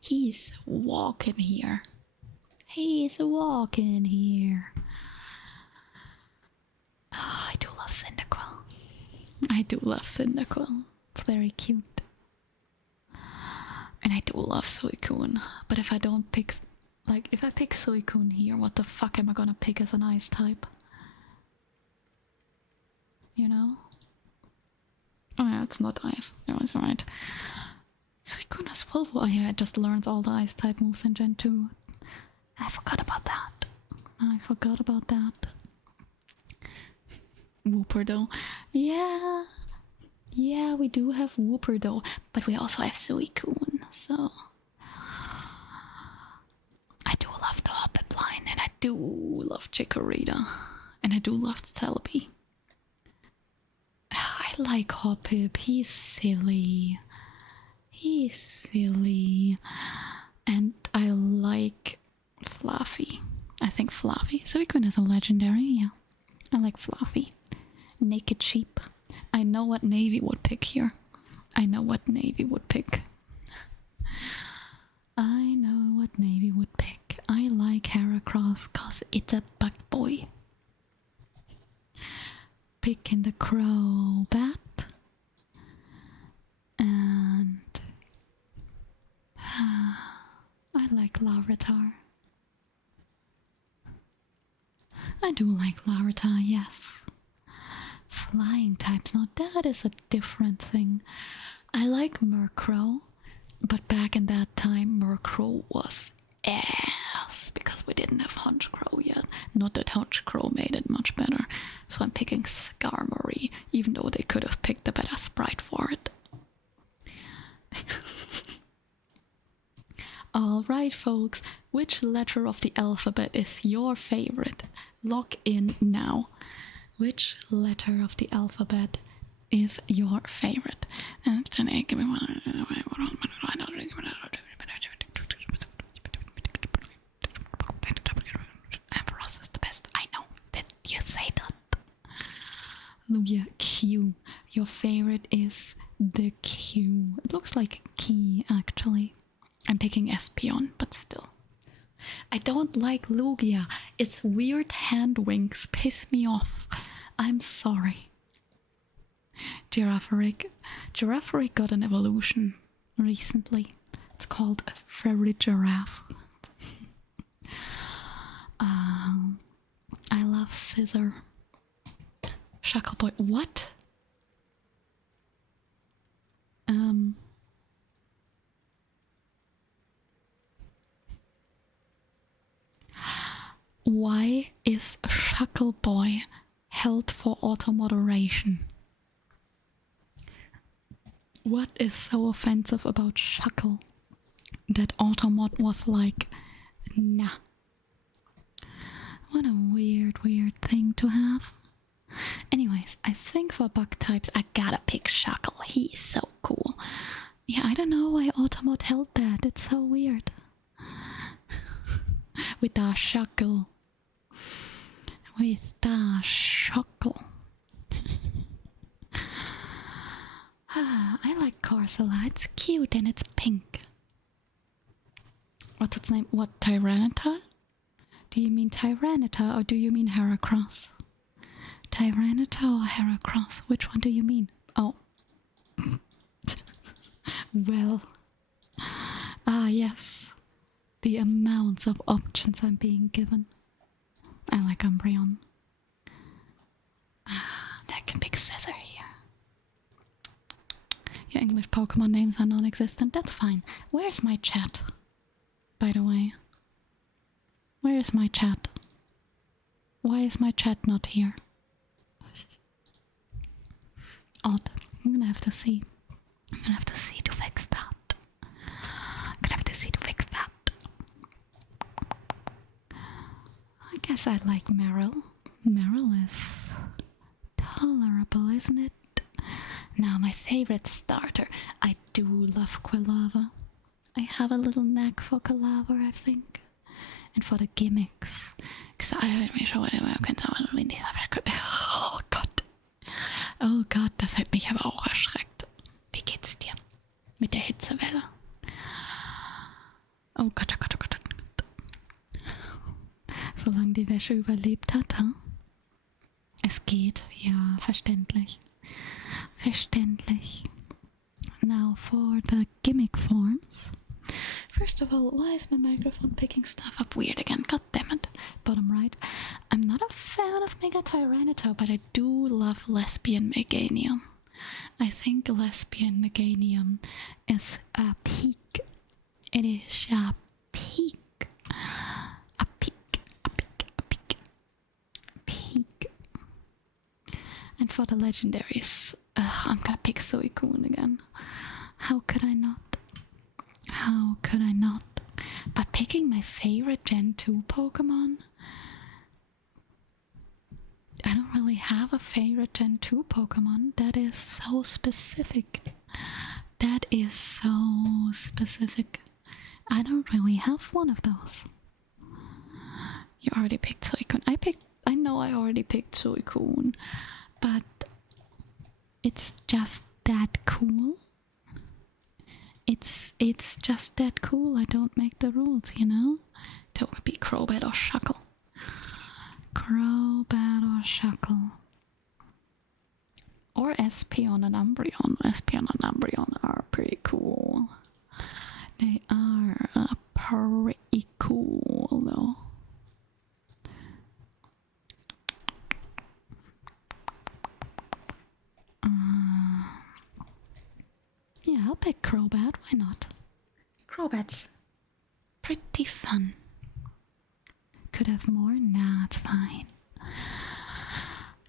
He's walking here. He's walking here. Oh, I do love Cyndaquil. I do love Cyndaquil. It's very cute. And I do love Suicune. But if I don't pick... Like, if I pick Suicune here, what the fuck am I gonna pick as an ice type? You know? Oh yeah, it's not ice. No, it's alright. Suicune has Volvo. Oh yeah, it just learns all the ice type moves in Gen 2. I forgot about that. I forgot about that. Wooper though. Yeah. Yeah, we do have Wooper though. But we also have Suicune, so... I do love the Hoppip line, and I do love Chikorita. And I do love Celebi. I like Hoppip. He's silly. He's silly. And I like Fluffy. I think Fluffy. Suicune is a legendary, yeah. I like Fluffy. Naked Sheep. I know what Navy would pick here. I know what Navy would pick. I know what Navy would pick. I like Heracross because it's a bug boy. Picking the Crobat. And... I like Larvitar. I do like Larvitar, yes. Flying types, now that is a different thing. I like Murkrow, but back in that time Murkrow was ass because we didn't have Honchkrow yet. Not that Honchkrow made it much better, so I'm picking Skarmory, even though they could have picked a better sprite for it. Alright folks, which letter of the alphabet is your favorite? Log in now. Which letter of the alphabet is your favorite? Ampharos is the best. I know that you say that. Lugia, Q. Your favorite is the Q. It looks like a key, actually. I'm picking Espeon, but still. I don't like Lugia. Its weird hand wings piss me off. I'm sorry. Girafarig. Girafarig got an evolution recently. It's called a fairy giraffe. I love Scissor. Shackleboy. What? Why is Shackleboy held for auto-moderation? What is so offensive about Shackle that Automod was like, nah. What a weird thing to have. Anyways, I think for bug types I gotta pick Shackle. He's so cool. Yeah, I don't know why Automod held that. It's so weird. With the Shackle. With the Shackle. I like Corsola. It's cute and it's pink. What's its name? What, Tyranitar? Do you mean Tyranitar or do you mean Heracross? Tyranitar or Heracross? Which one do you mean? Oh. Well. Ah, yes. The amounts of options I'm being given. I like Umbreon. That can pick Scissor here. Your English Pokemon names are non-existent. That's fine. Where's my chat? By the way. Where is my chat? Why is my chat not here? Odd. I'm gonna have to see. I'm gonna have to see to fix that. I'm gonna have to see to fix that. I guess I like Meryl. Meryl is tolerable, isn't it? Now my favorite starter. I do love Quilava. I have a little knack for Quilava, I think. And for the gimmicks. Oh Gott. Oh Gott, das hat mich aber auch erschreckt. Wie geht's dir? Mit der Hitzewelle? Oh Gott, oh Gott, oh Gott, oh Gott. Solange die Wäsche überlebt hat, huh? Es geht, ja, verständlich. Verständlich. Now for the gimmick forms. First of all, why is my microphone picking stuff up weird again? God damn it. Bottom right. I'm not a fan of Mega Tyranitar, but I do love Lesbian Meganium. I think Lesbian Meganium is a peak. It is a peak. A peak. A peak. A peak. Peak. And for the legendaries, I'm gonna pick Suicune again. How could I not? How could I not? But picking my favorite Gen 2 Pokemon? I don't really have a favorite Gen 2 Pokemon. That is so specific. That is so specific. I don't really have one of those. You already picked Suicune. I know I already picked Suicune, but it's just that cool. It's just that cool. I don't make the rules, you know? It would be Crobat or Shuckle. Crobat or Shuckle. Or Espeon and Umbreon. Espeon and Umbreon are pretty cool. They are pretty cool, though. Yeah, I'll pick Crobat. Why not? Crobat's pretty fun. Could have more? Nah, it's fine.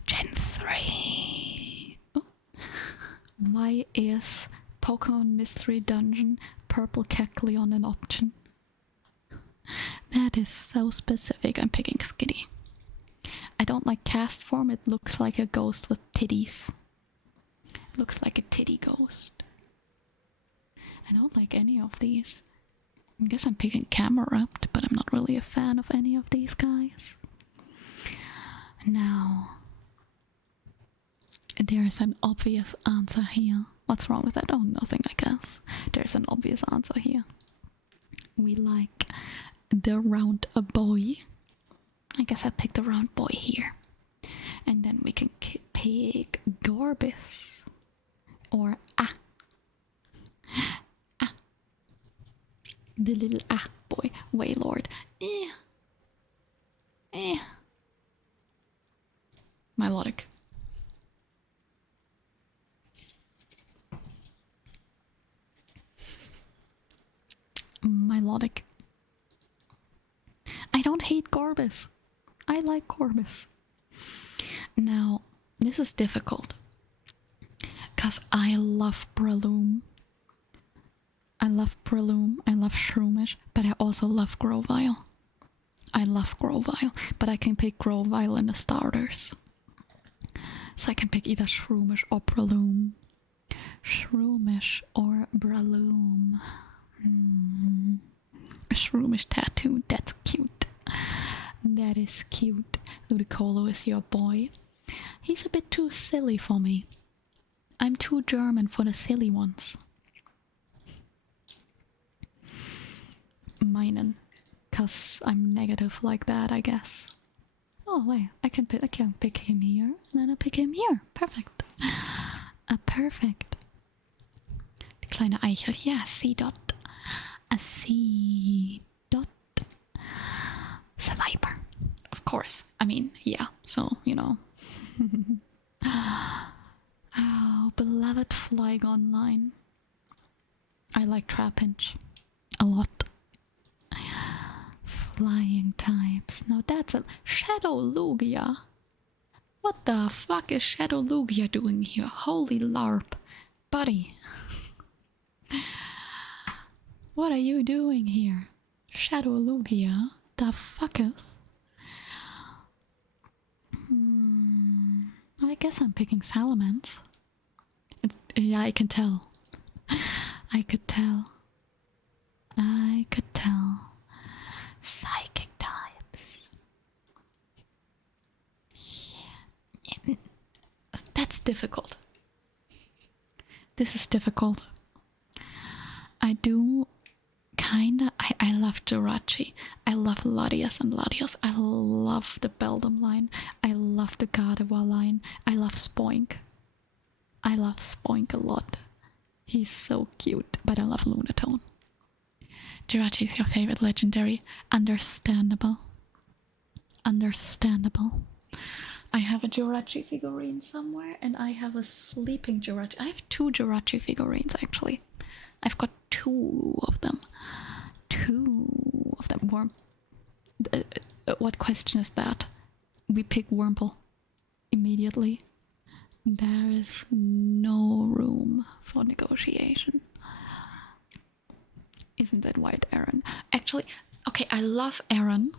Gen 3. Oh. Why is Pokemon Mystery Dungeon Purple Kecleon an option? That is so specific. I'm picking Skitty. I don't like cast form. It looks like a ghost with titties. It looks like a titty ghost. I don't like any of these. I guess I'm picking Camerupt, but I'm not really a fan of any of these guys. Now, there's an obvious answer here. What's wrong with that? Oh, nothing, I guess. There's an obvious answer here. We like the round boy. I guess I picked the round boy here. And then we can pick Gorbis. Or the little boy, Wailord. Milotic. Milotic. I don't hate Gorbis. I like Gorbis. Now, this is difficult. Because I love Breloom. I love Breloom, I love Shroomish, but I also love Grovyle. I love Grovyle, but I can pick Grovyle in the starters. So I can pick either Shroomish or Breloom. Shroomish or Breloom. A Shroomish tattoo, that's cute. That is cute. Ludicolo is your boy. He's a bit too silly for me. I'm too German for the silly ones. Meinen, cause I'm negative like that, I guess. Oh wait, I can pick him here, and then I pick him here. Perfect. Perfect. Die kleine Eichel. Yeah, C-Dot. A C-Dot. It's a Viper. Of course. I mean, yeah. So, you know. Oh, beloved Flygon line. I like Trapinch a lot. Flying types. Now that's a Shadow Lugia. What the fuck is Shadow Lugia doing here? Holy LARP. Buddy. What are you doing here? Shadow Lugia? The fuckers? I guess I'm picking Salamence. Yeah, I can tell. I could tell. I could tell. Psychic types. Yeah. That's difficult. This is difficult. I do kinda. I love Jirachi. I love Latias and Latios. I love the Beldum line. I love the Gardevoir line. I love Spoink. I love Spoink a lot. He's so cute, but I love Lunatone. Jirachi is your favorite legendary. Understandable. Understandable. I have a Jirachi figurine somewhere, and I have a sleeping Jirachi. I have 2 Jirachi figurines, actually. I've got 2 of them. 2 of them. What question is that? We pick Wurmple immediately. There is no room for negotiation. Isn't that right, Aaron? Actually, okay, I love Aaron.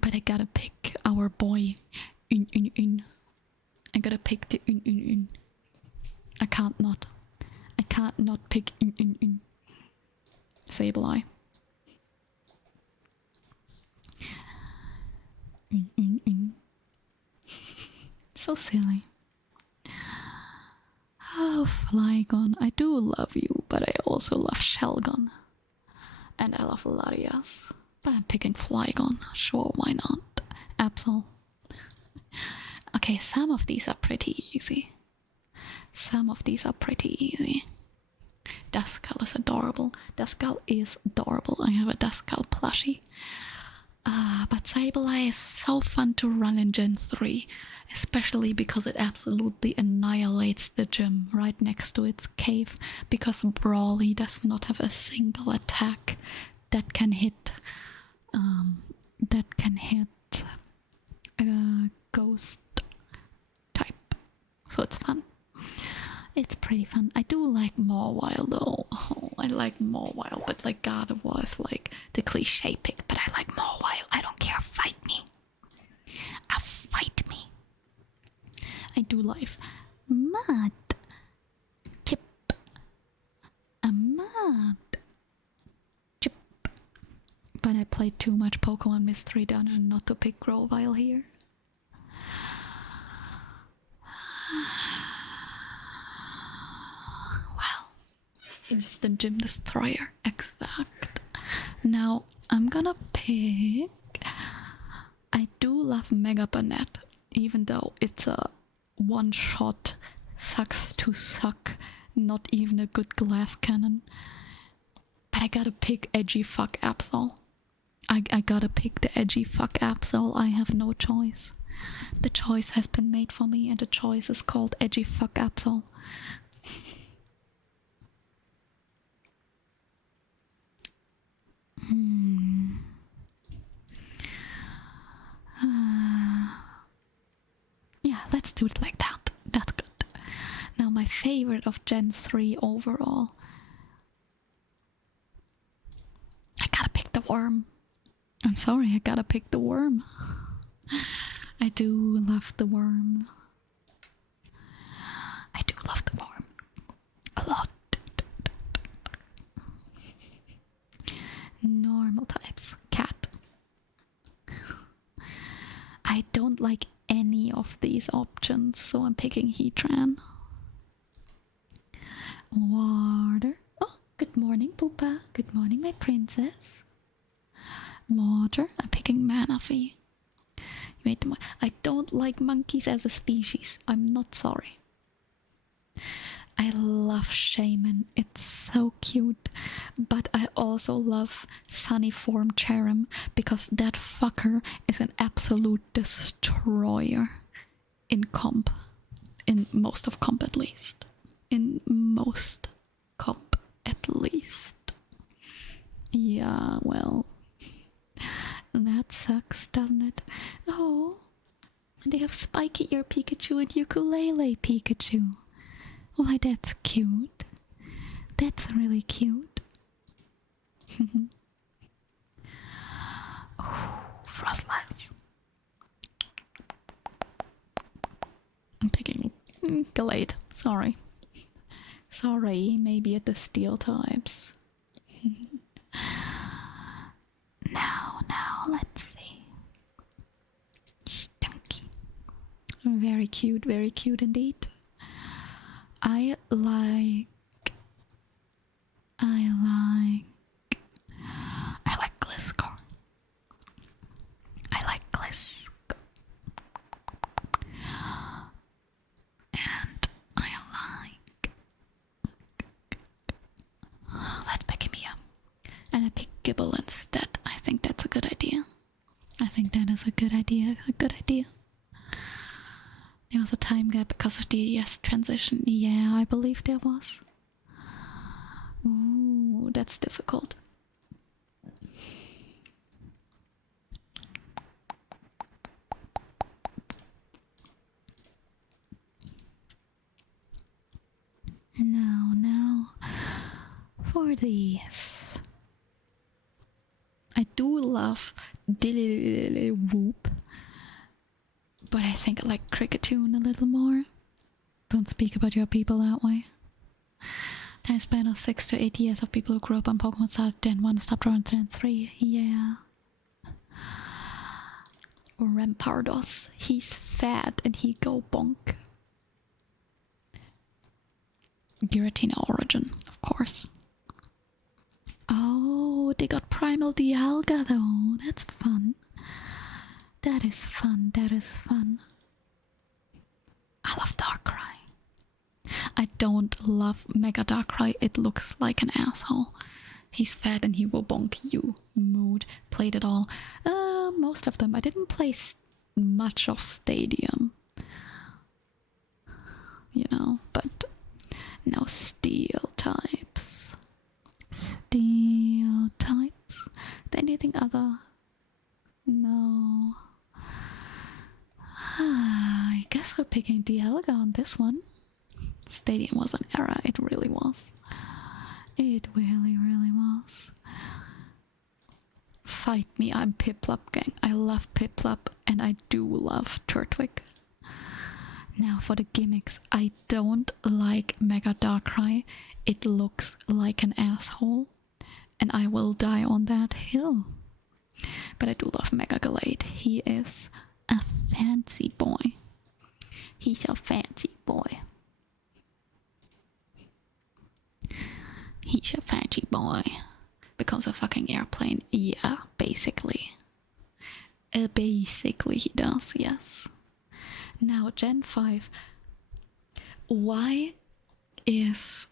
But I gotta pick our boy. Un. I gotta pick the Un. I can't not. I can't not pick Un. Sableye. Un. So silly. Oh, Flygon. I do love you, but I also love Shelgon. And I love Latias. But I'm picking Flygon. Sure, why not? Absol. Okay, some of these are pretty easy. Some of these are pretty easy. Duskull is adorable. Duskull is adorable. I have a Duskull plushie. But Sableye is so fun to run in Gen 3. Especially because it absolutely annihilates the gym right next to its cave. Because Brawly does not have a single attack that can hit... ghost type. So it's fun. It's pretty fun. I do like Mawile though. Oh, I like Mawile, but like Gardevoir is like the cliche pick. But I like Mawile. I don't care. Fight me. Fight me. I do like Mud. Chip. A Mud. Chip. But I played too much Pokemon Mystery Dungeon not to pick Grovyle here. Well, instant Gym Destroyer. Exact. Now, I'm gonna pick... I do love Mega Banette, even though it's a one-shot, sucks to suck, not even a good glass cannon. But I gotta pick Edgy Fuck Absol. I gotta pick the Edgy Fuck Absol. I have no choice. The choice has been made for me, and the choice is called Edgy Fuck Absol. Yeah, let's do it like that. That's good. Now my favorite of Gen 3 overall. I gotta pick the worm. I'm sorry, I gotta pick the worm. I do love the worm. I do love the worm. A lot. Normal types. Cat. I don't like any of these options, so I'm picking Heatran. Water. Oh, good morning, Poopa. Good morning, my princess. Water. I'm picking Manaphy. I don't like monkeys as a species. I'm not sorry. I love Shaman. It's so cute. But I also love Sunnyform Cherrim because that fucker is an absolute destroyer in comp. In most of comp at least. In most comp at least. Yeah, well, that sucks, doesn't it? Oh, they have spiky ear Pikachu and ukulele Pikachu. Why, that's cute. That's really cute. Frostlights. I'm picking Glade. Sorry. Sorry, maybe at the steel types. Now, let's see. Stunky. Very cute indeed. I like Gliscor. I like Gliscor. And I like... Let's pick him here. And I pick Gibble instead. I think that's a good idea. I think that is a good idea. There was a time gap because of the ES transition. Yeah, I believe there was. Ooh, that's difficult. Now, for these. I do love Whoop, but I think I like Cricketune a little more. Don't speak about your people that way. Time span of 6 to 8 years of people who grew up on Pokémon Stuff, Gen 1, stopped around Gen 3. Yeah. Rampardos. He's fat and he go bonk. Giratina origin, of course. Oh, they got Primal Dialga though. That's fun. That is fun. I love Darkrai. I don't love Mega Darkrai. It looks like an asshole. He's fat and he will bonk you. Mood. Played it all. Most of them. I didn't play much of Stadium. You know, but no steel types. Steel types? Anything other? No. I guess we're picking Dialga on this one. Stadium was an era, it really was. It really was. Fight me, I'm Piplup gang. I love Piplup and I do love Turtwig. Now for the gimmicks. I don't like Mega Darkrai. It looks like an asshole. And I will die on that hill. But I do love Mega Glade. He is a fancy boy. He's a fancy boy. He's a fancy boy. Becomes a fucking airplane. Yeah, basically. Basically he does, yes. Now, Gen 5. Why is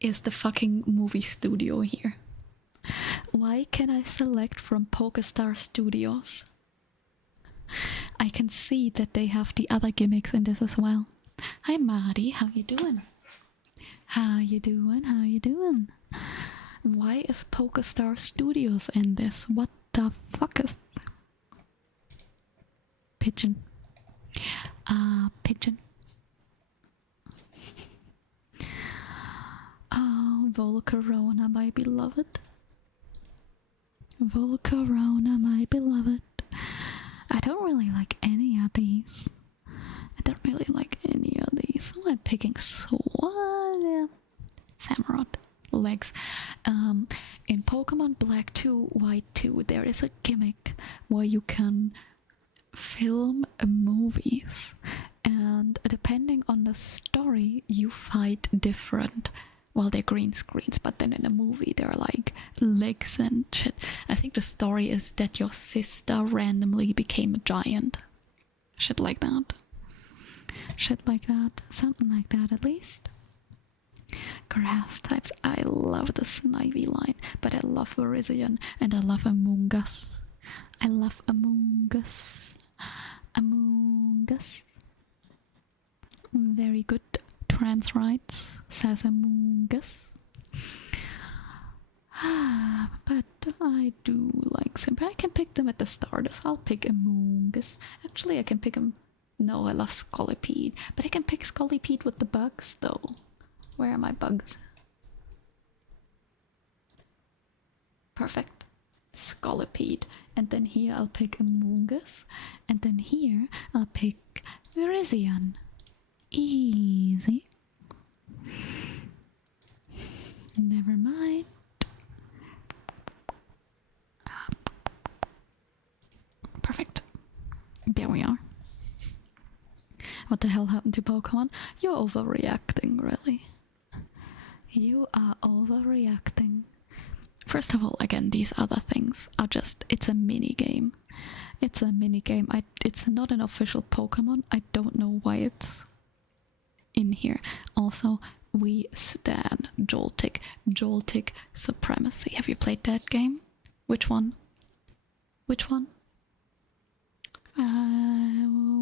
the fucking movie studio here? Why can I select from PokeStar Studios? I can see that they have the other gimmicks in this as well. Hi Marty, how you doing? How you doing? Why is PokeStar Studios in this? What the fuck is... Pigeon. Pigeon. Oh, Volcarona, my beloved. Volcarona, my beloved. I don't really like any of these. So I'm picking Samurott. Legs. In Pokemon Black 2, White 2, there is a gimmick where you can film movies, and depending on the story, you fight different. Well, they're green screens, but then in a movie they're like legs and shit. I think the story is that your sister randomly became a giant. Shit like that. Something like that at least. Grass types. I love the Snivy line, but I love Virizion and I love Amoonguss. Amoonguss. Very good. Trans rights, says Amoonguss. But I do like Simba. I can pick them at the start. I'll pick Amoongus. Actually, I can pick him. No, I love Scolipede. But I can pick Scolipede with the bugs, though. Where are my bugs? Perfect. Scolipede. And then here I'll pick Amoongus. And then here I'll pick Virizion. Easy. Never mind. Perfect. There we are. What the hell happened to Pokemon? You're overreacting, really. You are overreacting. First of all, again, these other things are just, it's a mini game. It's a mini game. It's not an official Pokemon. I don't know why it's in here. Also, we stan Joltik. Joltik Supremacy. Have you played that game? Which one? Which one?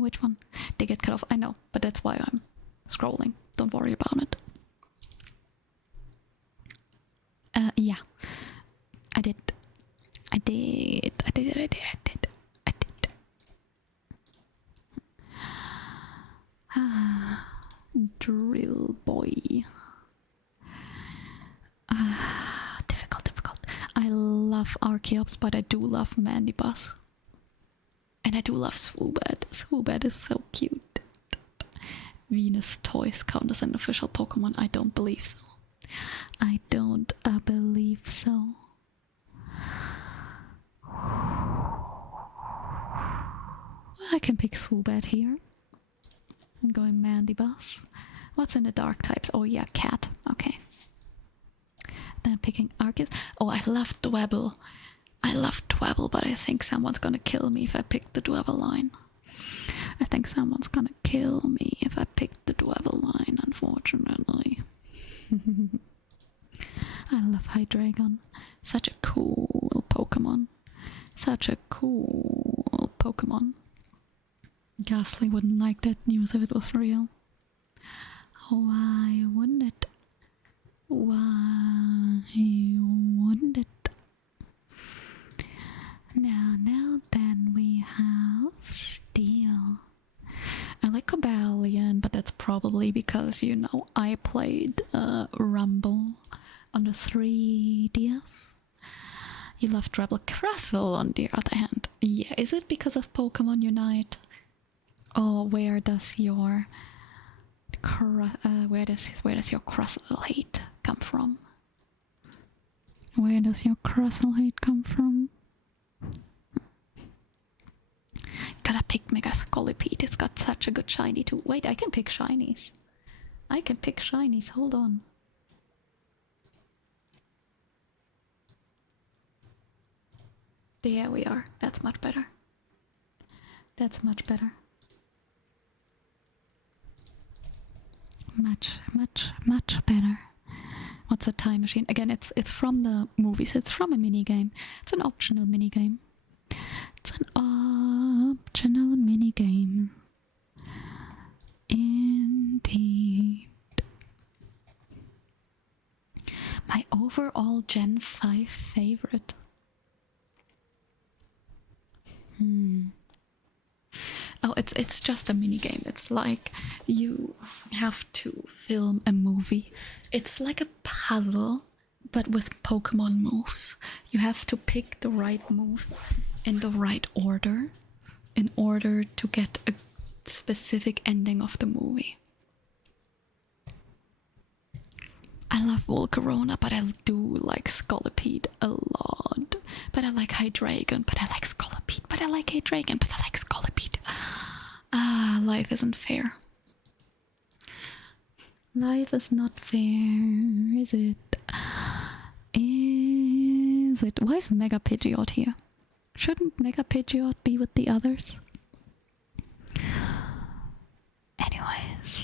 Which one? They get cut off. I know, but that's why I'm scrolling. Don't worry about it. Yeah. I did. Drill boy. Difficult. I love Archeops, but I do love Mandibuzz. And I do love Swoobat. Swoobat is so cute. Venus Toys count as an official Pokemon? I don't believe so. I don't believe so. I can pick Swoobat here. I'm going Mandibuzz. What's in the dark types? Oh yeah, cat. Okay. Then picking Arceus. Oh, I love Dwebble. I love Dwebble, but I think someone's gonna kill me if I pick the Dwebble line. I think someone's gonna kill me if I pick the Dwebble line, unfortunately. I love Hydreigon. Such a cool Pokemon. Such a cool Pokemon. Ghastly wouldn't like that news if it was real. Why wouldn't it? Why wouldn't it? Now then we have Steel. I like Cobalion, but that's probably because, you know, I played Rumble on the 3DS. You love Treble Crustle on the other hand. Yeah, is it because of Pokemon Unite? Or where does your where does your Crustle hate come from? Where does your Crustle hate come from? Gotta pick Mega Scolipede. It's got such a good shiny too. Wait, I can pick shinies. I can pick shinies. Hold on. There we are. That's much better. That's much better. Much better. What's a time machine? Again, it's from the movies. It's from a minigame. It's an optional minigame. It's an optional minigame. Indeed. My overall Gen 5 favorite. Oh, it's just a minigame. It's like you have to film a movie. It's like a puzzle, but with Pokemon moves. You have to pick the right moves in the right order in order to get a specific ending of the movie. I love Volcarona, but I do like Scolipede a lot. But I like Hydreigon, but I like Scolipede, but I like Hydreigon, but I like Scolipede. Life isn't fair. Life is not fair, is it? Is it? Why is Mega Pidgeot here? Shouldn't Mega Pidgeot be with the others? Anyways.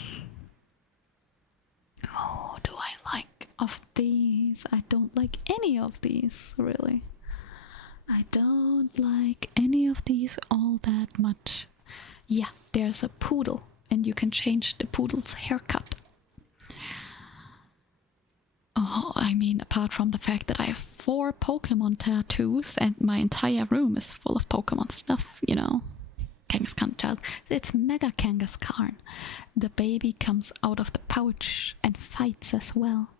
Oh, do I like of these? I don't like any of these, really. I don't like any of these all that much. Yeah, there's a poodle, and you can change the poodle's haircut. Oh, Oh, I mean, apart from the fact that I have 4 Pokemon tattoos and my entire room is full of Pokemon stuff, you know. Kangaskhan child. It's Mega Kangaskhan. The baby comes out of the pouch and fights as well.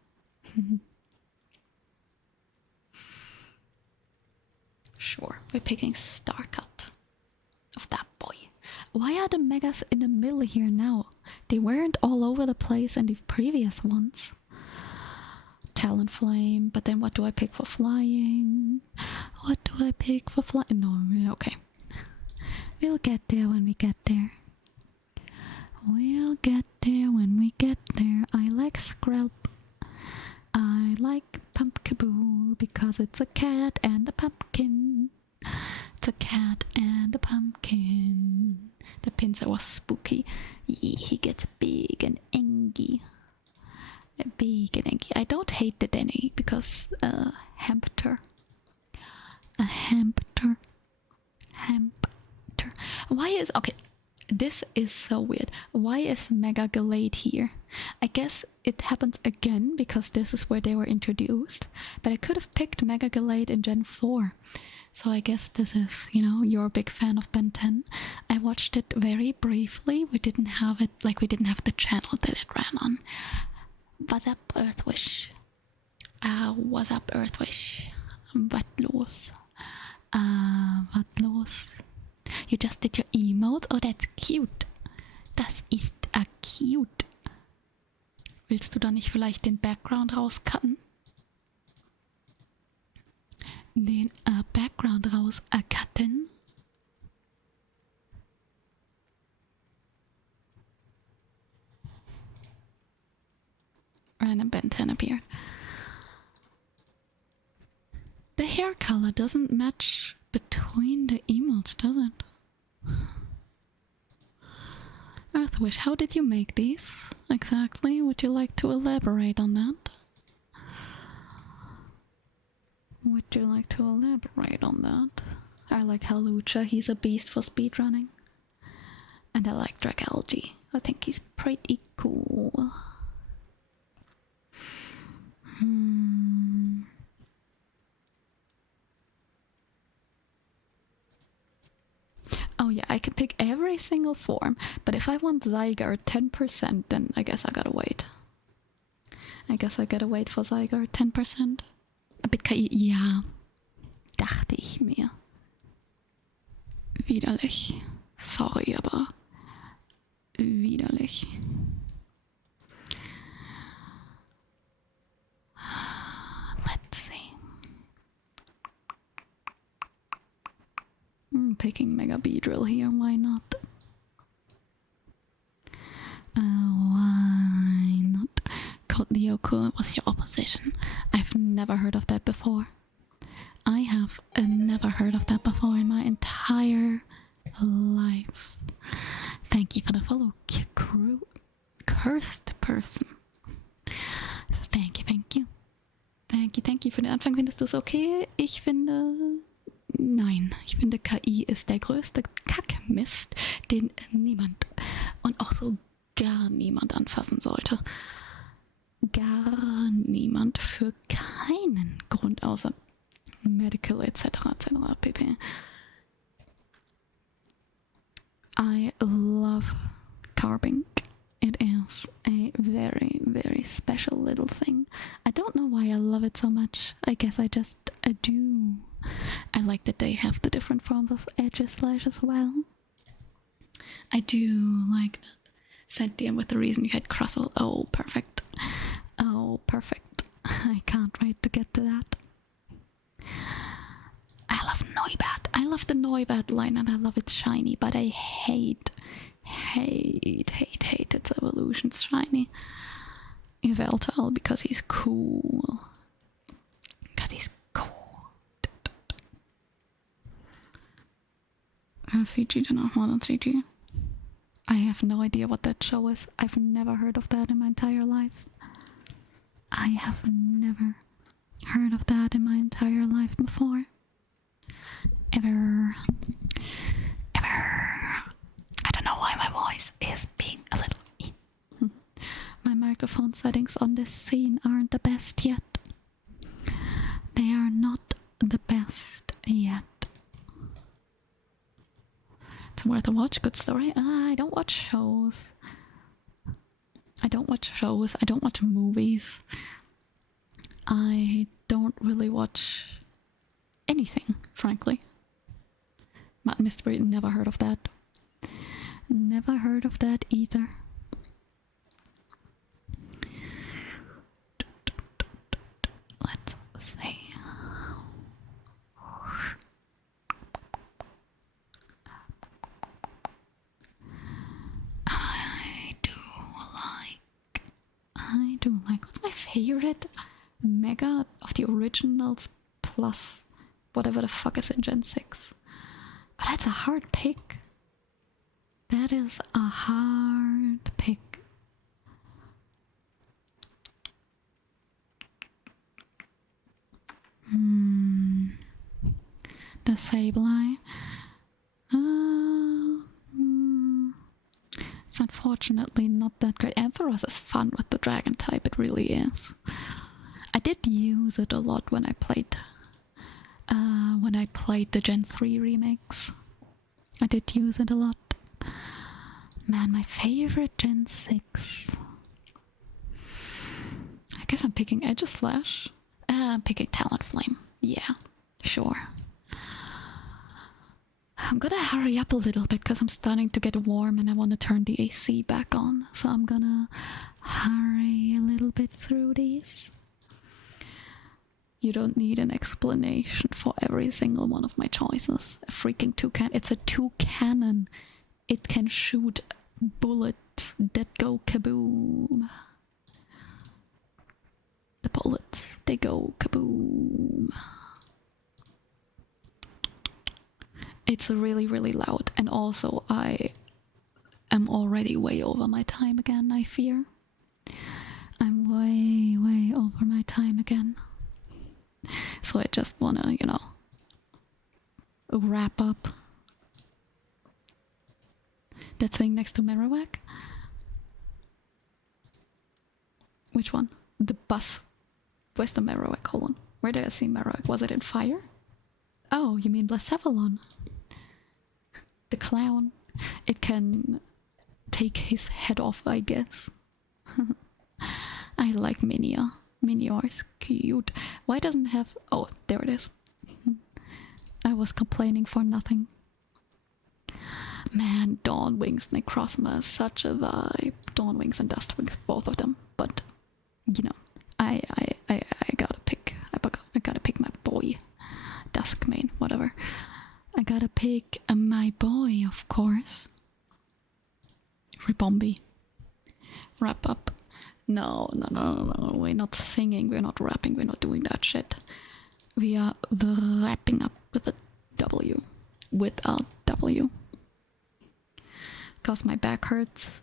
Sure, we're picking Starcut of that boy. Why are the Megas in the middle here now? They weren't all over the place in the previous ones. Talonflame, but then what do I pick for flying? What do I pick for flying? No, okay. We'll get there when we get there. We'll get there when we get there. I like Skrelp. I like Pumpkaboo because it's a cat and a pumpkin. It's a cat and a pumpkin. The Pinsir was spooky. He gets big and angry. Big and angry. I don't hate the Denny because Hampter. A Hampter. Hampter. Why is... Okay, this is so weird. Why is Mega Gallade here? I guess it happens again because this is where they were introduced. But I could have picked Mega Gallade in Gen 4. So I guess this is, you know, you're a big fan of Ben 10. I watched it very briefly. We didn't have it, like we didn't have the channel that it ran on. What's up, Earthwish? What's up, Earthwish? What los? What los? You just did your emote? Oh, that's cute. Das ist cute. Willst du da nicht vielleicht den Background rauscutten? Den Background rauscutten? Random Ben 10 appeared. The hair color doesn't match between the emotes, does it? Earthwish, how did you make these exactly? Would you like to elaborate on that? Would you like to elaborate on that? I like Halucha, he's a beast for speedrunning. And I like Dragalge. I think he's pretty cool. Oh yeah, I can pick every single form, but if I want Zygarde 10%, then I guess I gotta wait. I guess I gotta wait for Zygarde 10%. A bit KI, ja. Dachte ich mir. Widerlich. Sorry, aber widerlich. Let's see. Picking Mega Beedrill here, why not? Why not? Code Lyoko was your opposition. I've never heard of that before. I have never heard of that before in my entire life. Thank you for the follow, crew. Cursed person. Thank you, thank you. Thank you für den Anfang. Findest du es okay? Ich finde... Nein, ich finde KI ist der größte Kackmist, den niemand und auch so gar niemand anfassen sollte. Gar niemand, für keinen Grund außer medical etc. pp. I love carving. It is a very, very special little thing. I don't know why I love it so much. I guess I just do. I like that they have the different forms of edge/slash as well. I do like that. Sentient with the reason you had Crustle. Oh, perfect. Oh, perfect. I can't wait to get to that. I love Noibat. I love the Noibat line and I love its shiny, but I hate its evolution's shiny. Yveltal because he's cool. Because he's cool. CG then not more than CG. I have no idea what that show is. I've never heard of that in my entire life. I have never heard of that in my entire life before. Ever. I don't know why my voice is being a little... My microphone settings on this scene aren't the the best yet. They are not the best yet. It's worth a watch, good story. I don't watch shows. I don't watch movies. I don't really watch anything, frankly. Mystery, never heard of that. Never heard of that either. Let's see. I do like, what's my favorite? Mega of the originals plus whatever the fuck is in Gen 6. But that's a hard pick. That is a hard pick. The Sableye. It's unfortunately not that great. Ampharos is fun with the dragon type, it really is. I did use it a lot when I played the Gen 3 remakes. I did use it a lot. Man, my favorite Gen 6. I guess I'm picking Aegislash. I'm picking Talonflame. Yeah, sure. I'm gonna hurry up a little bit because I'm starting to get warm and I want to turn the AC back on. So I'm gonna hurry a little bit through these. You don't need an explanation for every single one of my choices. A freaking toucan. It's a toucan. It can shoot bullets that go kaboom. The bullets, they go kaboom. It's really, really loud. And also, I am already way over my time again, I fear. I'm way, way over my time again. So I just wanna, you know, wrap up. That thing next to Marowak? Which one? The bus. Where's the Marowak? Hold on. Where did I see Marowak? Was it in fire? Oh, you mean Blacephalon. The clown. It can take his head off, I guess. I like Minia. Minior's cute. Why doesn't it have... Oh, there it is. I was complaining for nothing. Man, Dawnwings Necrozma is such a vibe. Dawnwings and Dustwings, both of them. But, you know, I gotta pick. I gotta pick my boy. Duskmane, whatever. I gotta pick my boy, of course. Ribombi. Wrap up. No. We're not singing, we're not rapping, we're not doing that shit. We are wrapping up with a W. Without W. Because my back hurts.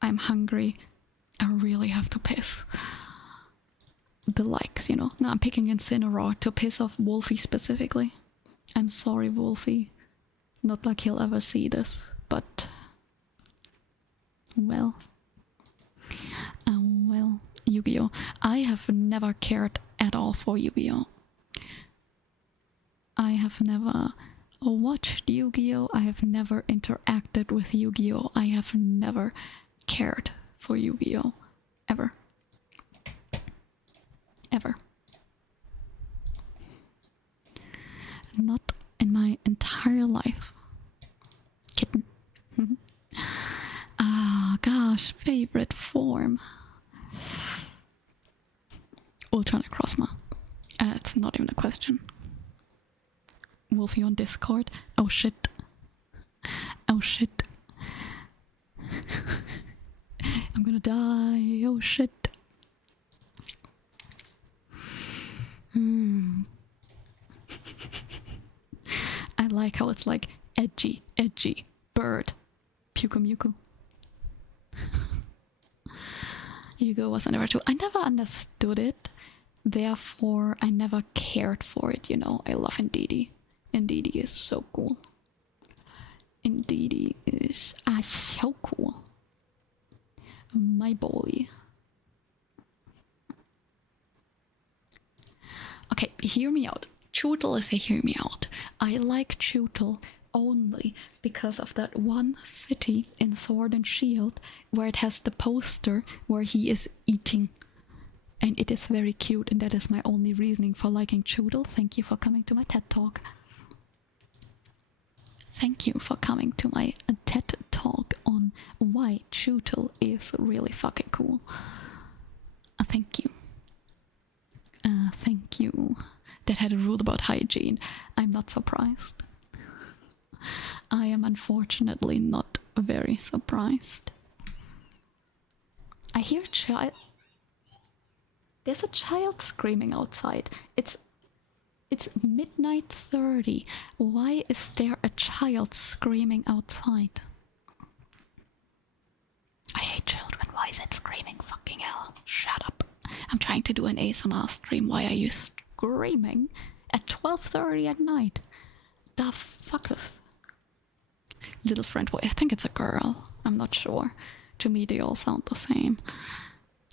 I'm hungry. I really have to piss. The likes, you know. No, I'm picking Incineroar to piss off Wolfie specifically. I'm sorry, Wolfie. Not like he'll ever see this, but... Well. Well, Yu-Gi-Oh! I have never cared at all for Yu-Gi-Oh! I have never watched Yu-Gi-Oh! I have never interacted with Yu-Gi-Oh! I have never cared for Yu-Gi-Oh! Ever. Ever. Not in my entire life. Kitten. Ah, gosh, favorite form. Ultra Necrozma. It's not even a question. Wolfie on Discord. Oh shit. Oh shit. I'm gonna die. Oh shit. I like how it's like edgy, bird, Puka-Muku. Yu-Gi-Oh! Was never too. I never understood it, therefore I never cared for it, you know. I love Indeedee. Indeedee is so cool. Indeedee is so cool. My boy. Okay, hear me out. Chootle is a hear me out. I like Chootle only because of that one city in Sword and Shield where it has the poster where he is eating. And it is very cute, and that is my only reasoning for liking Chootle. Thank you for coming to my TED Talk. Thank you for coming to my TED Talk on why Chootle is really fucking cool. Thank you. Thank you. That had a rule about hygiene. I'm not surprised. I am unfortunately not very surprised. I hear a child. There's a child screaming outside. It's midnight 30. Why is there a child screaming outside? I hate children. Why is it screaming? Fucking hell. Shut up. I'm trying to do an ASMR stream. Why are you screaming at 12:30 at night? The fuck is... Little friend boy. I think it's a girl. I'm not sure. To me, they all sound the same.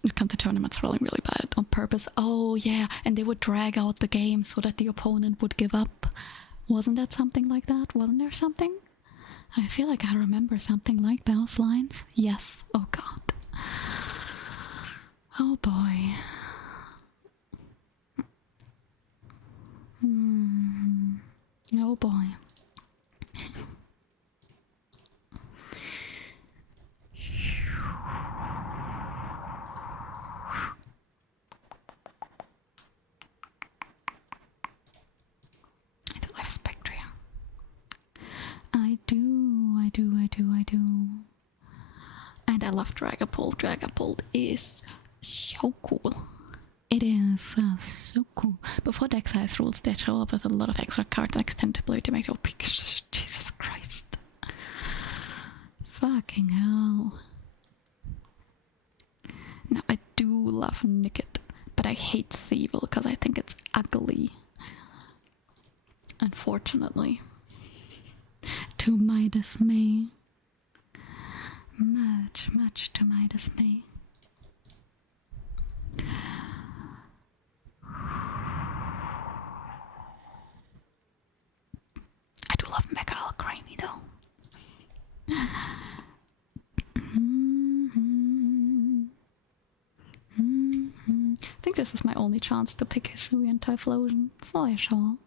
It come to tournaments rolling really bad on purpose. Oh yeah, and they would drag out the game so that the opponent would give up. Wasn't that something like that? Wasn't there something? I feel like I remember something like those lines. Yes. Oh god. Oh boy. Oh boy. I do. And I love Dragapult. Dragapult is so cool. It is so cool. Before deck size rules that show up with a lot of extra cards, I tend to play to make OP. Jesus Christ. Fucking hell. Now, I do love Nickit, but I hate Thievul because I think it's ugly. Unfortunately. To my dismay. Much to my dismay. I do love Mega Alcremie though. I think this is my only chance to pick Hisuian Typhlosion, so I shall.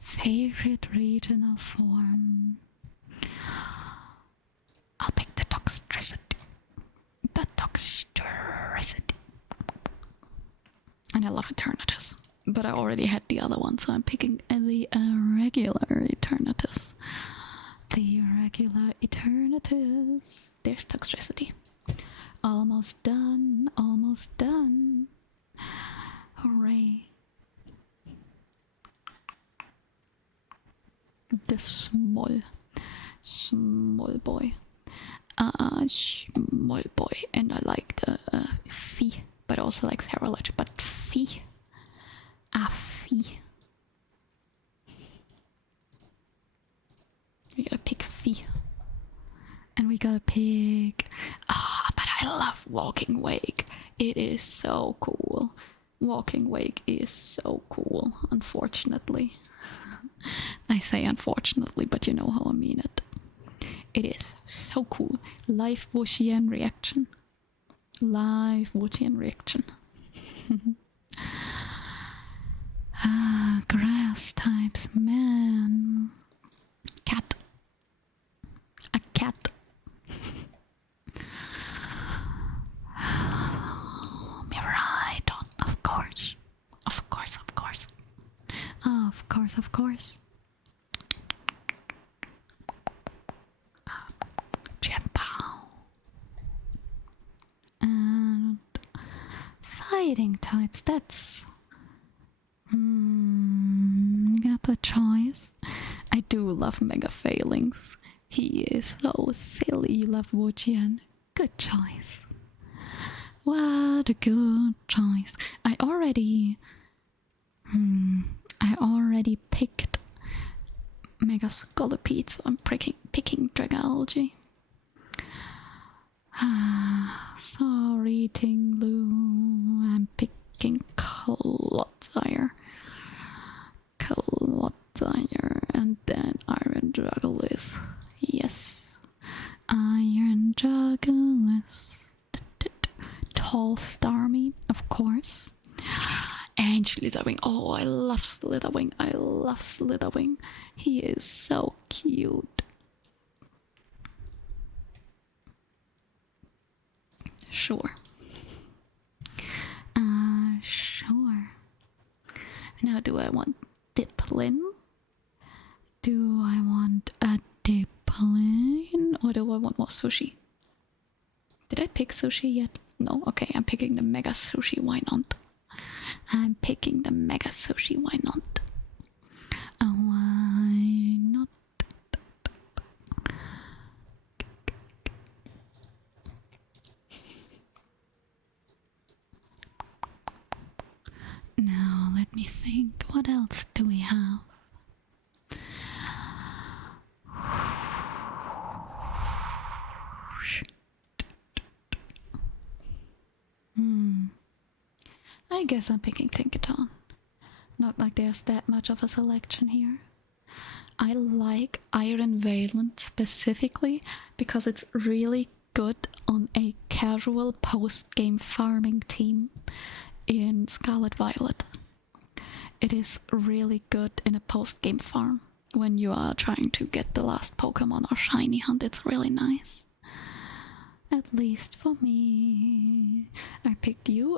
Favorite regional form. I'll pick the Toxtricity. And I love Eternatus. But I already had the other one, so I'm picking the regular Eternatus. There's Toxtricity. Almost done. Hooray. The small boy. Small boy. And I like the Fee, but also like Theralage, but Fee. Fee. We gotta pick Fee. And we gotta pick... but I love Walking Wake. It is so cool. Walking Wake is so cool, unfortunately. I say unfortunately, but you know how I mean it. It is so cool. Live Wuxian reaction. Grass types, man. Cat. A cat. Miraidon, of course. Of course. Jianpao. And fighting types, that's... got the choice. I do love Mega Failings. He is so silly. You love Wujian. Good choice. What a good choice. I already picked Mega Scolipede, so I'm picking Dragology. Sorry, Tinglu. I'm picking Clotsire. And then Iron Juggles. Yes. Iron Juggles. Tall Starmie, of course. And Slitherwing. Oh, I love Slitherwing. He is so cute. Sure. Sure. Now, do I want Diplin? Do I want a Diplin? Or do I want more sushi? Did I pick sushi yet? No? Okay, I'm picking the Mega Sushi. Why not? I'm picking the Mega Sushi. Why not? Why not? Now, let me think. What else do we have? I guess I'm picking Tinkaton. Not like there's that much of a selection here. I like Iron Valent specifically because it's really good on a casual post-game farming team in Scarlet Violet. It is really good in a post-game farm when you are trying to get the last Pokemon or shiny hunt. It's really nice. At least for me. I picked you.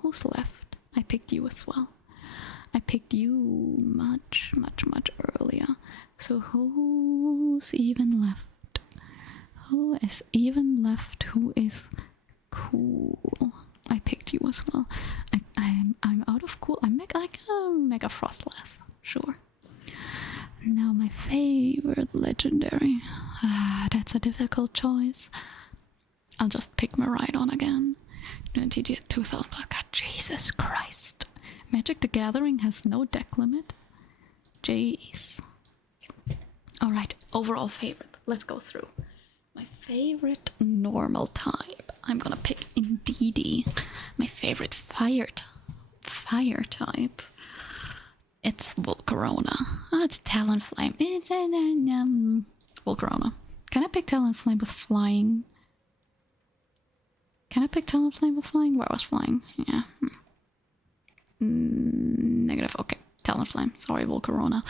Who's left? I picked you as well. I picked you much earlier. So who's even left? Who is even left? Who is cool? I picked you as well. I'm out of cool. I'm Mega Frostlass. Sure. Now my favorite legendary. That's a difficult choice. I'll just pick Miraidon again. 2000. Oh God, Jesus Christ. Magic the Gathering has no deck limit. Jeez. Alright, overall favorite. Let's go through. My favorite normal type. I'm gonna pick Indeedee. My favorite fire type. It's Volcarona. Oh, it's Talonflame. It's Volcarona. Can I pick Talonflame with flying? Can I pick Talonflame with flying? Where was flying? Yeah. Negative. Okay. Talonflame. Sorry, Volcarona.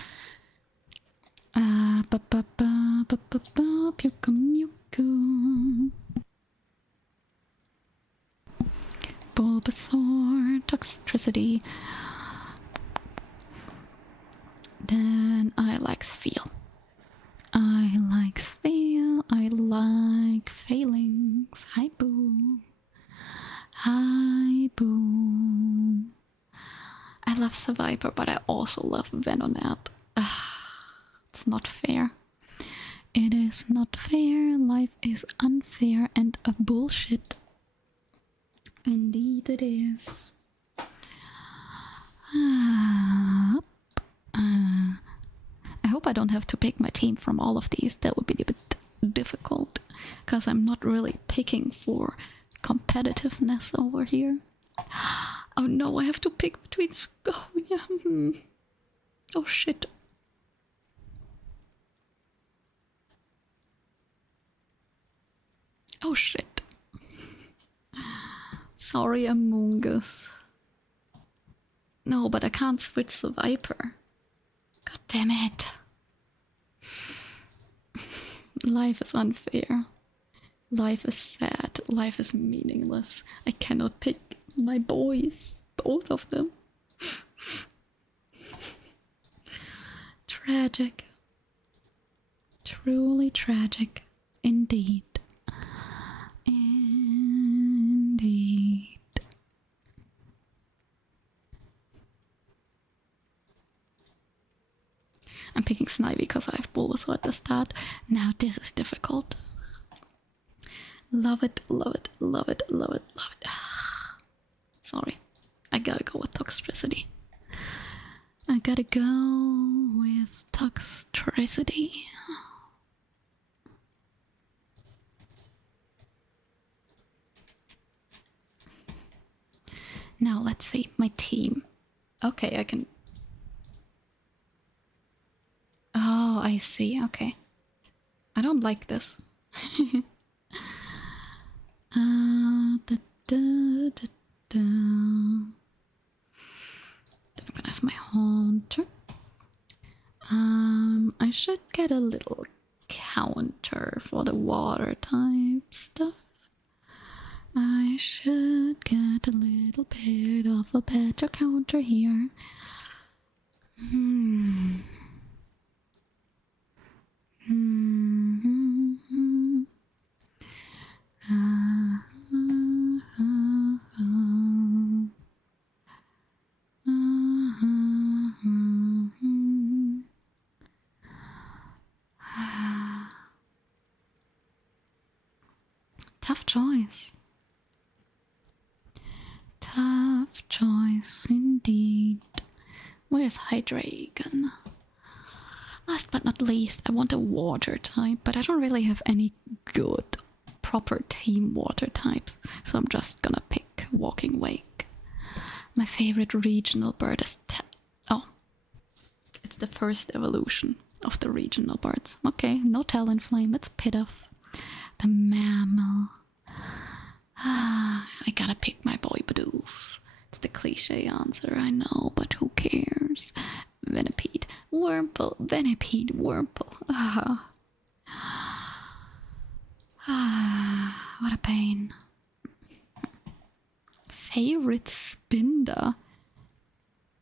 Bulbasaur. Toxtricity. Then I like Spheal. I like Failings. Hi Boo. I love Seviper, but I also love Venonat. It's not fair. It is not fair. Life is unfair and a bullshit. Indeed it is. I hope I don't have to pick my team from all of these. That would be a bit difficult, because I'm not really picking for competitiveness over here. Oh no, I have to pick between... Oh, yeah. Oh shit. Oh shit. Sorry, Amoongus. No, but I can't switch the Viper. God damn it. Life is unfair. Life is sad. Life is meaningless. I cannot pick my boys. Both of them. Tragic. Truly tragic. Indeed. Indeed. I'm picking Snivy because I have Bulbasaur at the start. Now this is difficult. Love it, love it, love it, love it, love it. Sorry. I gotta go with Toxtricity. I gotta go with Toxtricity. Now let's see, my team. Okay, I can... Oh, I see, okay. I don't like this. Da, da, da, da. Then I'm gonna have my hunter. I should get a little counter for the water type stuff. I should get a little bit of a better counter here. Tough choice. Tough choice indeed. Where's Hydreigon? Last but not least, I want a water type, but I don't really have any good, proper team water types, so I'm just gonna pick Walking Wake. My favorite regional bird is it's the first evolution of the regional birds. Okay, no Talonflame, it's Pidove. The mammal. I gotta pick my boy Bidoof. It's the cliche answer, I know, but who cares? Venipede, Wurmple, Venipede, Wurmple. What a pain. Favorite Spinder?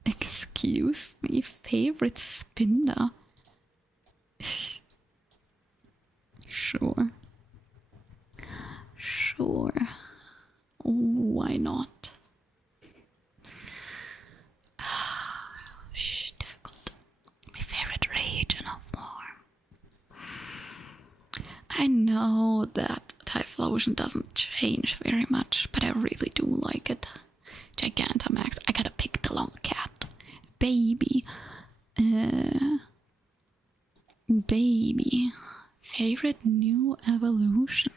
Excuse me, favorite Spinder? Sure. Sure. Why not? Difficult. My favorite region of form. I know that Typhlosion doesn't change very much, but I really do like it. Gigantamax. I gotta pick the long cat. Baby. Baby. Favorite new evolution?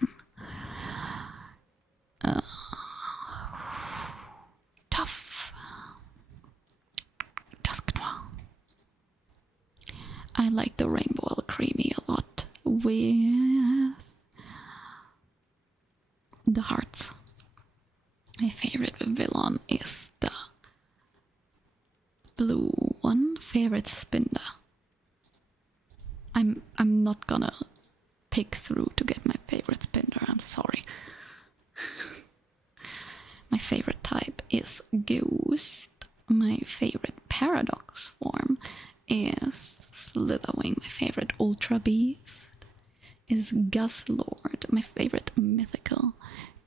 Tough. Dusknoir. I like the Rainbow Alcremie a lot with the hearts. My favorite villain is the blue one. Favorite Spinder. I'm not gonna pick through to get my favorite Spinder, I'm sorry. My favorite type is Ghost. My favorite Paradox form is Slitherwing. My favorite Ultra Beast is Guslord. My favorite mythical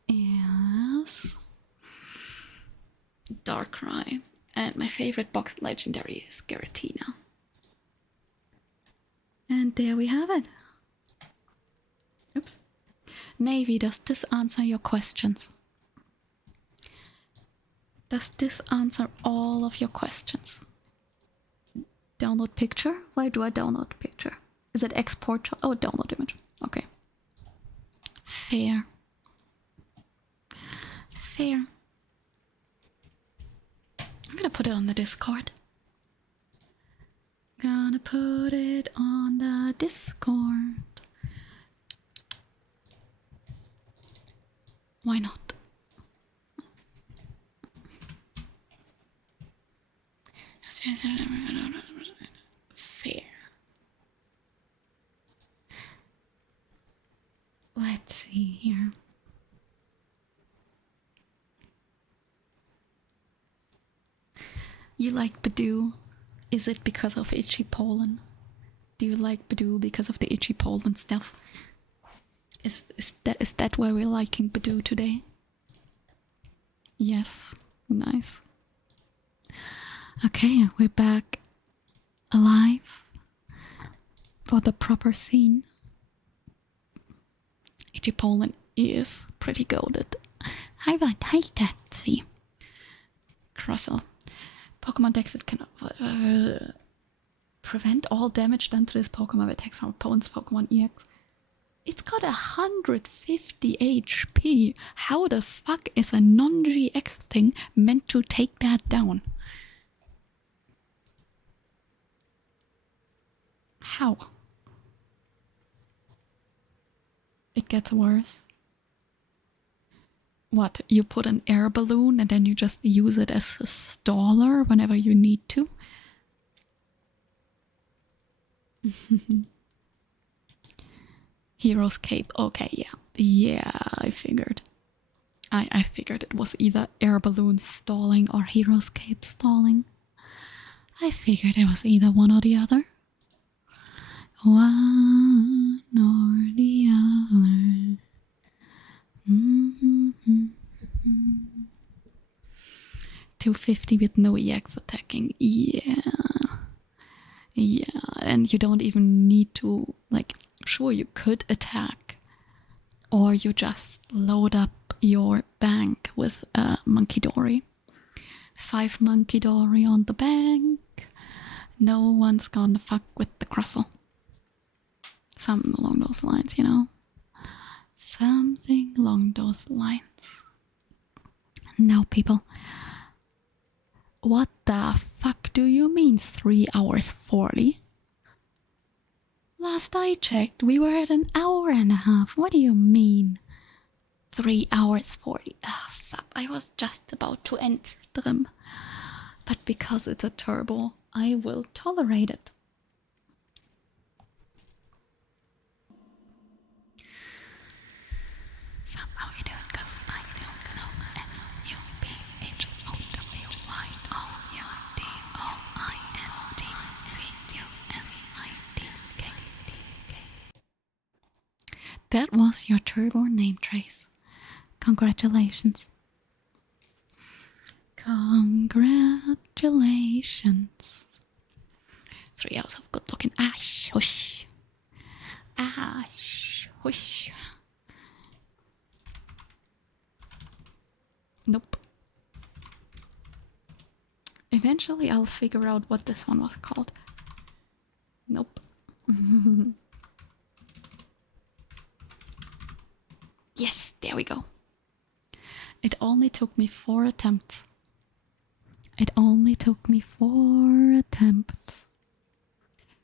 is Darkrai. And my favorite box legendary is Giratina. And there we have it. Oops. Navy, does this answer your questions? Does this answer all of your questions? Download picture? Where do I download picture? Is it export? Oh, download image. Okay. Fair. Fair. I'm gonna put it on the Discord. Gonna put it on the Discord. Why not? Fair. Let's see here. You like Badoo? Is it because of itchy pollen? Do you like Badoo because of the itchy pollen stuff? Is that why we're liking Badoo today? Yes, nice. Okay, we're back alive for the proper scene. Itchy pollen is pretty goated. Hi, Tatsy. Crossel. Pokemon decks that can prevent all damage done to this Pokemon with attacks from opponent's Pokemon EX. It's got 150 HP. How the fuck is a non-GX thing meant to take that down? How? It gets worse. What, you put an air balloon and then you just use it as a staller whenever you need to? Hero's Cape. Okay, yeah. Yeah, I figured. I figured it was either air balloon stalling or Hero's Cape stalling. I figured it was either one or the other. One or the other. 250 with no EX attacking. Yeah. Yeah, and you don't even need to, like, sure, you could attack, or you just load up your bank with Monkey Dory. 5 Monkey Dory on the bank. No one's gonna fuck with the Crustle. Something along those lines, you know? Something along those lines. Now, people, what the fuck do you mean 3 hours 40? Last I checked, we were at an hour and a half. What do you mean? 3 hours 40. Ugh, sup. I was just about to end stream. But because it's a turbo, I will tolerate it. So, how you doing? Because I don't know. That was your turbo name trace. Congratulations. Congratulations. 3 hours of good looking ash. Whoosh. Ash. Whoosh. Nope. Eventually I'll figure out what this one was called. Nope. Yes, there we go. It only took me 4 attempts. It only took me 4 attempts.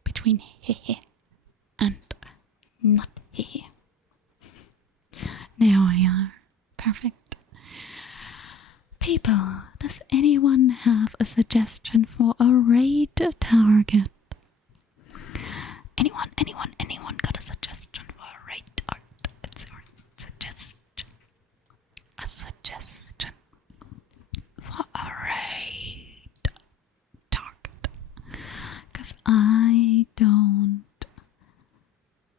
Between hehe and not hehe. There we are. Perfect. People, does anyone have a suggestion for a raid target? Anyone got a suggestion for a raid target? It's a suggestion. A suggestion for a raid target. Because I don't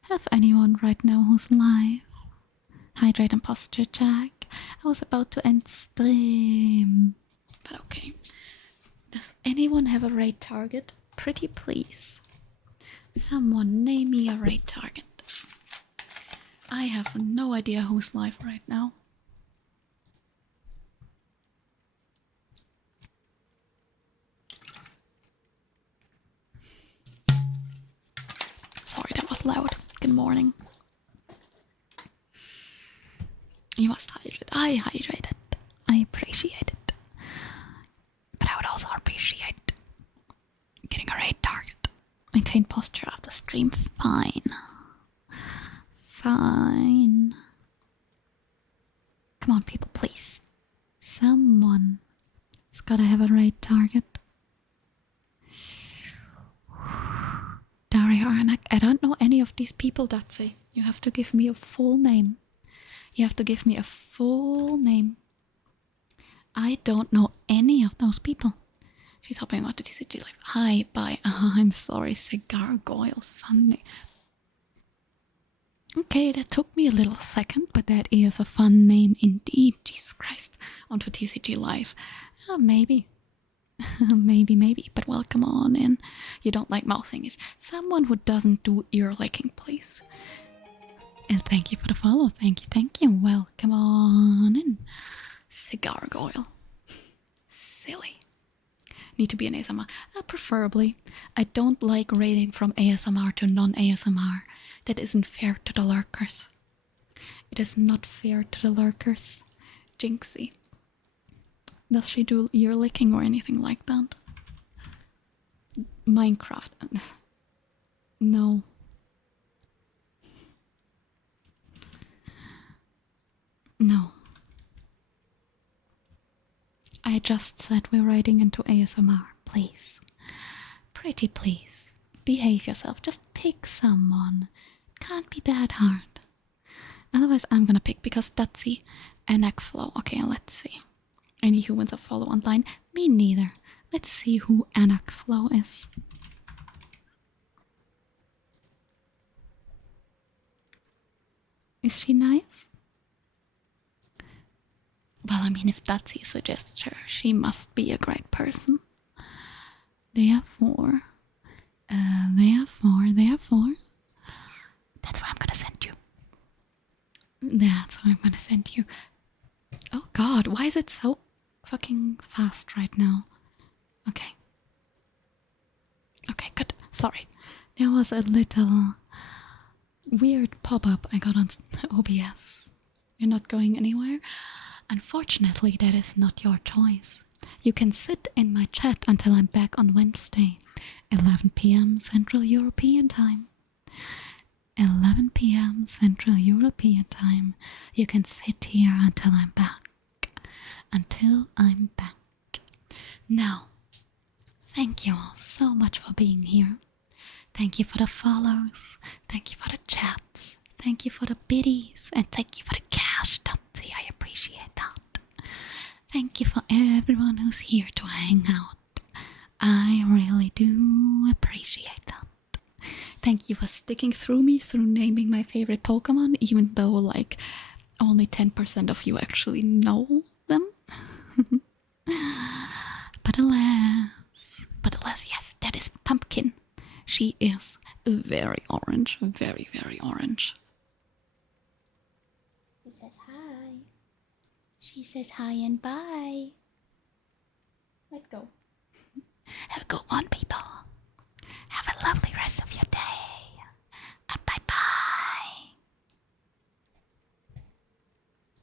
have anyone right now who's live. Hydrate and posture check. I was about to end stream. But okay. Does anyone have a raid target? Pretty please. Someone name me a raid target. I have no idea who's live right now. Sorry, that was loud. Good morning. You must hydrate. I hydrated. I appreciate it. But I would also appreciate getting a raid target. Maintain posture after stream. Fine. Fine. Come on, people, please. Someone's gotta have a raid target. Daria Arnak. I don't know any of these people, Datsy. You have to give me a full name. You have to give me a full name. I don't know any of those people. She's hopping out to TCG Live. Hi, bye. I'm sorry, Cigar Goyle. Funny. Okay, that took me a little second, but that is a fun name indeed. Jesus Christ. Onto TCG Live. Maybe. maybe. But welcome on in. You don't like mouthing. Is someone who doesn't do ear licking, please. And thank you for the follow. Thank you. Welcome on in. Cigar Goyle. Silly. Need to be an ASMR? Preferably. I don't like rating from ASMR to non-ASMR That isn't fair to the lurkers. It is not fair to the lurkers. Jinxie. Does she do ear licking or anything like that? Minecraft. No. No. I just said we're writing into ASMR. Please. Pretty please. Behave yourself. Just pick someone. Can't be that hard. Otherwise I'm gonna pick because Datsy and Flow. Okay, let's see. Any humans I follow online? Me neither. Let's see who Flow is. Is she nice? Well, I mean, if Datsy suggests her, she must be a great person. Therefore, that's where I'm gonna send you. That's where I'm gonna send you. Oh god, why is it so fucking fast right now? Okay. Okay, good. Sorry. There was a little weird pop-up I got on OBS. You're not going anywhere? Unfortunately, that is not your choice. You can sit in my chat until I'm back on Wednesday, 11 p.m. Central European Time. 11 p.m. Central European Time. You can sit here until I'm back. Until I'm back. Now, thank you all so much for being here. Thank you for the follows. Thank you for the chats. Thank you for the biddies. And thank you for the cash, Tootsie. I appreciate that. Thank you for everyone who's here to hang out. I really do appreciate that. Thank you for sticking through me through naming my favorite Pokemon, even though, like, only 10% of you actually know them. But alas, yes, that is Pumpkin. She is very orange, very, very orange. She says hi. She says hi and bye. Let go.